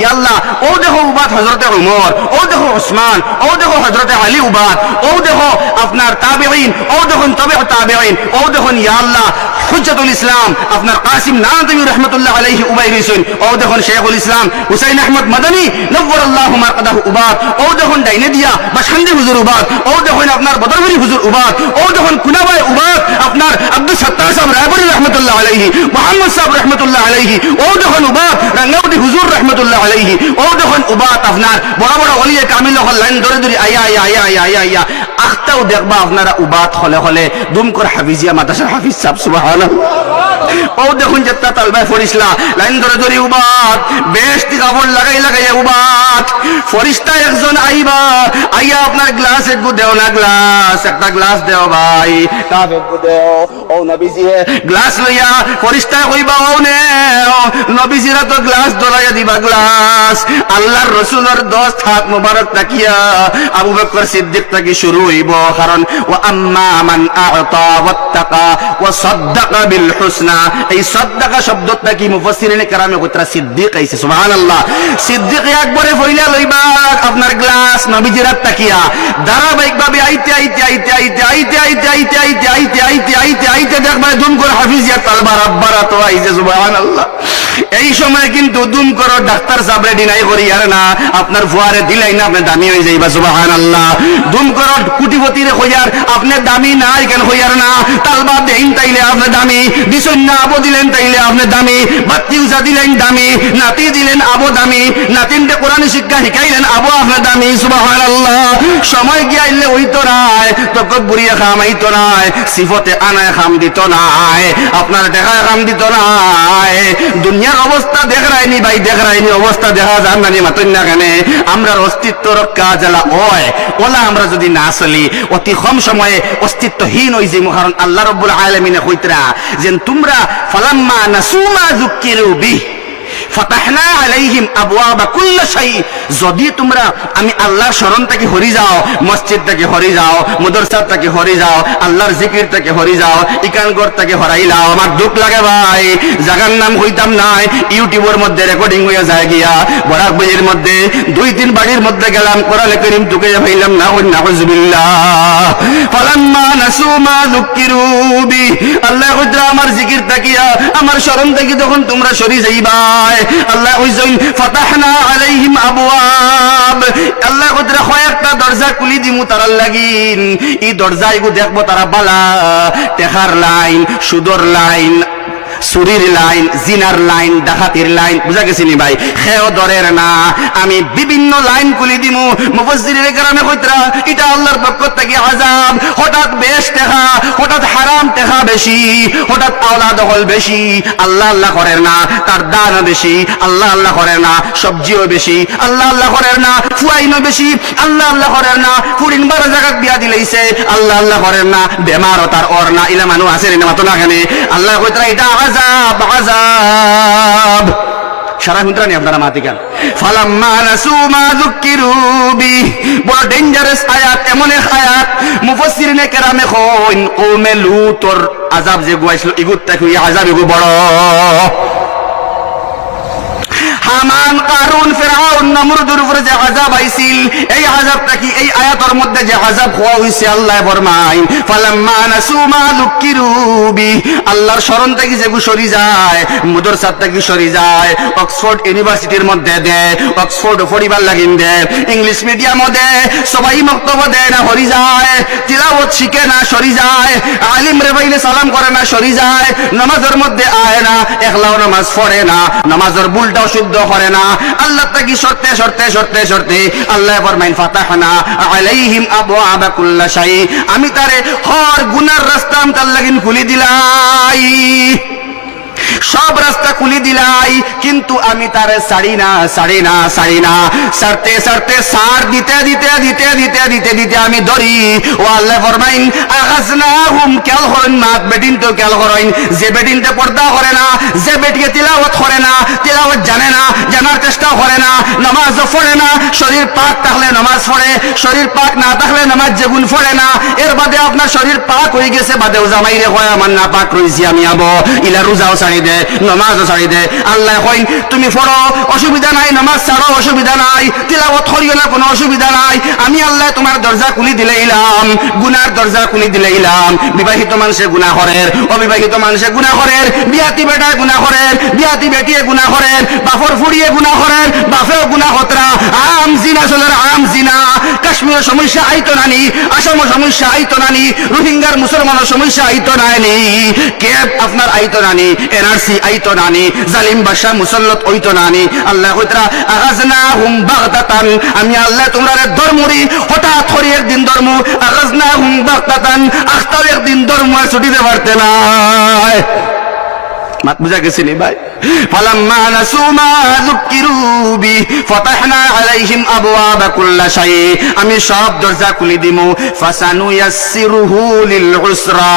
ইয়া আল্লাহ ও দেখো উবাদ হযরতে উমর, ও দেখো ওসমান, ও দেখো হযরতে আলী উবাদ, ও দেখো আপনার তাবেঈন, ও দেখুন তাবেঈন, ও দেখুন ইয়া আল্লাহ হুজ্জাতুল ইসলাম আপনার কাসিম নানতবী রাহমাতুল্লাহ আলাইহি উবাই হইছেন, ও দেখুন শেখুল ইসলাম হুসাইন আহমদ মাদানী নওয়ারাল্লাহু মারকাদাহু উবাদ, ও দেখুন ডাইনে দিয়া বাসখান্দি হুজুর উবাদ, ও দেখুন আপনার বদরবাড়ি হুজুর উবাদ, ও দেখুন কুনাবাই উবাদ আপনার আব্দুল সত্তার সাহেব রায়পুরি রাহমাতুল্লাহ আলাইহি, মুহাম্মদ সাহেব রাহমাতুল্লাহ আলাইহি, ও দেখুন উবাদ রাঙ্গাউটি হুজুর রাহমাতুল্লাহ আলাইহি, ও দেখুন উবাদ আপনার বড় বড় ওলিয়ে কামিল হল লাইন ধরে ধরে আয়া আখতাও দেখবা আপনারা উবাদ হলে দুম করে হাফিজিয়া মাদ্রাসার হাফিজ সাহেব, সুবহানাল্লাহ। ও দেখুন যেটা তালবাই ফরিসলা লাইন ধরে ধরে উবাদ, বেশটি কাপড় লাগাই উবাদ, ফরিস্তা একজন আইয়া আপনার গ্লাস একটু দেও না, গ্লাস একটা গ্লাস দেও ভাই, কাপ একটু দেও। ও নবীজি গ্লাস লইয়া ফরিস্তা কইবা ও নে নবীজিরা তো গ্লাস ধরাইয়া দিবা গ্লাস। আল্লাহর রাসূলের 10 হাত মোবারক তাকিয়া আবু বকর সিদ্দিক থেকে শুরু হইব, কারণ ওয়া আম্মা মান আ'তা ওয়াত্তাকা ওয়া সাদ্দাকা বিল হুসনা। এই সাদ্দাকা শব্দটা কি মুফাসসিরিনে কেরামে কইতরা সিদ্দিক আইছে, সুবহানাল্লাহ। সিদ্দিক একবারে ফইলা লইবা আপনার গ্লাস নবীজির তাকিয়া ধারাবাহিকভাবে আইতে দেখবা দুম করে হাফিজিয়া তালবার আব্বারা তো আইছে, সুবহানাল্লাহ। এই সময় কিন্তু দুম করো ডাক্তার সাহেব ডিনাই করি আর না আপনার ফুয়ারে দিলাই না আপনি দামি হয়ে যাইবা, সুবহানাল্লাহ। দুম করো কুটিপতিরে কইয়ার আপনি দামি নাই কেন কইয়ার না, তালবা দেন তাইলে আপনি দামি, দিছেন না আবো দিলেন তাইলে আপনি দামি, বাতি উজা দিলেন দামি, নাতি দিলেন আবো দামি, নাতিনতে কোরআন শিক্ষা শিখাইলেন আবো আপনি দামি, সুবহানাল্লাহ। সময় গিয়াইলে ওই তো নাই, তকব্বুরিয়া খামাই তো নাই, সিফতে আনায় খাম দিত নাই, আপনার দেখায় খাম দিত নাই। দুনিয়ার অবস্থা দেখ রাইনি ভাই, দেখ রাইনি অবস্থা দেখা যান না মাতন না কেন আমরা অস্তিত্ব রক্ষা জ্বালা ওলা আমরা যদি না চলি অতি কম সময়ে অস্তিত্বহীন হয়ে যাই। কারণ আল্লাহ রাব্বুল আলামিনে কইতরা যে তোমরা ফালাম্মা নাসুমা যুকিরু বিহি ফাতাহনা আলাইহিম আবওয়াবা কুল্লি শাই, যদি তোমরা আমি আল্লাহর শরণ থেকে হরি যাও, মসজিদ থেকে হরি যাও, মাদ্রাসা থেকে হরি যাও, আল্লাহর জিকির থেকে হরি যাও, ইকানগর থেকে হরাইলাও, আমার দুঃখ লাগে ভাই। জায়গার নাম হইতাম নাই, ইউটিউবের মধ্যে রেকর্ডিং হয়ে যায় গিয়া বরাক বইয়ের মধ্যে 2-3 বাড়ির মধ্যে গেলাম, কোরআন কারীম তুকে ভাইলাম না নাউযুবিল্লাহ। ফালাম্মা নাসু মা যুকিরু বি, আল্লাহ কইরা আমার জিকির তাকিয়া আমার শরণ থেকে যখন তোমরা সরি যাইবা, আল্লাহ কইছেন ফাতাহনা আলাইহিম আবওয়াব, আল্লাহ কইরা কয়েকটা দরজা খুলি দিমু তারার লাগিন। এই দরজাইগু দেখবো তারা বালা টেকার লাইন, সুদর লাইন, চুরির লাইন, জিনার লাইন, ডাকাতির লাইন, বুঝা গেছি নি ভাই? খেও দরের না, আমি বিভিন্ন লাইন খুলি দিমু। মুফাসসিরিনে কেরামে কইতরা এটা আল্লাহর পক্ষ থেকে আযাব। হঠাৎ বেশ টেকা, হঠাৎ হারাম টেকা বেশি, হঠাৎ আওলাদ হল বেশি, আল্লাহ আল্লাহ করেন না, তার দান বেশি, আল্লাহ আল্লাহ করেন না, সবজিও বেশি, আল্লাহ আল্লাহ করেন না, ফুয়াইনও বেশি, আল্লাহ আল্লাহ করেন না, ফুরিন বারো জায়গাত বিয়া দিলেইছে, আল্লাহ আল্লাহ করেন না, বেমারও তার ওর না, ইলা মানুষ আছে রে না মাতো না কেনে। আল্লাহ কইতরা এটা আযাব, আযাব। সারা হুন্দ্রানি আপনারা মাতি কেন ফালাম্মা নাসু মা যুকিরু বি বড় ডেঞ্জারাস আয়াত এমন এক আয়াত মুফাসসিরিনে কেরামে কইন কওমে লুতর আযাব যে গুয়াইছিল ইগুত তাকি আযাব ইগু বড় হামান কারুন ফিরআউন নমরুদের উপরে যে আযাব আইছিল এই আযাবটা কি এই আয়াতের মধ্যে যে আযাব হওয়া হইছে আল্লাহ ফরমায় ফালাম্মা নাসু মা যুকিরু বি আল্লাহর শরণ থেকে যে সরি যায় মাদ্রাসা থেকে সরি যায় অক্সফোর্ড ইউনিভার্সিটির মধ্যে দে অক্সফোর্ড পরিবার লাগিন দে ইংলিশ মিডিয়ামে দে সবাই মক্তব দে না হরি যায় তিলাওয়াত শিখে না সরি যায় আলিম রে বাইলে সালাম করে না সরি যায় নামাজের মধ্যে আয় না একলাও নামাজ পড়ে না নামাজের বুলটাও শুদ্ধ করে না আল্লাহ তাকি শর্তে শর্তে শর্তে শর্তে আল্লাহ ফরমাইন ফাতাহনা আলাইহিম আবওয়াবা কুল্লি শাই আমি তারে হর গুনার রাস্তা আমি তার লাগিন খুলে দিলাই সব রাস্তা খুলে দিলাই কিন্তু আমি তারে ছাড়ি না ছাড়তে সার দিতে দিতে দিতে দিতে দিতে দিতে আমি ধরি ও আল্লাহ ফরমাইন আগাজনাহুম কেল করেন মাত বেটিন তো কেল করেন যে বেটিনতে পর্দা করে না যে বেটিকে তিলাওয়াত করে না তিলাওয়াত জানে না জানার চেষ্টা করে না নামাজও পড়ে না শরীর পাক থাকলে নামাজ পড়ে শরীর পাক না থাকলে নামাজ যেগুন পড়ে না এর বাদে আপনার শরীর পাক হয়ে গেছে বাদেও জামাইরে কয় আমার না পাক রইছি আমি আবো ইলা রোজাও ছাড়ি দে নামাজও ছাড়ি দে আল্লাহ কইন তুমি পড়ো অসুবিধা নাই নামাজ ছাড়ো অসুবিধা নাই তিলাওয়াত করিও না কোনো অসুবিধা নাই আমি আল্লাহ তোমার দরজা খুলি দিলে ইলাম গুনার দরজা খুলি দিলে ইলাম বিবাহিত মানুষে গুনাহ করের অবিবাহিত মানুষে গুনাহ করের বিয়াতি বেটায় গুনাহ করের বিয়াতি বেটিয়ে গুনাহ করের বাফর ফুড়িয়ে গুনাহ করের বাফেও গুনাহ হতরা আম জিনা চলের আম জিনা কাশ্মীরের সমস্যা আইতো নানি আসামের সমস্যা আইতো নানি রোহিঙ্গার মুসলমানের সমস্যা আইতো নানি কে আপনার আইতো নানি এনআরসি আইতো নানি জালিম বাদশা মুসল্লত হইতো নানি আল্লাহ কইতরা আগাজনাহুম বাগতাতান আমি আল্লাহ তোমরা ধর্মরি হঠাৎ করে একদিন ধর্ম আগাজনাহুম বাগতাতান আখতাও একদিন ধর্ম ছুটিতে পারতে নাই মাত বুঝা গেছে নি ভাই ফালাম্মা নাসু মা যুকিরু বি ফাতাহনা আলাইহিম আবওয়াবা কুল্লি শাই আমি সব দরজা খুলে দিমু ফাসানু ইয়াসসিরুহু লিল উসরা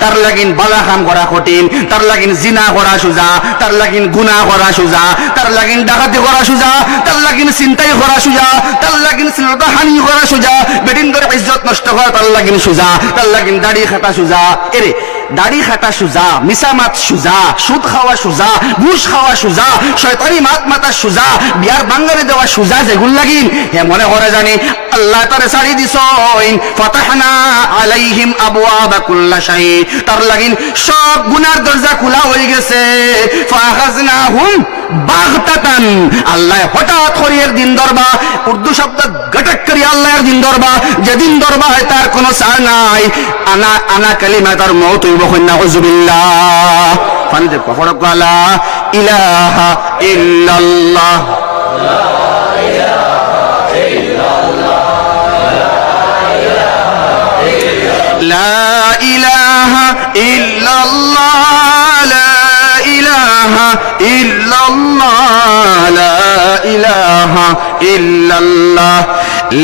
তার লাগিন বালা কাম করা কঠিন তার লাগিন জিনা করা সুজা তার লাগিন গুনাহ করা সুজা তার লাগিন ডাকাতি করা সুজা তার লাগিন চিন্তাই করা সুজা তার লাগিন শ্লীলতাহানি করা সুজা বেদিন করে ইজ্জত নষ্ট করা তার লাগিন সুজা তার লাগিন দাড়ি খাটা সুজা এরে দাড়ি খাটা সুজা মিসামাত সুজা সুদ খাওয়া সুজা ঘুষ খাওয়া সুজা শয়তানি মাত মাতা সুজা বিয়ার বাঙ্গারে দেওয়া সুজা যেগুলো লাগিন হে মনে করে জানি আল্লাহ তারে ছাড়ি দিছইন ফাতাহনা আলাইহিম আবওয়াবা কুল্লি শাই তার লাগিন সব গুনার দরজা খোলা হয়ে গেছে ফাখাজনাহুম বাগতাতান আল্লাহ হঠাৎ করে একদিন দরবা উর্দু শব্দ গটক করি আল্লাহ একদিন দরবা যেদিন দরবা হয় তার কোনো সার নাই আনা আনা কালিমাতার মউত হইব কন্যা উযুবিল্লাহ ফানিতে পড়ক লা ইলাহা ইল্লাল্লাহ লা ইলাহা ইল্লাল্লাহ লা ইলাহা ইল্লাল্লাহ লা ইলাহা ইল্লাল্লাহ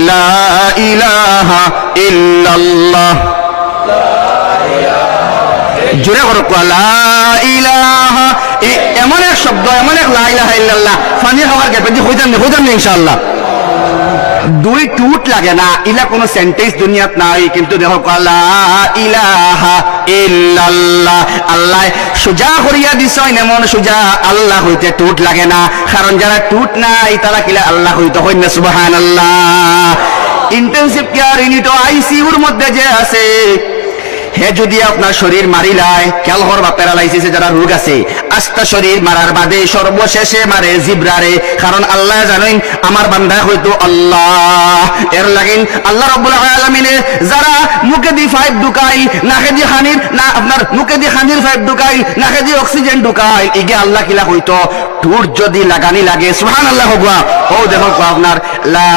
লা ইলাহা ইল্লাল্লাহ জোরে করক লা ইলাহা এমন এক শব্দ এমন এক লা ইলাহা ইল্লাল্লাহ ফানি খাওয়ার গ্যাপে দিয়ে হইতাম না ইনশাআল্লাহ দুই টুট লাগে না ইলা কোন সেন্টেন্স দুনিয়াত নাই কিন্তু দেখো লা ইলাহা ইল্লাল্লাহ আল্লাহ সুজা করিয়া দিছই এমন সুজা আল্লাহ হইতে টুট লাগে না কারণ যারা টুট নাই তারা কিলা আল্লাহ হইতে হয় না সুবহানাল্লাহ ইন্টেনসিভ কেয়ার ইউনিট আইসিইউর মধ্যে যে আছে হে যদি আপনার শরীর মারিলায় ক্যালহর বা প্যারালাইসিসে যারা রোগ আছে আস্তা শরীর মারার বাদে সর্বশেষে মারে জিব্রারে কারণ আল্লাহ জানেন আমার বান্দা হয়তো আল্লাহ এর লাগিন আল্লাহ রাব্বুল আলামিনে যারা মুখে দি পাইপ ঢুকাই নাকে দি খানির না আপনার মুখে দি খানির পাইপ ঢুকাই নাকে দি অক্সিজেন ঢুকাই ইগে আল্লাহ কিলা হইতো টুট যদি লাগানি লাগে সুবহানাল্লাহ হগা ও দেখো আপনার লা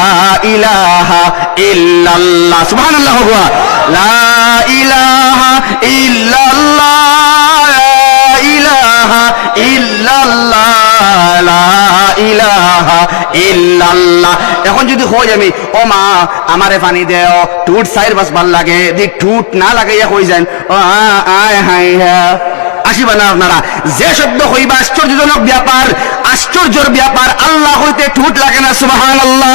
ইলাহা ইল্লাল্লাহ সুবহানাল্লাহ হগা লা ইলাহা ইল্লাল্লাহ লা ইলাহা ইল্লাল্লাহ লা ইলাহা ইল্লাল্লাহ এখন যদি কই আমি ও মা আমারে পানি দেও টুট সাইর বাস ভাল লাগে দি টুট না লাগাইয়া কই যান ও আয় হায় আসিবা না আপনারা যে শব্দ হইবা আশ্চর্যজনক ব্যাপার আশ্চর্যের ব্যাপার, আল্লাহ হইতে ঠোঁট লাগে না, সুবহানাল্লাহ।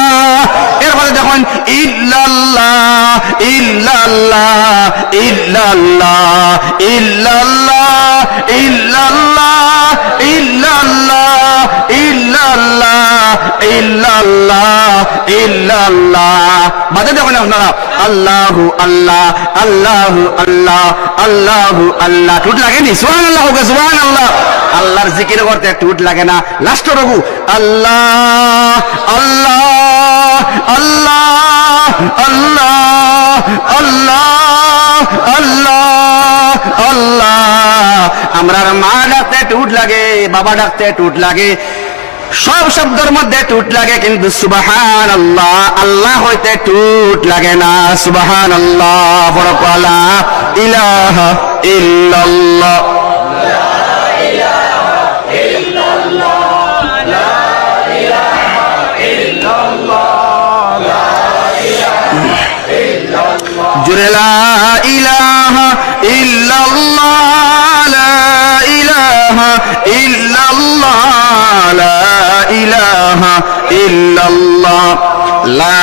এরপরে দেখুন ইল্লাল্লাহ ইল্লাল্লাহ ইল্লাল্লাহ ইল্লাল্লাহ ইল্লাল্লাহ ইল্লাল্লাহ ইল্লাল্লাহ ইল্লাল্লাহ ইল্লাল্লাহ। বাদে দেখুন আপনারা আল্লাহু আল্লাহ আল্লাহু আল্লাহ আল্লাহু আল্লাহ, ঠোঁট লাগেনি? সুবহানাল্লাহ, সুবহানাল্লাহ। আল্লাহর জিকির করতে ঠোঁট লাগে না। লাস্ট রঘু আল্লাহ আল্লাহ আল্লাহ আল্লাহ আল্লাহ আল্লাহ আল্লাহ। আমরার মা ডাকতে ঠোঁট লাগে, বাবা ডাকতে ঠোঁট লাগে, সব শব্দের মধ্যে ঠোঁট লাগে, কিন্তু সুবহানাল্লাহ আল্লাহ হইতে ঠোঁট লাগে না। সুবহানাল্লাহ, বড় লা ইলাহা ইল্লাল্লাহ। জুড়ে লা ইলাহা ইল্লাল্লাহ লা ইলাহা ইল্লাল্লাহ লা ইলাহা ইল্লাল্লাহ লা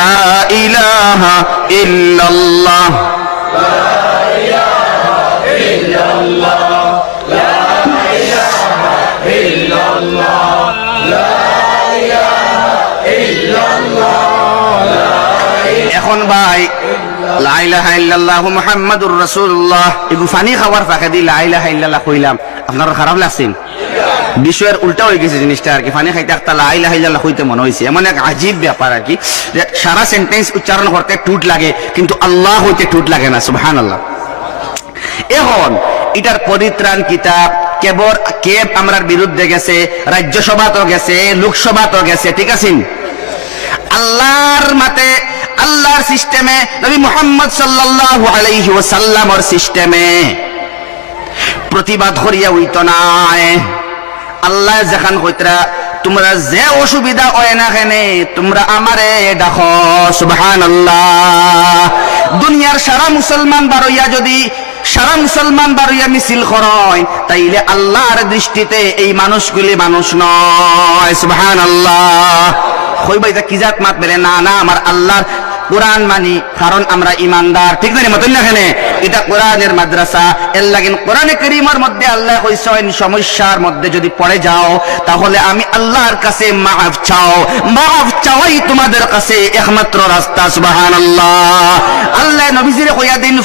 ইলাহা ইল্লাল্লাহ। এখন ভাই লা ইলাহা ইল্লাল্লাহ মুহাম্মাদুর রাসূলুল্লাহ এগু ফানি খাওয়ার ফাঁকে দি লা ইলাহা ইল্লাল্লাহ কইলাম, আপনার খারাপ লাগছে? বিষয়ের উল্টা হয়ে গেছে জিনিসটা আর কি। ফানি খাইতে একটা লা ইলাহা ইল্লাল্লাহ কইতে মনে হয়েছে, এমন এক আজীব ব্যাপার আর কি, যে সারা সেন্টেন্স উচ্চারণ করতে ঠোঁট লাগে, কিন্তু আল্লাহ হইতে ঠোঁট লাগে না। সুবহানাল্লাহ। এখন এটার পরিত্রাণ কিতাব কেবল কে আমরার বিরুদ্ধে গেছে, রাজ্যসভা তো গেছে, লোকসভা তো গেছে, ঠিক আছে? আল্লাহর মাতে, আল্লাহর সিস্টেমে, নবী মুহাম্মদ সাল্লাল্লাহু আলাইহি ওয়াসাল্লামের সিস্টেমে প্রতিবাদ করিয়া হইতো নাই। আল্লাহ যেখান কইতরা তোমরা যে অসুবিধা হয় না কেনে তোমরা আমারে ডাকো, সুবহানাল্লাহ। দুনিয়ার সারা মুসলমান বারইয়া যদি সারা মুসলমান বারইয়া মিছিল করয়, তাইলে আল্লাহর দৃষ্টিতে এই মানুষগুলি মানুষ নয়, সুবহানাল্লাহ। কইবা এটা কি জাত মাত বেরে? না না, আমার আল্লাহর কোরআন মানি, কারণ আমরা ইমানদার, ঠিক না? মতন না কেন? এটা কোরআনের মাদ্রাসা। এর লাগিন কোরআনে কারীমের মধ্যে আল্লাহ কইছেন সমস্যার মধ্যে যদি পড়ে যাও তাহলে আমি আল্লাহর কাছে মাফ চাও, মাফ চাওয়াই তোমাদের কাছে একমাত্র রাস্তা, সুবহানাল্লাহ। আল্লাহ নবীজিরে কইয়া দিন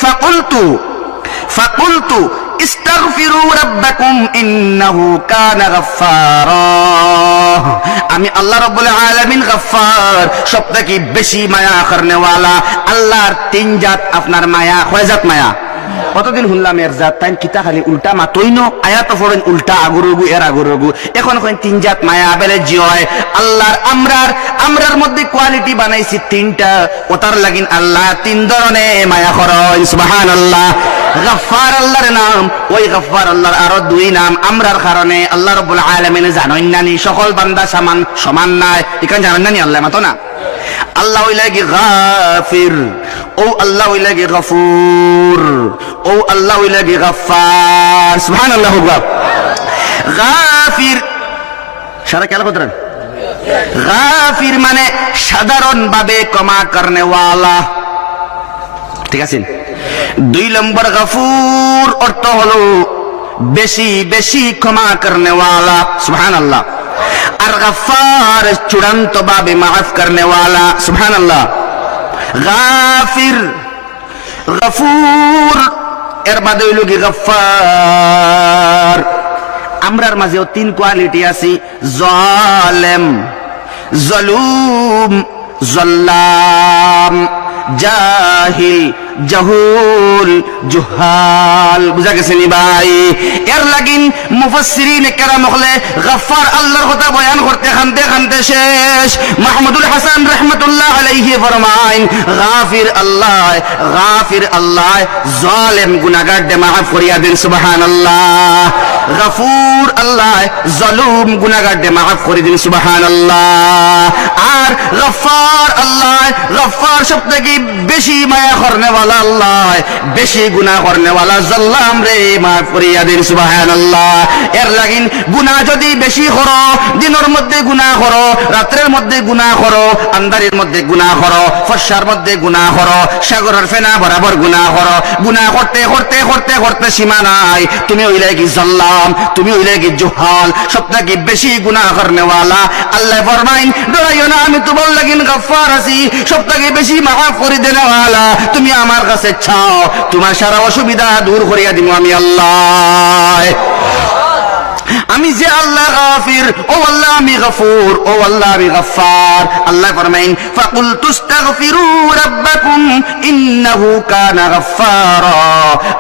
ফাকুলতু ইস্তাগফিরু রাব্বাকুম ইন্নাহু কানা গাফফারা। আমি আল্লাহ রাব্বুল আলামিন গাফফার, সবথেকে বেশি মায়া করনে ওয়ালা। আল্লাহর তিন জাত আপনার মায়া, কয় জাত মায়া? কতদিন শুনলাম এর জাত, তাই কিতা খালি উল্টা মাতইনো, আয়াত পড়েন উল্টা আগরগু এর আগরগু। এখন কইন তিন জাত মায়া বেলে জিয় আল্লাহর আমরার মধ্যে কোয়ালিটি বানাইছি তিনটা, ওটার লাগিন আল্লাহ তিন ধরনের মায়া করেন, সুবহানাল্লাহ। গাফফার আল্লাহর নাম, ওই গাফফার আল্লাহর আরো দুই নাম আমরার কারণে আল্লাহ রাব্বুল আলামিন জানেন নানি সকল বান্দা সমান নাই, এখানে জানেন নানি আল্লাহ মাতো না। আল্লাহ হইলাগি গাফির, ও আল্লাহ হইলাগি গফুর, ও আল্লাহ হইলাগি গাফফার, সুবহানাল্লাহ। গাফির সারা খেয়াল করতেন, গাফির মানে সাধারণ ভাবে ক্ষমা করনে ওয়ালা, ঠিক আছে? দুই নম্বর গফুর অর্থ হলো বেশি বেশি ক্ষমা করনে ওয়ালা, সুবহানাল্লাহ। আর গফফার চূড়ান্ত ভাবে মাফ করনে ওয়ালা, সুবহানাল্লাহ। গাফির, গফুর, এর বাদে হইল কি গফফার। আমরার মাঝেও তিন কোয়ালিটি আছে, জালেম, জলুম, জল্লাম, জাহিল, জাহুল, জুহাল। বুঝা গেছে নি ভাই? এর লাগিন মুফাসসিরিন কেরাম হলে গফফার আল্লাহর কথা বয়ান করতে খানতে শেষ। মাহমুদুল হাসান রাহমাতুল্লাহ আলাইহি ফরমাইন, গাফির আল্লাহ জালেম গুনাহগার দে মাফ করিয়া দেন, সুবহানাল্লাহ। গফুর আল্লাহ জালুম গুনাহগার দে মাফ করে দেন, সুবহানাল্লাহ। আর গফফার আল্লাহ, গফফার সবথেকে বেশি মায়া করনে ওয়ালা আল্লাহ বেশি গুনাহ করনে ওয়ালা জাল্লাম রে মাফ করিয়া দিন সুবহানাল্লাহ। এর লাগিন গুনাহ যদি বেশি করো, দিনের মধ্যে গুনাহ করো, রাত্রের মধ্যে গুনাহ করো, আন্ধারের মধ্যে গুনাহ করো, ফর্সার মধ্যে গুনাহ করো, সাগরের ফেনা বরাবর গুনাহ করো, গুনাহ করতে করতে করতে করতে সীমা নাই, তুমি হইলে কি জাল্লাম, তুমি হইলে কি জুহাল, সবথেকে বেশি গুনাহ করনে ওয়ালা আল্লাহ ফরমাইন ডরাইও না, আমি তোমার লাগিন গফফার আছি, সবথেকে বেশি মাফ করে দেনে ওয়ালা, তুমি আমার কাছে চাও, তোমার সারা অসুবিধা দূর করিয়া দিব আমি আল্লাহ। আমি যে আল্লাহ গাফির, ও আল্লাহ আমি গফুর, ও আল্লাহ আমি গফফার। আল্লাহ ফরমাইন ফাকুল তুস্তাগফিরু রাব্বাকুম ইন্নাহু কানা গফফারা।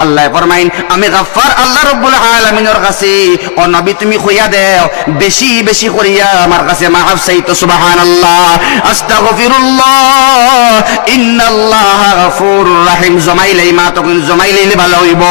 আল্লাহ ফরমাইন আমি গফফার আল্লাহ রাব্বুল আলামিনের কাছে, ও নবী তুমি কইয়া দেও বেশি বেশি করিয়া আমার কাছে মাফ চাইতো। সুবহানাল্লাহ, আস্তাগফিরুল্লাহ ইন্নাল্লাহা গফুরুর রহিম। জমাইলে মা তখন জমাইলে ভালো হইব।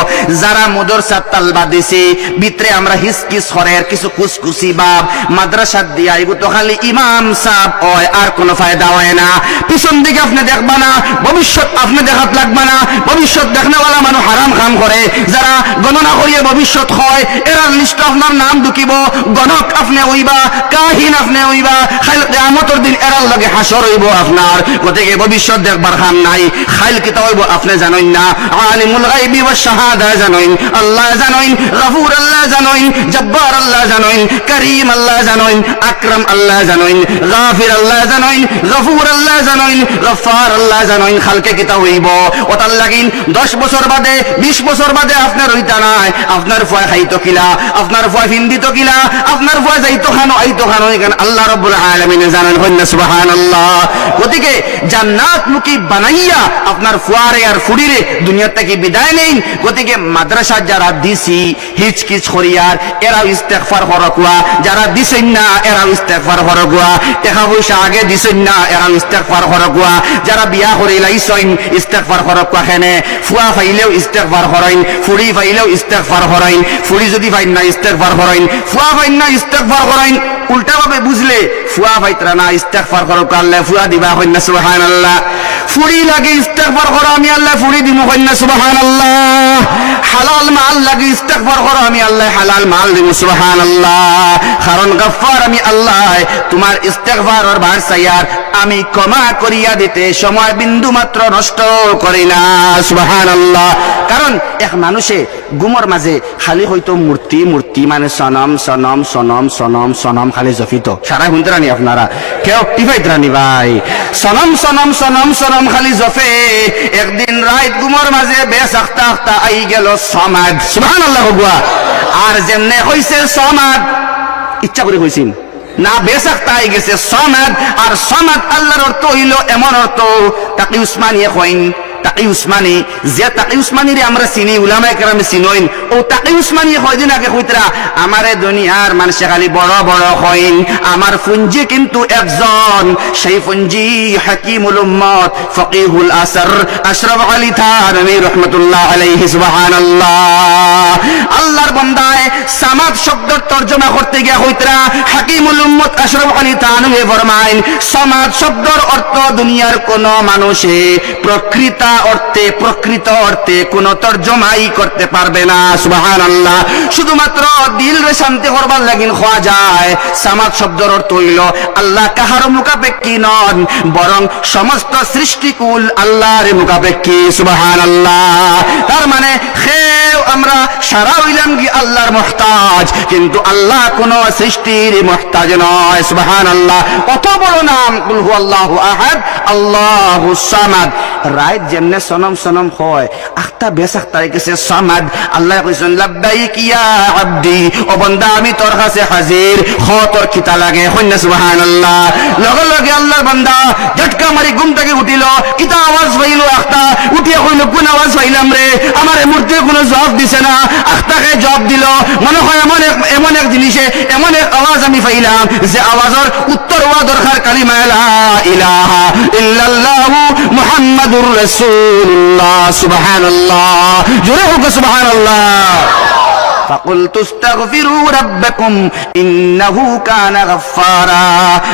যারা মুদরসা তালবা দিছে ভিতরে আমরা হিসকিস করে কিছু কুসকুসি বাপ মাদ্রাসা দিয়া এগু তো খালি ইমাম সাহেব হয়, আর কোনো ফায়দা হয় না। পিছন দিকে আপনি দেখবা না, ভবিষ্যৎ আপনি দেখাত লাগবা না। ভবিষ্যৎ দেখনেওয়ালা মানুষ হারাম কাম করে, যারা গণনা করিয়ে ভবিষ্যৎ হয় এরা লিস্ট আপনার নাম ঢুকিব, গণক আপনি হইবা, কাহিন আপনি হইবা, খাইল কিয়ামতের দিন এরার লগে হাসর হইব আপনার। গতিকে ভবিষ্যৎ দেখবার খাম নাই, খাইল কিতা হইব আপনি জানেন না। আলিমুল গায়বি ওয়াশ শাহাদা জানেন, আল্লাহ জানেন, গফুর আল্লাহ জানেন, জব্বার আল্লাহ জানেন, করিম আল্লাহ জানেন, আকরাম আল্লাহ জানেন, গাফির আল্লাহ জানেন, গফুর আল্লাহ জানেন, গফফার আল্লাহ জানেন। খালকে কিতা হইব ওটার লাগিন 10 বছর বাদে 20 বছর বাদে আপনার হইতা নাই, আপনার ফুয়া খাইতো কিলা, আপনার ফুয়া ফিন্দিত কিলা, আপনার ফুয়া যাইতো খানো আইতো খানো, এখানে আল্লাহ রাব্বুল আলামিন জানেন। কন্যা সুবহানাল্লাহ। গতিকে জান্নাত মুখী বানাইয়া আপনার ফুয়ারে আর ফুড়িরে দুনিয়া থেকে বিদায় নেই। গতিকে মাদ্রাসা যারা দিছি হিচকিচ করিয়ার এরা ইস্তেগফার করকুয়া, যারা দিছেন না এরা ইস্তেগফার করকুয়া, টাকা পয়সা আগে দিছেন না এরা ইস্তেগফার করকুয়া, যারা বিয়া করে লাইছেন ইস্তেগফার করকুয়া, খেনে ফুয়া ফাইলেও ইস্তেগফার করেন, ফুড়ি ফাইলেও ইস্তেগফার করেন, ফুড়ি যদি ফাইন না ইস্তেগফার করেন, ফুয়া ফাইন না ইস্তেগফার করেন। উল্টা ভাবে বুঝলে ফুয়া ফাইতরা না ইস্তেগফার করক আল্লাহ ফুয়া দিবা। কন্যা সুবহানাল্লাহ। ফুড়ি লাগে ইস্তেগফার করো আমি আল্লাহ ফুড়ি দিব। কন্যা সুবহানাল্লাহ। হালাল মাল লাগে ইস্তেগফার করো আমি আল্লাহ হালাল মাল দিব। সুবহানাল্লাহ। কারণ গফফার আমি আল্লাহ, তোমার ইস্তেগফারের ভার চাইয়ার আমি ক্ষমা করিয়া দিতে সময় বিন্দু মাত্র নষ্ট করি না। সুবহানাল্লাহ। কারণ এক মানুষে গুমর মাঝে খালি হয়তো মূর্তি মূর্তি মানে সনম সনম সনম সনম সনম খালি জফিত সারা শুনতে রানি আপনারা কেউ টিফাইত রানি ভাই সনম সনম সনম সনম খালি জফে। একদিন রাত গুমর মাঝে বেশ আখতা আখতা আই গেল সমাদ। সুবহানাল্লাহ। আর যেমনে হইছে সমাদ ইচ্ছা করে কইছিন না, বেশক তাই গেছে সমাদ। আর সমাদ আল্লাহর অর্থ হইল এমন অর্থ তাকি উসমানিয়ে কইন, তাকি উসমানী যে তাকি উসমানীরে আমরা চিনি, উলামায়ে কেরামে চিনইন, ও তাকি উসমানী কয়দিন আগে কইতরা আমারে দুনিয়ার মানুষে খালি বড় বড় কইন, আমার পুঞ্জি কিন্তু একজন, সেই পুঞ্জি হাকিমুল উম্মত ফকিহুল আসর আশরাফ আলী থানভী রাহমাতুল্লাহ আলাইহি। সুবহানাল্লাহ। আল্লাহর বান্দায় সামাদ শব্দের তরজমা করতে গিয়া কইতরা হাকিমুল উম্মত আশরাফ আলী থানভী ফরমাইন সামাদ শব্দের অর্থ দুনিয়ার কোন মানুষে প্রকৃত অর্থে কোন তরজমাই করতে পারবে না। সুবহানাল্লাহ। শুধুমাত্র দিল রে শান্তি করবার লাগিন খোয়া যায়। সামাদ শব্দের অর্থ হইল আল্লাহ কাহার মুখাপেক্ষী নন, বরং সমস্ত সৃষ্টিকুল আল্লাহর মুখাপেক্ষী। সুবহানাল্লাহ। তার মানে আমরা সারা হইলাম কি আল্লাহর মুহতাজ, কিন্তু আল্লাহ কোন সৃষ্টির মুহতাজ নয়। সুবহানাল্লাহ। কত বড় নাম কুল হুয়াল্লাহু আহাদ আল্লাহুস সামাদ। রাইত যেমনে সনম সনম হয় আখতা বেসাখতা গেছে সামাদ। আল্লাহ কইছেন লাব্বাইক ইয়া আব্দি, ও বান্দা আমি তোর কাছে হাজির, খ তোর কিতা লাগে। কন্যা সুবহানাল্লাহ। লগে লগে আল্লাহর বান্দা ঝটকা মারি ঘুম থেকে উঠিল, কিতা আওয়াজ পাইল, আখতা উঠিয়া কইল কোন আওয়াজ পাইলাম রে, আমার মূর্তি কোনো জবাব দিছে না। আখতাকে জবাব দিল, মনে হয় এমন এক জিনিসে এমন এক আওয়াজ আমি পাইলাম যে আওয়াজের উত্তর হওয়া দরকার কালিমা লা ইলাহা ইল্লাল্লাহু মুহাম্মাদুর রাসূলুল্লাহ। সুবহানাল্লাহ। জোরে হোক সুবহানাল্লাহ। ফাকুলতু ইস্তাগফিরু রাব্বাকুম ইন্নাহু কানা গাফফারা।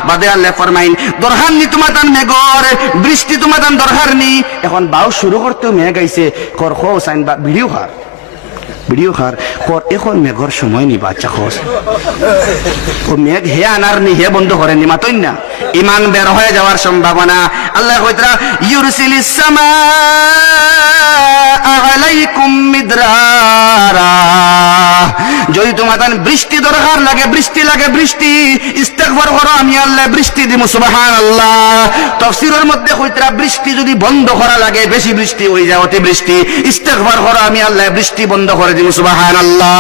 বাদে আল্লাহ ফরমাইন দরকার নি তোমাতান মেঘর বৃষ্টি তোমাতান দরকার নি। এখন বাউ শুরু করতে মেঘ আইছে কর খো সাইন বা ভিডিও খার কর এখন মেঘর সময় নি বাচ্চা খোস ও মেঘ হে আনার নি হে বন্ধ করে নি মাতই না ইমান বের হয়ে যাওয়ার সম্ভাবনা। আল্লাহ কইতরা ইউরসিলিস সামা আলাইকুম মিদরারা। যদি তোমাদের বৃষ্টি দরকার লাগে বৃষ্টি ইস্তেগফার করো আমি আল্লাহ বৃষ্টি দিমু সুবহানাল্লাহ। তাফসীরের মধ্যে কইতরা বৃষ্টি যদি বন্ধ করা লাগে বেশি বৃষ্টি হয়ে যায় অতিবৃষ্টি ইস্তেগফার করো আমি আল্লাহ বৃষ্টি বন্ধ করে দিমু সুবহানাল্লাহ।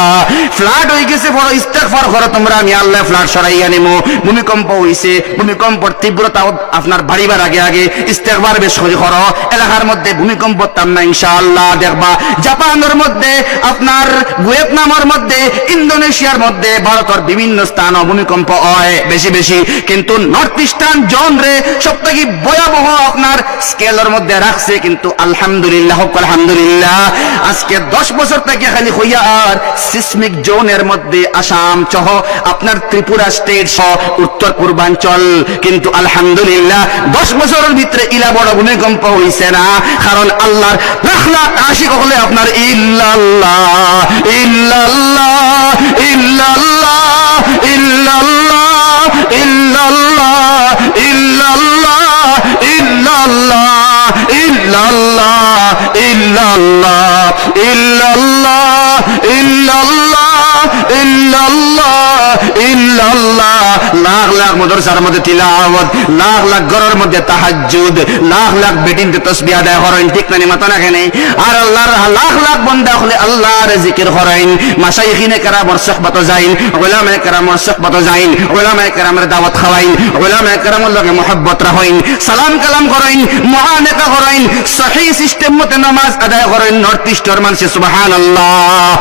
ফ্লাড হয়ে গেছে বড় ইস্তেগফার করো তোমরা আমি আল্লাহ ফ্লাড সরাইয়া নিমু। ভূমিকম্প হইছে ভূমিকম্পর তীব্রতা আপনার বাড়িবার আগে ইস্তেগফার বেশ করে করো। এলাকার মধ্যে ভূমিকম্প তামনা ইনশাআল্লাহ দেখবা। জাপানের মধ্যে আপনার ভিয়েতনামের মধ্যে ইন্দোনেশিয়ার মধ্যে ভারতের বিভিন্ন স্থান ভূমিকম্প হয় বেশি কিন্তু নর্থ ইস্টার্ন জোন রে সবথেকে ভয়াবহ আপনার স্কেলের মধ্যে রাখছে। কিন্তু আলহামদুলিল্লাহ আজকে 10 বছর থেকে খালি হইয়া আর সিসমিক জোনের মধ্যে আসাম সহ আপনার ত্রিপুরা স্টেট সহ উত্তর পূর্বাঞ্চল। কিন্তু আলহামদুলিল্লাহ 10 বছরের ভিতরে ইলা বড় ভূমিকম্প হইছে না। কারণ আল্লাহর লাখ লাখ আশিক হলে আপনার ইল্লাল্লাহ ইল্লাল্লাহ ইল্লাল্লাহ ইল্লাল্লাহ ইল্লাল্লাহ ইল্লাল্লাহ ইল্লাল্লাহ ইল্লাল্লাহ ইল্লাল্লাহ ইল্লাল্লাহ ইল্লাল্লাহ ইল্লাল্লাহ ইল্লাল্লাহ। লাখ লাখ মাদ্রাসার মধ্যে তিলাওয়াত লাখ লাখ ঘরের মধ্যে তাহাজ্জুদ লাখ লাখ বেটিনতে তাসবিহ আদায় করেন ঠিক না মাতা না কেন। আর আল্লাহর লাখ লাখ বান্দা হলে আল্লাহর জিকির করেন। মাশাইখিনে কেরামর সুহবত যাইন উলামায়ে কেরামর সুহবত যাইন উলামায়ে কেরামের দাওয়াত খাওয়াইন উলামায়ে কেরামের লগে মুহাব্বত রাখেন সালাম কালাম করেন মুআনাকা করেন সহিহ সিস্টেম মতে নামাজ আদায় করেন। নর্থ ইস্টের মানুষ সুবহানাল্লাহ।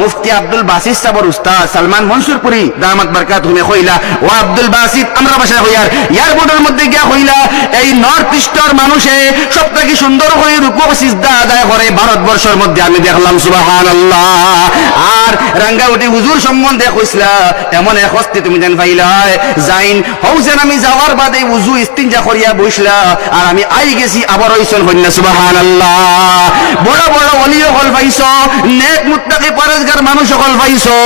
মুফতি আব্দুল বাসিত সাহেবের উস্তাদ সালমান মনসুরপুরি দামাত বারাকাতুহু কইলা ও আব্দুল বাসিত আমরা বাসায় হইয়ার এয়ারপোর্টের মধ্যে গিয়া হইলা এই নর্থ ইস্টের মানুষে সবথেকে সুন্দর হয়ে রুকু সিজদা আদায় করে ভারতবর্ষের মধ্যে আমি দেখলাম সুবহানাল্লাহ। আর রাঙ্গাউটি হুজুর সম্বন্ধে কইছলা এমন এক হস্তি তুমি জান পাইলা যাইন হউছেন আমি যাওয়ার বাদে উযু ইস্তিনজা করিয়া বসলা আর আমি আই গেছি আবার হইছেন হইনা সুবহানাল্লাহ। বড় বড় ওলিও হল পাইছো নেক মুত্তাকি পরেজগার মানুষ হল পাইছো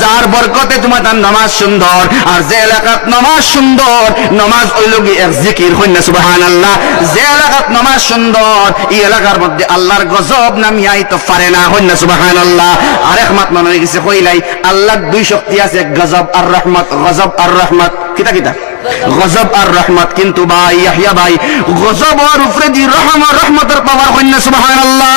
যার বরকতে তোমার তার নামাজ সুন্দর। আর যে এলাকাত নামাজ সুন্দর নামাজ হইলগি এক জিকির হইনা সুবহানাল্লাহ। যে এলাকাত নামাজ সুন্দর এই এলাকার মধ্যে আল্লাহর গজব নামিয়াই তো পারে না হইনা সুবহানাল্লাহ। আরেক মাত মনে গেছে কইলাই আল্লাহর দুই শক্তি আছে গজব আর রহমত। গজব আর রহমত কিতা গজব আর রহমত। কিন্তু ভাই ইয়াহিয়া ভাই গজব আর উপরে দি রহমতের পাওয়ার হইনা সুবহানাল্লাহ।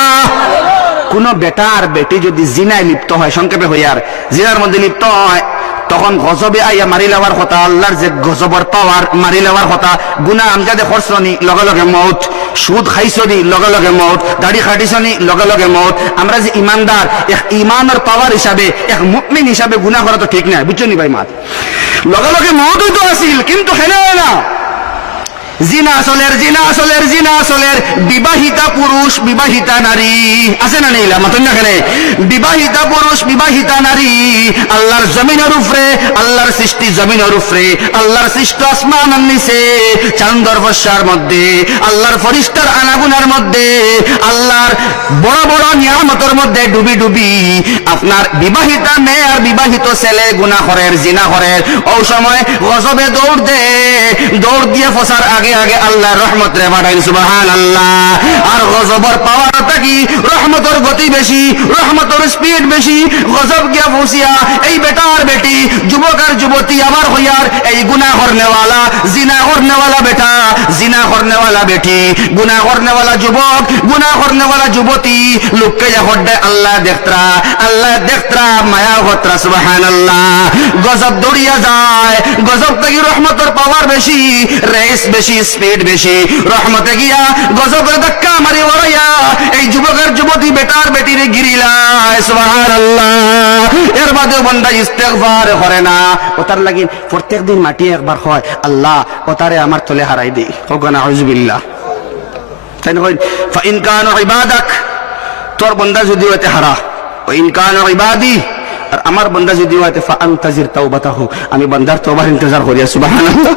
কোন বেটা আর বেটি যদি জিনায় লিপ্ত হয় সংক্ষেপে হইয়ার জিনার মধ্যে লিপ্ত হয় তখন গজবে আইয়া মারি লওয়ার কথা। আল্লাহর যে গজবর পাওয়ার মারি লওয়ার কথা। গুনাহ আমজাদে করছনি লগে লগে মউত সুদ খাইছনি লগে লগে মউত দাড়ি খাটিছনি লগে লগে মউত। আমরা যে ইমানদার এক ইমানের পাওয়ার হিসাবে এক মুমিন হিসাবে গুনাহ করা তো ঠিক না বুঝছনি ভাই মাত লগে লগে মউত হইতো আসিল কিন্তু হেলে না। জিনা আসলের বিবাহিতা পুরুষ বিবাহিতা নারী আছে না নেই মাতন না কেনে বিবাহিতা পুরুষ বিবাহিতা নারী আল্লাহর জমিনের উপরে আল্লাহর সৃষ্টি জমিনের উপরে আল্লাহর সৃষ্ট আসমানের নিচে চাঁদর বর্ষার মধ্যে আল্লাহর ফরিস্তার আনাগুনার মধ্যে আল্লাহর বড় বড় নিয়ামতের মধ্যে ডুবি ডুবি আপনার বিবাহিতা মেয়ে আর বিবাহিত ছেলে গুনাহ করে জিনা করে ও সময় গজবে দৌড় দিয়ে ফসার আগে আগে আল্লাহর রহমত রে বাড়াই সুবহানাল্লাহ। আর গজবর পাওয়ারটা কি রহমতের গতি বেশি রহমতের স্পিড বেশি। গজব গিয়া ফসিয়া এই বেটা আর বেটি যুবক আর যুবতী আবার হইয়ার এই গুনাহ করনেওয়ালা জিনা করনেওয়ালা বেটা জিনা করনেওয়ালা বেটি গুনাহ করনেওয়ালা যুবক গুনাহ করনেওয়ালা যুবতী লোককে যা হড্ডে আল্লাহ দেখতরা মায়া হতরা সুবহানাল্লাহ। গজব দৌড়িয়া যায় গজব থেকে রহমতের পাওয়ার বেশি রেস বেশি স্পিড বেশি। রহমতে গিয়া গজবের ধাক্কা মারি ওড়াইয়া এই যুবকের যুবতী বেটার বেটিরে গিরিলায় সুবহানাল্লাহ। এর বাদে বান্দা ইস্তেগফার করে না ওতার লাগি প্রত্যেকদিন মাটি একবার হয় আল্লাহ ওতারে আমার তলে হারাই দেই হোক না আউযুবিল্লাহ। তাই কই ফা ইন কানু ইবাদাক তোর বান্দা যদি ওতে হারা ও ইন কানু ইবাদি আর আমার বান্দা যদি হয় ফাআনতাজির তাওবাতাহু, আমি বান্দার তওবার ইন্তজার করি। সুবহানাল্লাহ।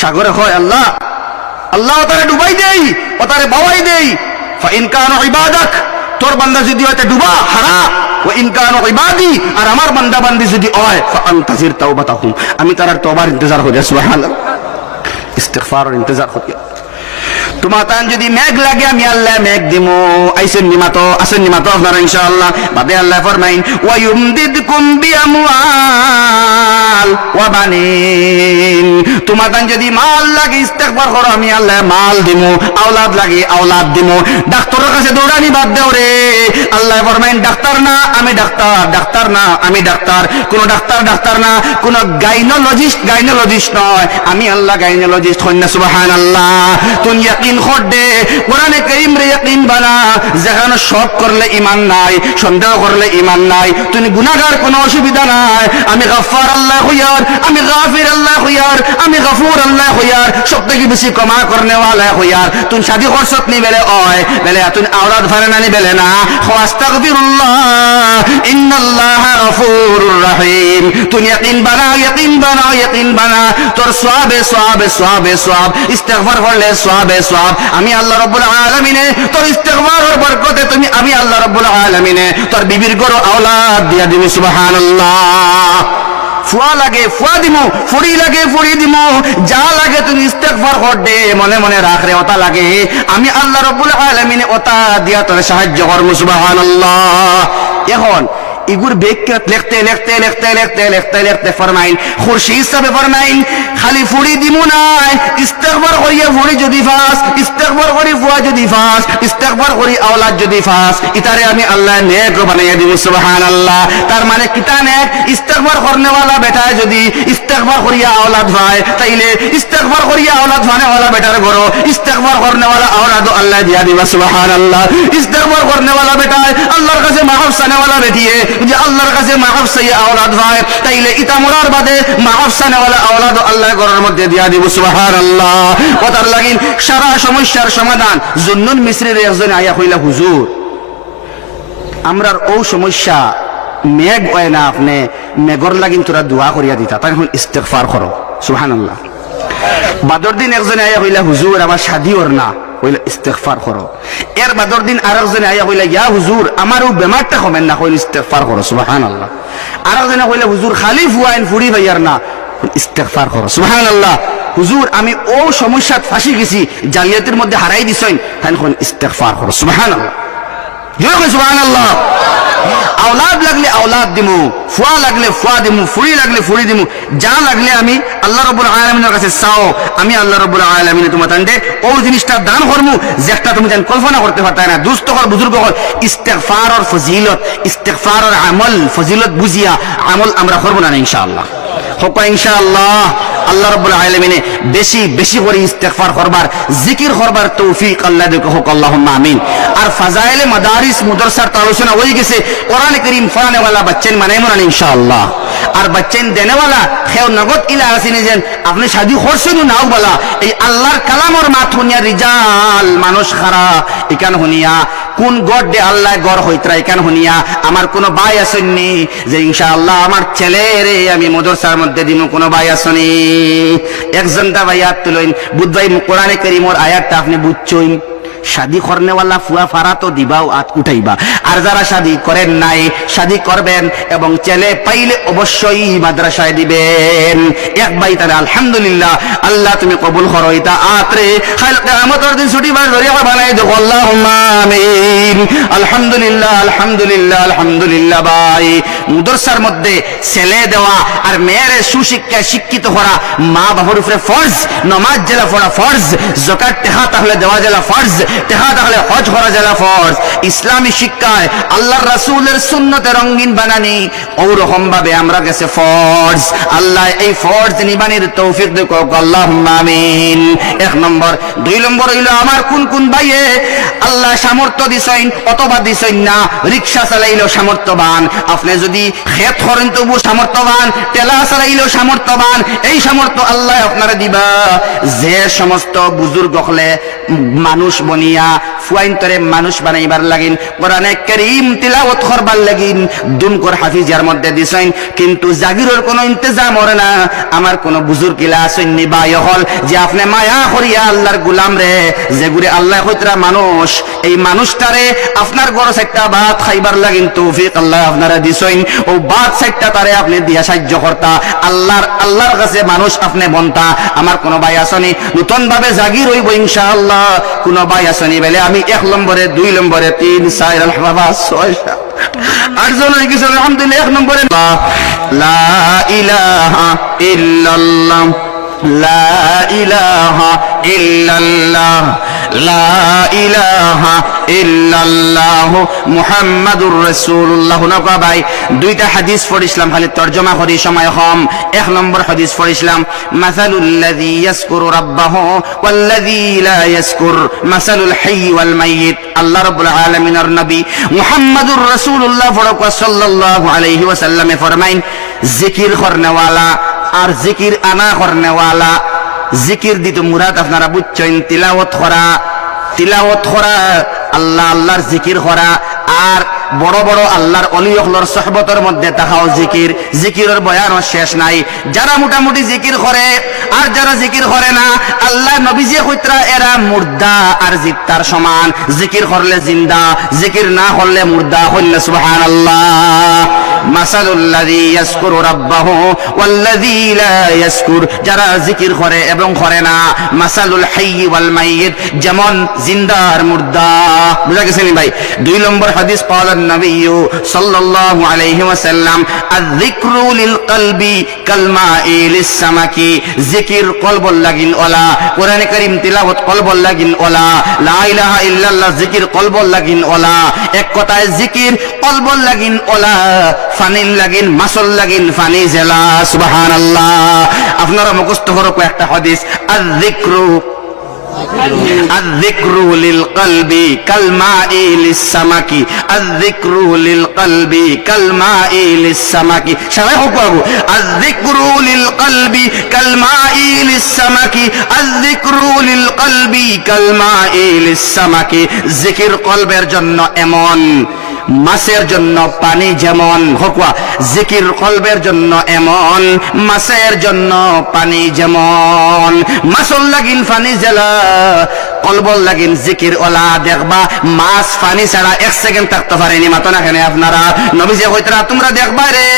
সাগরে হয় আল্লাহ আল্লাহ তারে ডুবাই দেই, ও তারে বাওয়াই দেই। ফাইন কানু ইবাদাক, তোর বান্দা যদি হয় ডুবা হারা, ওয়া ইন কানু ইবাদি, আর আমার বান্দা বান্দি যদি হয় ফাআনতাজির তাওবাতাহুম, আমি তার তওবার ইন্তজার করি। সুবহানাল্লাহ। ইস্তিগফারের ইন্তজার করি। তোমার তান যদি মেঘ লাগে আমি আল্লাহ মেঘ দিমু। আইসেন নিমাতো আসেন নিমাতো আপনারা ইনশাআল্লাহ। বাদে আল্লাহ ফরমাইন ওয়া ইউমদিদকুম বিআমওয়াল ওয়া বানিন। তোমার তান যদি মাল লাগে ইস্তিগফার করো আমি আল্লাহ মাল দিমু, আওলাদ লাগে আওলাদ দিমু। ডাক্তারের কাছে দৌড়ানি বাদ দাও রে। আল্লাহ ফরমাইন ডাক্তার না আমি ডাক্তার, ডাক্তার না আমি ডাক্তার, কোন ডাক্তার ডাক্তার না, কোন গাইনোলজিস্ট নয়, আমি আল্লাহ গাইনোলজিস্ট হই না। সুবহানাল্লাহ। তুই ইয়াকিন কর দে, কোরআনে কারীম রে ইয়াকিন বানা। যেখানে শক করলে ঈমান নাই, সন্দেহ করলে ঈমান নাই। তুই গুনাহগার, কোনো অসুবিধা নাই। আমি গফফার আল্লাহ হইয়ার, আমি গাফির আল্লাহ হইয়ার, আমি গফুর আল্লাহ হইয়ার, সবথেকে বেশি ক্ষমা করনে ওয়ালা হইয়ার। তুই শাদি করছত নি বেলে ওই বেলে তুই আওলাদ ফারে নানি বেলে না। আস্তাগফিরুল্লাহ ইন্নাল্লাহ গফুরুর রহিম। তুই ইয়াকিন বানা, ইয়াকিন বানা, ইয়াকিন বানা। তোর সওয়াবে সওয়াবে সওয়াবে সওয়াব, ইস্তিগফার করলে সওয়াবে সওয়াব। আমি আল্লাহ রাব্বুল আলামিনে তোর ইস্তিগফারের বরকতে তুমি আমি আল্লাহ রাব্বুল আলামিনে তোর বিবির গরো আওলাদ দিয়া দিবি। সুবহানাল্লাহ। ফুয়া লাগে ফুয়া দিমু, ফুড়ি লাগে ফুড়ি দিমু, যা লাগে তুমি ইস্তিগফার কর দে। মনে মনে রাখ রে, ওটা লাগে আমি আল্লাহ রাব্বুল আলামিনে ওটা দিয়া তোর সাহায্য করব। সুবহানাল্লাহ। এখন ইগুর বেকত লিখতে লিখতে লিখতে লিখতে লিখতে লিখতে ফরমাইন খুরশিদ সাহেব ফরমাইন খালি ফুড়ি দিমু নাই, ইস্তিগফার করিয়া ফুড়ি যদি ফাস, ইস্তিগফার করি ফুয়া যদি ফাস, ইস্তিগফার করি আওলাদ যদি ফাস, ইতারে আমি আল্লাহ নেক বানাইয়া দিব। সুবহানাল্লাহ। তার মানে কিতা নেক? ইস্তিগফার করনে ওয়ালা বেটা যদি ইস্তিগফার করিয়া আওলাদ হয়, তাইলে ইস্তিগফার করিয়া আওলাদ মানে ওয়ালা বেটার গরো ইস্তিগফার করনে ওয়ালা আওলাদ আল্লাহ দিয়া দিবা। সুবহানাল্লাহ। ইস্তিগফার করনে ওয়ালা বেটা আল্লাহর কাছে মাফ চানে ওয়ালা বেটিয়ে যে আল্লাহর কাছে মাফ চাইয়ে আওলাদ হয়, তাইলে ইতা মরার বাদে মাফ চানে ওয়ালা আওলাদ আল্লাহ ঘরের মধ্যে দিয়া দিব। সুবহানাল্লাহ। কথার লাগিন সারা সমস্যার সমাধান জুন্নুন মিসরির একজন আয়া কইলা হুজুর আমরার ও সমস্যা মেঘ হয় না, আপনি মেঘর লাগিন তোরা দোয়া করিয়া দিতা, তাই এখন ইস্তিগফার করো। সুবহানাল্লাহ। বাদর দিন একজনে আয়া কইলা হুজুর আমার শাদি ওর না, কইলা ইস্তিগফার করো। এর বাদর দিন আরেকজনে আয়া কইলা ইয়া হুজুর আমার ও বেমারটা কমেন না, কইলা ইস্তিগফার করো। সুবহানাল্লাহ। আরেকজনে কইলা হুজুর খালি ফুয়াইন ফুড়ি ভাইয়ার না, ইস্তিগফার করো। সুবহানাল্লাহ। হুজুর আমি ও সমস্যাত ফাঁসি গেছি, জালিয়াতের মধ্যে হারাই দিছইন, তাই এখন ইস্তিগফার করো। সুবহানাল্লাহ। জোরে সুবহানাল্লাহ। আওলাদ লাগলে আওলাদ দিমু, ফুয়া লাগলে ফুয়া দিমু, ফুড়ি লাগলে ফুড়ি দিমু, যা লাগলে আমি আল্লাহ রাব্বুল আলামিনের কাছে চাও, আমি আল্লাহ রাব্বুল আলামিন তোমার তান্ডে ও জিনিসটা দান করমু যেটা তুমি জান কল্পনা করতে পারতা না। দুস্থ হল বুজুর্গ হল ইস্তিগফারের ফজিলত, ইস্তিগফারের আমল ফজিলত বুঝিয়া আমল আমরা করব না ইনশাআল্লাহ। হোক ইনশাআল্লাহ। আল্লাহ রাব্বুল আলামিনে বেশি বেশি করে ইস্তিগফার করবার, জিকির করবার তৌফিক আল্লাহ দেখ। হোক আল্লাহুম্মা আমিন। আর ফাজাইলে মাদারিস মুদরসার আলোচনা হয়ে গেছে। কোরআনে কারীম পড়ানে ওয়ালা বাচ্চেন মানে মনে ইনশাআল্লাহ। আর বাচ্চেন দেনে ওয়ালা খেও নগদ ইলা আসিনি যেন আপনি শাদি করছেন নাও বলা, এই আল্লাহর কালামর মাত শুনিয়া রিজাল মানুষ খারা ইকান শুনিয়া কোন গড় দে আল্লাহ গড় হইতরা ইকান শুনিয়া আমার কোনো ভাই আসেননি যে ইনশাআল্লাহ আমার ছেলেরে আমি মুদরসার মধ্যে দিমু, কোনো ভাই আসেনি? একজনটা ভাই আয়াত তুলইন বুধবাই কোরআনে কারীমের আয়াতটা আপনি বুঝছইন। শাদি করনে ওয়ালা ফুয়া ফারা তো দিবাও আত উঠাইবা, আর যারা শাদি করেন নাই শাদি করবেন এবং ছেলে পাইলে অবশ্যই মাদ্রাসায় দিবেন। এক ভাই তারে আলহামদুলিল্লাহ আল্লাহ তুমি কবুল করো। এটা আতরে কিয়ামতের দিন ছুটি বার ধরিয়া বানাই দাও। আল্লাহুম্মা আমিন। আলহামদুলিল্লাহ আলহামদুলিল্লাহ আলহামদুলিল্লাহ। ভাই মুদরসার মধ্যে ছেলে দেওয়া আর মেয়েরে সুশিক্ষা শিক্ষিত করা মা বাবার উপরে ফরজ। নামাজ জেলা পড়া ফরজ, যাকাত টাকা তাহলে দেওয়া জেলা ফরজ, টাকা তাহলে হজ করা জেলা ফরজ। ইসলামী শিক্ষায় আল্লাহর রাসূলের সুন্নতে রঙিন বানানি ওরকম ভাবে আমরা কাছে ফরজ। আল্লাহ এই ফরজ নিবানির তৌফিক দেখ। আল্লাহুম্মা আমিন। এক নম্বর। দুই নম্বর হইল আমার কোন কোন ভাইয়ে আল্লাহ সামর্থ্য দিছেন অথবা দিছেন না, রিকশা চালাইলেও সামর্থ্যবান, আপনি যদি খেত করেন তবু সামর্থ্যবান, টেলা চালাইলেও সামর্থ্যবান, এই সামর্থ্য আল্লাহ আপনারা দিবা। যে সমস্ত বুজুর্গ হলে মানুষ বনিয়া ফুয়াইন্তরে মানুষ বানাইবার লাগিন কোরআনে কারীম তিলাওয়াত করবার লাগিন দুম কর হাফিজার মধ্যে দিছেন কিন্তু জাগিরের কোনো ইন্তজাম ওরে না আমার কোন বুজুর্গ কিলা আসেননি ভাই হল যে আপনি মায়া করিয়া আল্লাহর গোলাম রে যে গুরে আল্লাহ কইতরা মানুষ এই মানুষটারে আপনার গড় সাইটটা ভাত খাইবার লাগিন তৌফিক আল্লাহ আপনারা দিছেন ও ভাত সাইটটা তারে আপনি দিয়া সাহায্য করতা আল্লাহর কাছে মানুষ আপনি বনতা আমার কোন ভাই আসনি নতুন ভাবে জাগির হইব ইনশাআল্লাহ কোন ভাই আসনি বলে আমি 1 নম্বরে 2 নম্বরে 3 4 আলহামদুলিল্লাহ 6 8 জন হয়ে গেছে আলহামদুলিল্লাহ 1 নম্বরে লা ইলাহা ইল্লাল্লাহ লা ইলাহা ইল্লাল্লাহ লা ইলাহা ইল্লাল্লাহ মুহাম্মাদুর রাসূলুল্লাহ নকা ভাই দুইটা হাদিস পড়িছিলাম খালি তরজমা করি সময় কম 1 নম্বর হাদিস পড়িছিলাম মাসালুল লাযী ইয়াজকুরু রাব্বাহু ওয়াল্লাযী লা ইয়াজকুর মাসালুল হাইয়্যি ওয়াল মাইয়িত আল্লাহ রাব্বুল আলামিনের নবী মুহাম্মাদুর রাসূলুল্লাহ সাল্লাল্লাহু আলাইহি ওয়াসাল্লামে ফরমাইন জিকির করনেওয়ালা আর জিকির আনা করনেওয়ালা জিকির দিতে মুরাদ আপনারা বুঝছেন তিলাওয়াত করা আল্লাহর জিকির করা আর বড় বড় আল্লাহর ওলি হলর সুহবতের মধ্যে তাহাও জিকিরের বয়ানও শেষ নাই যারা মোটামুটি জিকির করে আর যারা জিকির করে না আল্লাহ নবীজি কইতরা এরা মুর্দা আর জিত্তার সমান জিকির করলে জিন্দা জিকির না করলে মুর্দা হইলে সুবহানাল্লাহ মাসালুল লাযী ইয়াজকুরু রাব্বাহু ওয়াল্লাযী লা ইয়াজকুর যারা জিকির করে এবং করে না মাসালুল হাইয়্যি ওয়াল মাইয়িত যেমন জিন্দা আর মুর্দা বুঝা গেছে নি ভাই 2 নম্বর হাদিস قال النبي صلى الله عليه وسلم الذكر للقلب كالماء للسمك ذكر قلب লাগিন ওলা কোরআন কারীম তিলাওয়াত কলব লাগিন ওলা লা ইলাহা ইল্লাল্লাহ জিকির কলব লাগিন ওলা এক কথায় জিকির কলব লাগিন ওলা ফানিল লাগিন মাসল লাগিন ফানি জেলা সুবহানাল্লাহ আপনারা মুখস্থ করো একটা হাদিস الذكر للقلب كالماء للسمك الذكر للقلب كالماء للسمك شرح بابو الذكر للقلب كالماء للسمك الذكر للقلب كالماء للسمك ذكر قلبের জন্য এমন মাছের জন্য পানি যেমন হকওয়া জিকির কলবের জন্য এমন মাছের জন্য পানি যেমন মাছল লাগিন পানি জেলা কলবল লাগিন জিকির ওলা দেখবা মাছ পানি ছাড়া 1 সেকেন্ড থাকতে পারেনি মাতো না কেন আপনারা নবীজি কইতরা তোমরা দেখবা রে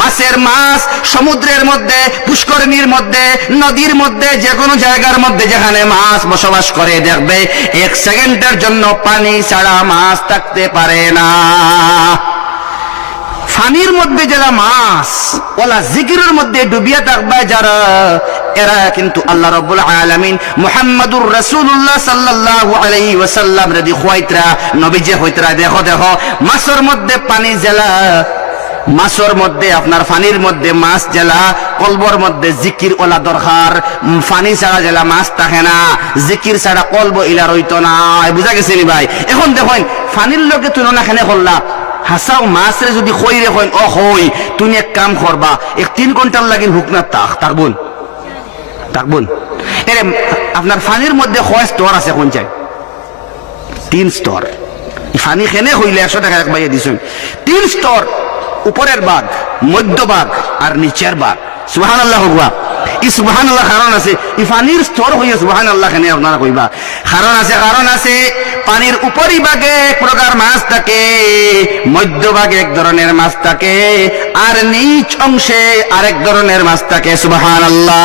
মাছের মাছ সমুদ্রের মধ্যে পুষ্করিণীর মধ্যে নদীর মধ্যে যে কোনো জায়গার মধ্যে যেখানে মাছ বসবাস করে দেখবে 1 সেকেন্ডের জন্য পানি ছাড়া মাছ থাকতে পারে না ফানির মধ্যে যারা মাছ ওলা জিকিরের মধ্যে ডুবিয়া থাকবে যারা এরা কিন্তু আল্লাহ রাব্বুল আলামিন মুহাম্মাদুর রাসূলুল্লাহ সাল্লাল্লাহু আলাইহি ওয়াসাল্লাম রেদি খুয়াইতরা নবীজি হইতরা দেখো মাছের মধ্যে পানি জেলা মাছের মধ্যে আপনার ফানির মধ্যে মাছ জেলা কলবর মধ্যে জিকির ওলা দরকার ফানি ছাড়া জেলা মাছ থাকে না জিকির ছাড়া কলব ইলা রইতো না বুঝা গেছে নি ভাই এখন দেখুন ফানির লোকে তুলনা খানে করলা হাসাও মাছরে যদি কইরে কইন ও হই তুমি এক কাম করবা 3 ঘন্টার লাগিন হুকনা তাকবুন এরে আপনার ফানির মধ্যে কয় স্তর আছে কোন চাই 3 স্তর ফানি খেনে হইলে 100 টাকা এক বাইয়ে দিছেন 3 স্তর উপরের ভাগ মধ্য ভাগ আর নিচের ভাগ সুবহানাল্লাহ হুয়া এই সুবহানাল্লাহ কারণ আছে এই পানির স্তর হইয়া সুবহানাল্লাহ কেন আপনারা কইবা কারণ আছে পানির উপরি ভাগে এক প্রকার মাছ থাকে মধ্য ভাগে এক ধরনের মাছ থাকে আর নিচ অংশে আরেক ধরনের মাছ থাকে সুবহানাল্লাহ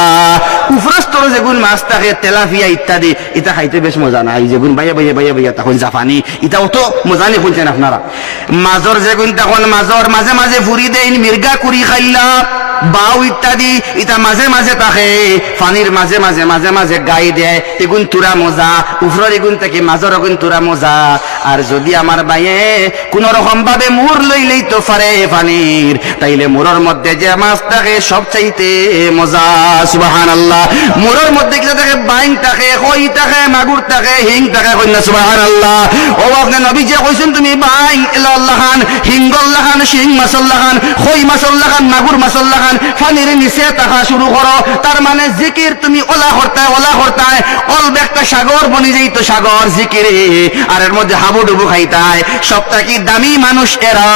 উপরের স্তরে যেগুন মাছ থাকে তেলাপিয়া ইত্যাদি এটা খাইতে বেশ মজা না এই যেগুন বাইয়া তখন জাপানি এটা অত মজা নেই শুনছেন আপনারা মাছর যেগুন তখন মাছর মাঝে মাঝে ফুরি দেয় মির্গা কুড়ি খাইলা বাউ ইত্যাদি এটা মাঝে মাঝে থাকে পানির মাঝে মাঝে গাই দেয় এগুন তুরা মজা উফরের এগুন থেকে মাঝর এগুন তুরা মজা আর যদি আমার বাইয়ে কোন রকম ভাবে মুর লইলেই তো পারে পানির তাইলে মুরর মধ্যে যে মাছ থাকে সব চাইতে মজা সুবহানাল্লাহ মুরর মধ্যে কি থাকে বাইং থাকে কই থাকে মাগুর থাকে হিং থাকে কইনা সুবহানাল্লাহ ও আপনি নবী যে কইছেন তুমি বাইং ইল্লাল্লাহ খান হিঙ্গল্লাহ খান শিং মাসাল্লাহ খান কই মাসাল্লাহ খান মাগুর মাসাল্লাহ খান পানির নিচে থাকা শুরু করো, তার মানে জিকির তুমি ওলা হরতায় কলবে একটা সাগর বনি যাইতো, সাগর জিকিরে, আর এর মধ্যে হাবুডুবু খাইতায়। সবটা কি দামি মানুষ এরা।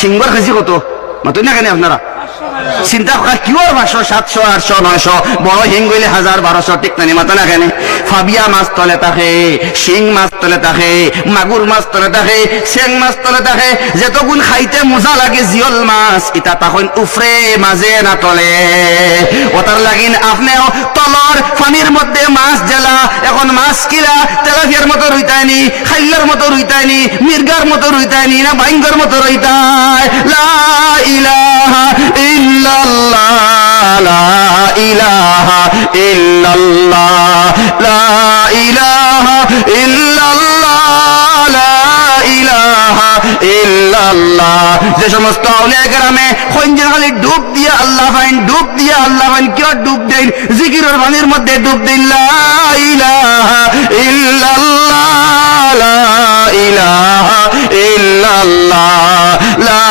সিংহর খাসি কত মাতুই না কেন আপনারা চিন্তা করা, কিওর 500 700 800 900, বড় হিং গইলে 1000 1200 ঠিক নানি মাথা না কেন। ফাবিয়া মাছ তলে থাকে, শিং মাছ তলে থাকে, মাগুর মাছ তলে থাকে, চেং মাছ তলে থাকে। যেতগুণ খাইতে মজা লাগে জিয়ল মাছ, ইটা তখন উফরে মাঝে না তলে। ওটার লাগিন আপনিও তলর পানির মধ্যে মাছ জেলা, এখন মাছ কিলা তেলাপিয়ার মতো রইতায়নি, খাইলার মতো রইতায়নি, মির্গার মতো রইতায়নি, না বাইঙ্গর মতো রইতায়। লা ইলাহা ইল্লাল্লাহ, লা ইলাহা ইল্লাল্লাহ, লা ইলাহা ইল্লাল্লাহ, লা ইলাহা ইল্লাল্লাহ। যে সমস্ত আউলিয়া কেরামে খঞ্জের খালি ডুব দিয়ে আল্লাহ ফাইন, ডুব দিয়ে আল্লাহ ফাইন, কেউ ডুব দেন জিকিরের পানির মধ্যে ডুব দিন। লা ইলাহা ইল্লাল্লাহ, লা ইলাহা ইল্লাল্লাহ, লা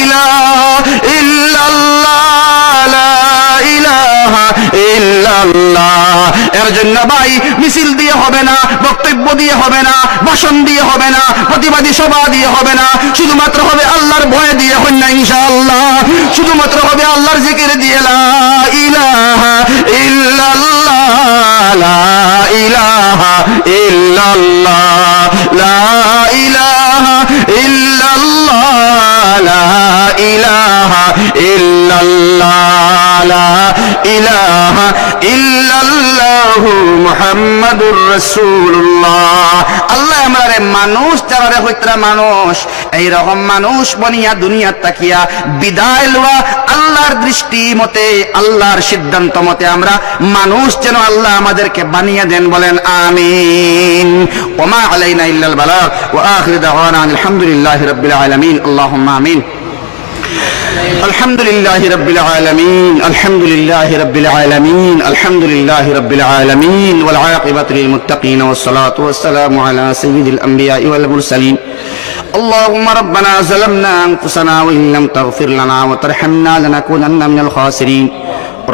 ইলাহা ইল্লাল্লাহ, লা ইলাহা ইল্লাল্লাহ। এর জন্য ভাই মিছিল দিয়ে হবে না, বক্তব্য দিয়ে হবে না, ভাষণ দিয়ে হবে না, প্রতিবাদী সভা দিয়ে হবে না, শুধুমাত্র হবে আল্লাহর ভয় দিয়ে হন না ইনশাআল্লাহ, শুধুমাত্র হবে আল্লাহর জিকির দিয়ে। লা ইলাহা ইল্লাল্লাহ, লা ইলাহা ইল্লাল্লাহ, লা ইলাহা ইল্লাল্লাহ, লা ইলাহা ইল্লাল্লাহ, লা ইলাহা ইল্লাল্লাহ মুহাম্মাদুর রাসূলুল্লাহ। আল্লাহ আমারে মানুষ যারা হইতরা মানুষ এইরকম মানুষ বনিয়া দুনিয়ার তাকিয়া বিদায় লওয়া, আল্লাহর দৃষ্টি মতে আল্লাহর সিদ্ধান্ত মতে আমরা মানুষ যেন আল্লাহ আমাদেরকে বানিয়ে দেন, বলেন আমিন। ওমা আলাইনা ইল্লাল বালাগ ওয়া আখিরু দাওয়ানা আলহামদুলিল্লাহি রাব্বিল আলামিন। আল্লাহুম্মা আমিন। الحمد لله رب العالمين، الحمد لله رب العالمين، الحمد لله رب العالمين، والعاقبة للمتقين، والصلاة والسلام على سيد الأنبياء والمرسلين. اللهم ربنا ظلمنا أنفسنا وإن لم تغفر لنا وترحمنا لنكونن من الخاسرين.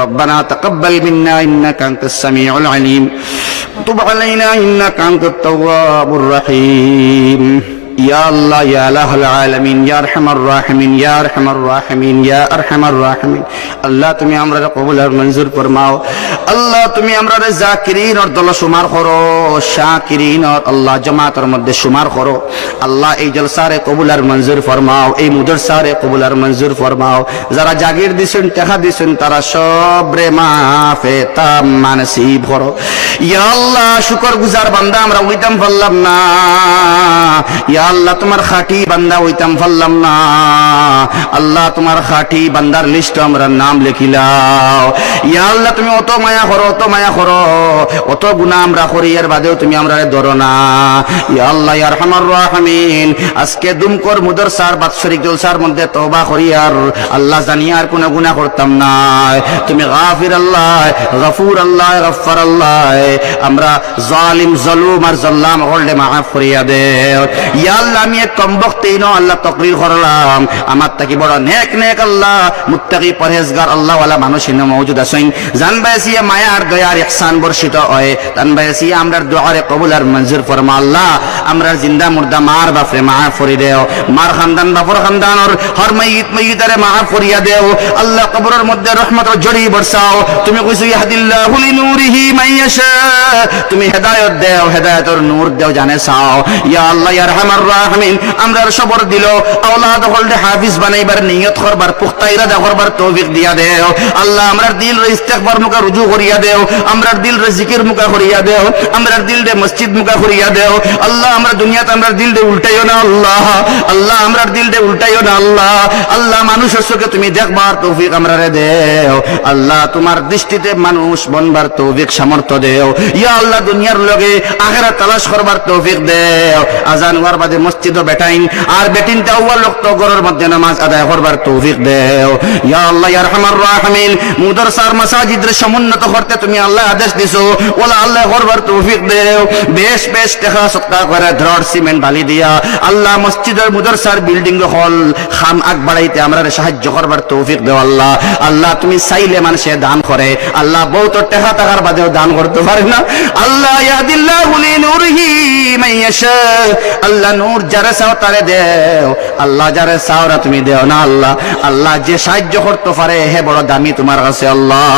ربنا تقبل منا إنك أنت السميع العليم، تب علينا إنك أنت التواب الرحيم. يا الله يا إله العالمين يا أرحم الراحمين يا أرحم الراحمين يا أرحم الراحمين. আল্লাহ তুমি আমরা কবুল আর মঞ্জুর ফরমাও। আল্লাহ তুমি আমরা জাকিরিন আর দল শুমার করো, শাকিরিন আর আল্লাহ জামাতের মধ্যে শুমার করো। আল্লাহ এই জলসারে কবুল আর মঞ্জুর ফরমাও, এই মুদরসারে কবুল আর মঞ্জুর ফরমাও। যারা জাগির দিছেন টাকা দিছেন তারা সবরে মাফে তাম নসিব করো। ইয়া আল্লাহ শুকর গুজার বান্দা আমরা হইতাম পারলাম না, ইয়া আল্লাহ তোমার খাঁটি বান্দা হইতাম পারলাম না। আল্লাহ তোমার খাঁটি বান্দার লিস্ট আমরা নাম লিখিলাও। ইয়া আল্লাহ তুমি অত মায়া করো, অত মায়া করো, অত গুনাহ আমরা করি, এর বাদেও তুমি আমরা ধরো না। ইয়া আল্লাহ ইয়া আরহামার রাহিমিন, আজকে দুমকর মুদরসার বাৎসরিক জলসার মধ্যে তওবা করি আর আল্লাহ জানি আর কোনো গুনাহ করতাম না। তুমি গাফির আল্লাহ, গফুর আল্লাহ, গফফার আল্লাহ। আমরা জালিম জলুম আর জল্লাম হলদে মাফ করিয়া দেও। ইয়া আল্লাহ আমি এক কম বক্তেই আল্লাহ তকরির করলাম, আমার তাকি বড় নেক নেক আল্লাহ মুত্তাকি পরহেজগার আল্লাহ ওয়ালা মানুষ ইন মওজুদ আছেন। জানবাসিয়া মায়ার দয়ার ইহসান বর্ষিত হয়, জানবাসিয়া আমরার দুআরে কবুল আর মঞ্জুর ফরমা। আল্লাহ আমরা জিন্দা মুর্দা মার বাপরে মাফ করি দেও, মার খানদান বাপর খানদানর হর মাইয়িত মাইয়িতারে মাফ করিয়া দেও। আল্লাহ কবরের মধ্যে রহমতের ঝড়ি বর্ষাও। তুমি কইছো ইয়াহদিল্লাহু লিনূরিহি মাইয়াশা, তুমি হেদায়েত দেও, হেদায়েতের নূর দেও জানে চাও। ইয়া আল্লাহ ইয়া আরহামার রাহিমিন, আমরার সবর দিলো আওলাদ হলদে হাফিজ বানাইবার নিয়ত করবার পুখতা ইরাদা করবার তৌফিক দিয়া দেও। আল্লাহ আমরার দিল রে ইস্তেগফার মুকা রুজু করিয়া দেও, আমরার দিল রে জিকির মুকা করিয়া দেও, আমরার দিল রে মসজিদ মুকা করিয়া দেও। আল্লাহ আমরা দুনিয়াতে আমরার দিল রে উল্টাইও না আল্লাহ, আল্লাহ আমরার দিল রে উল্টাইও না আল্লাহ। আল্লাহ মানুষের চোখে তুমি দেখবার তৌফিক আমরারে দেও। আল্লাহ তোমার দৃষ্টিতে মানুষ বনবার তৌফিক সামর্থ্য দেও। ইয়া আল্লাহ দুনিয়ার লগে আখিরাত তালাশ করবার তৌফিক দেও। আজান হওয়ার বাদে মসজিদও বেটাইন আর বেটিন তাওয়াল ওয়াক্ত ঘরের মধ্যে নামাজ আদায় করবার তৌফিক দেও। ইয়া আল্লাহ ইয়া আরহামার রাহিমিন, মুদরসার মাসাজিদের সমুন্নত করতে তুমি আল্লাহ আদেশ দিছো, ওলা আল্লাহ করবার তৌফিক দেও। বেশ বেশ টাকা সদকা করে তারে রড সিমেন্ট বালি দিয়া আল্লাহ মসজিদের মুদরসার বিল্ডিং হল খাম আগ বাড়াইতে আমরা সাহায্য করবার তৌফিক দেও আল্লাহ। আল্লাহ তুমি চাইলে মানুষে দান করে, আল্লাহ বহুত টেহা টাকার বাদেও দান করতে পারে না। আল্লাহ ইয়াহদিল্লাহু লিনূরিহি মান ইয়াশা, আল্লাহ নূর যারে চাও তারে দেও, আল্লাহ যারে চাও না তুমি দেও না আল্লাহ। আল্লাহ যে সাহায্য করতে পারে হে বড় দামি তোমার কাছে আল্লাহ।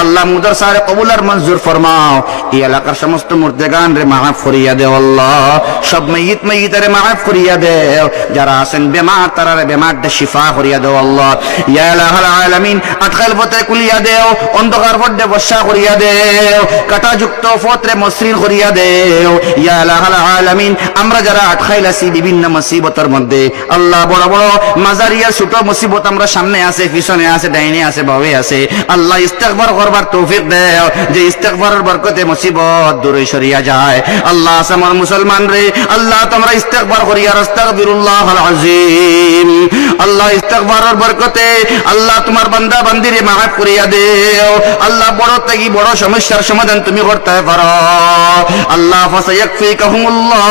আল্লাহ মুদরসার কবুল আর মঞ্জুর ফরমাও। এই এলাকার সমস্ত মুর্দেগান রে মাফ করিয়া দেও আল্লাহ। সব মাইয়িতারে মাফ করিয়া দেও, যারা আছেন বেমার তারারে বেমারটা শিফা করিয়া দেও আল্লাহ। ইয়া ইলাহাল আলামিন আটকাল পথে কুলিয়া দেও, অন্ধকার পথে বর্ষা করিয়া দেও, কাটাযুক্ত পথরে মসৃণ করিয়া দেও। ইয়া ইলাহাল আলামিন আমরা যারা আটকাইল আছি বিভিন্ন মুসিবতের মধ্যে আল্লাহ, বড় বড় মাজারিয়া ছোট মুসিবত আমরা সামনে আছে, পিছনে আছে, ডাইনে আছে, বামে আছে, আল্লাহ ইস্তেগফার করবার তৌফিক দেও, যে ইস্তেগফারের বরকতে মুসিবত দূরে সরিয়া যায়। আল্লাহ আমার মুসলমান রে আল্লাহ তোমরা ইস্তেগফার করিয়া আস্তাগফিরুল্লাহল আযীম। আল্লাহ ইস্তেগফারের বরকতে আল্লাহ তোমার বান্দা বান্দিরে মাফ করিয়া দেও আল্লাহ। বড় থেকে বড় সমস্যার সমাধান তুমি করতে পারো আল্লাহ। ফাসায়াকফিকাহুমুল্লাহ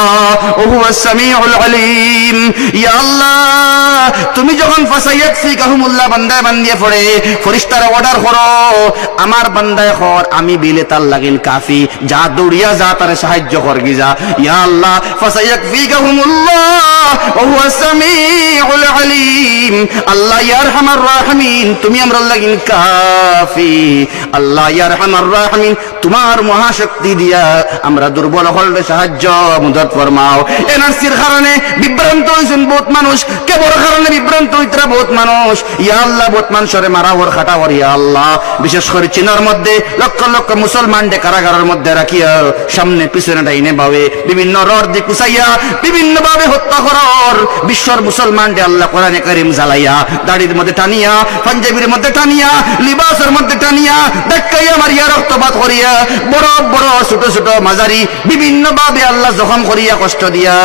ওয়া হুয়াস সামিউল আলীম। ইয়া আল্লাহ তুমি যখন ফাসায়াকফিকাহুমুল্লাহ বান্দা বান্দিয়ে পড়ে ফেরেশতারা অর্ডার করো আমার বান্দায় খর আমি বিলে তার লাগিন কাফি, যা দৌড়িয়া যা তারে সাহায্য করগি যা। ইয়া আল্লাহ ফাসায়াকফিকাহুমুল্লাহ ওয়া হুয়াস সামিউল আলীম। আল্লাহ ইয়া আরহামার রাহিমিন তুমি আমরা লাগিন কাফি। আল্লাহ ইয়া আরহামার রাহিমিন তোমার মহাশক্তি দিয়া আমরা দুর্বল হলে সাহায্য মদদ ফরমাও। এনআরসির কারণে বিভ্রান্ত হইছেন বহুত মানুষ, কেবল কারণে বিভ্রান্ত হইতরা বহুত মানুষ। ইয়া আল্লাহ বহুত মানুষরে মারা ওর খাটা ওর ইয়া আল্লাহ, বিশেষ করে চীনের মধ্যে লক্ষ লক্ষ মুসলমানদের কারাগারের মধ্যে রাখিয়া সামনে পিছনে ডাইনে ভাবে বিভিন্ন রড দিয়ে কুচাইয়া বিভিন্ন ভাবে হত্যা করার বিশ্বর মুসলমানদের আল্লাহ কোরআনে কারীম জ্বালাইয়া দাড়ির মধ্যে টানিয়া, পাঞ্জাবির মধ্যে টানিয়া, লিবাসের মধ্যে টানিয়া দেখাইয়া মারিয়া রক্তপাত করিয়া বড় বড় ছোট ছোট মাজারি বিভিন্ন ভাবে আল্লাহ জখম করিয়া কষ্ট দিয়া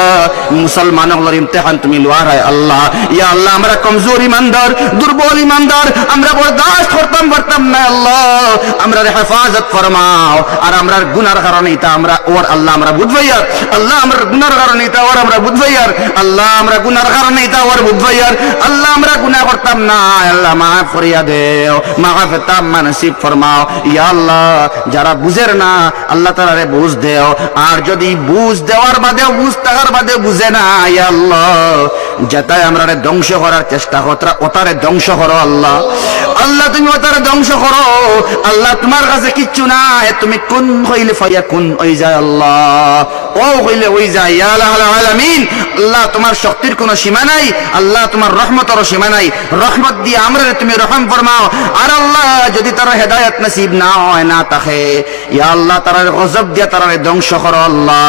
মুসলমানগুলোর ইমতিহান তুমি লওয়ার হয় আল্লাহ। ইয়া আল্লাহ আমরা কমজোর ইমানদার, দুর্বল ইমানদার, আমরা বরদাস্ত করতাম পারতাম না আল্লাহ, আমরা হেফাজত ফরমাও। আর আমরা গুনার কারণে এটা আমরা ওর আল্লাহ আমরা বুঝবাইয়ার আল্লাহ, আমরা গুনার কারণে এটা ওর আমরা বুঝবাইয়ার আল্লাহ, আমরা গুনার কারণে এটা ওর বুঝবাইয়ার আল্লাহ, আমরা গুনাহ করতাম না আল্লাহ মাফ করিয়া দেও, মাফ তাম্মা নসিব ফরমাও। ইয়া আল্লাহ যারা বুঝের না আল্লাহ তাআলারে বুঝ দেও, আর যদি বুঝ দেওয়ার বাদেও বুঝ থাকার বাদেও বুঝে না ইয়া আল্লাহ যেটাই আমরা ধ্বংস করার চেষ্টা করা ওটারে ধ্বংস করো আল্লাহ। আল্লাহ তুমি ওটারে ধ্বংস করো আল্লাহ, তোমার কাছে কিচ্ছু নাই, তুমি কোন হইলে ফাইয়া কোন হই যায় আল্লাহ, ও হইলে হই যায় ইয়া আল্লাহ আলামিন। আল্লাহ তোমার শক্তির কোনো সীমা নাই আল্লাহ, তোমার রহমতেরও সীমা নাই, রহমত দিয়ে আমরা তুমি রহম ফরমাও। আর আল্লাহ যদি তারা হেদায়েত নসিব না হয় না থাকে ইয়া আল্লাহ তারা গজব দিয়া তারা ধ্বংস করো আল্লাহ।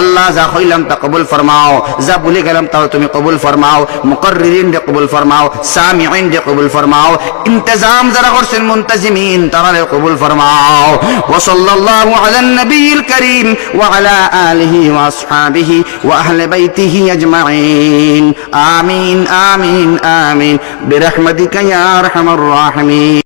আল্লাহ যা হইলাম তা কবুল ফরমাও, যা ভুলে গেলাম তাও তুমি কবুল ফরমাও, মুকররিরিন রে কবুল ফরমাও, সামিঈন রে কবুল ফরমাও, ইন্তজাম যারা করছেন মুনতাজিমিন তারা রে কবুল ফরমাও। ওয়া সাল্লাল্লাহু আলান নবিয়িল কারীম ওয়া আলা আলিহি ওয়া আসহাবিহি ওয়া আহলি বাইতিহি আজমাইন। আমিন আমিন আমিন বিরহমাতিকা ইয়া আরহামার রাহিমিন।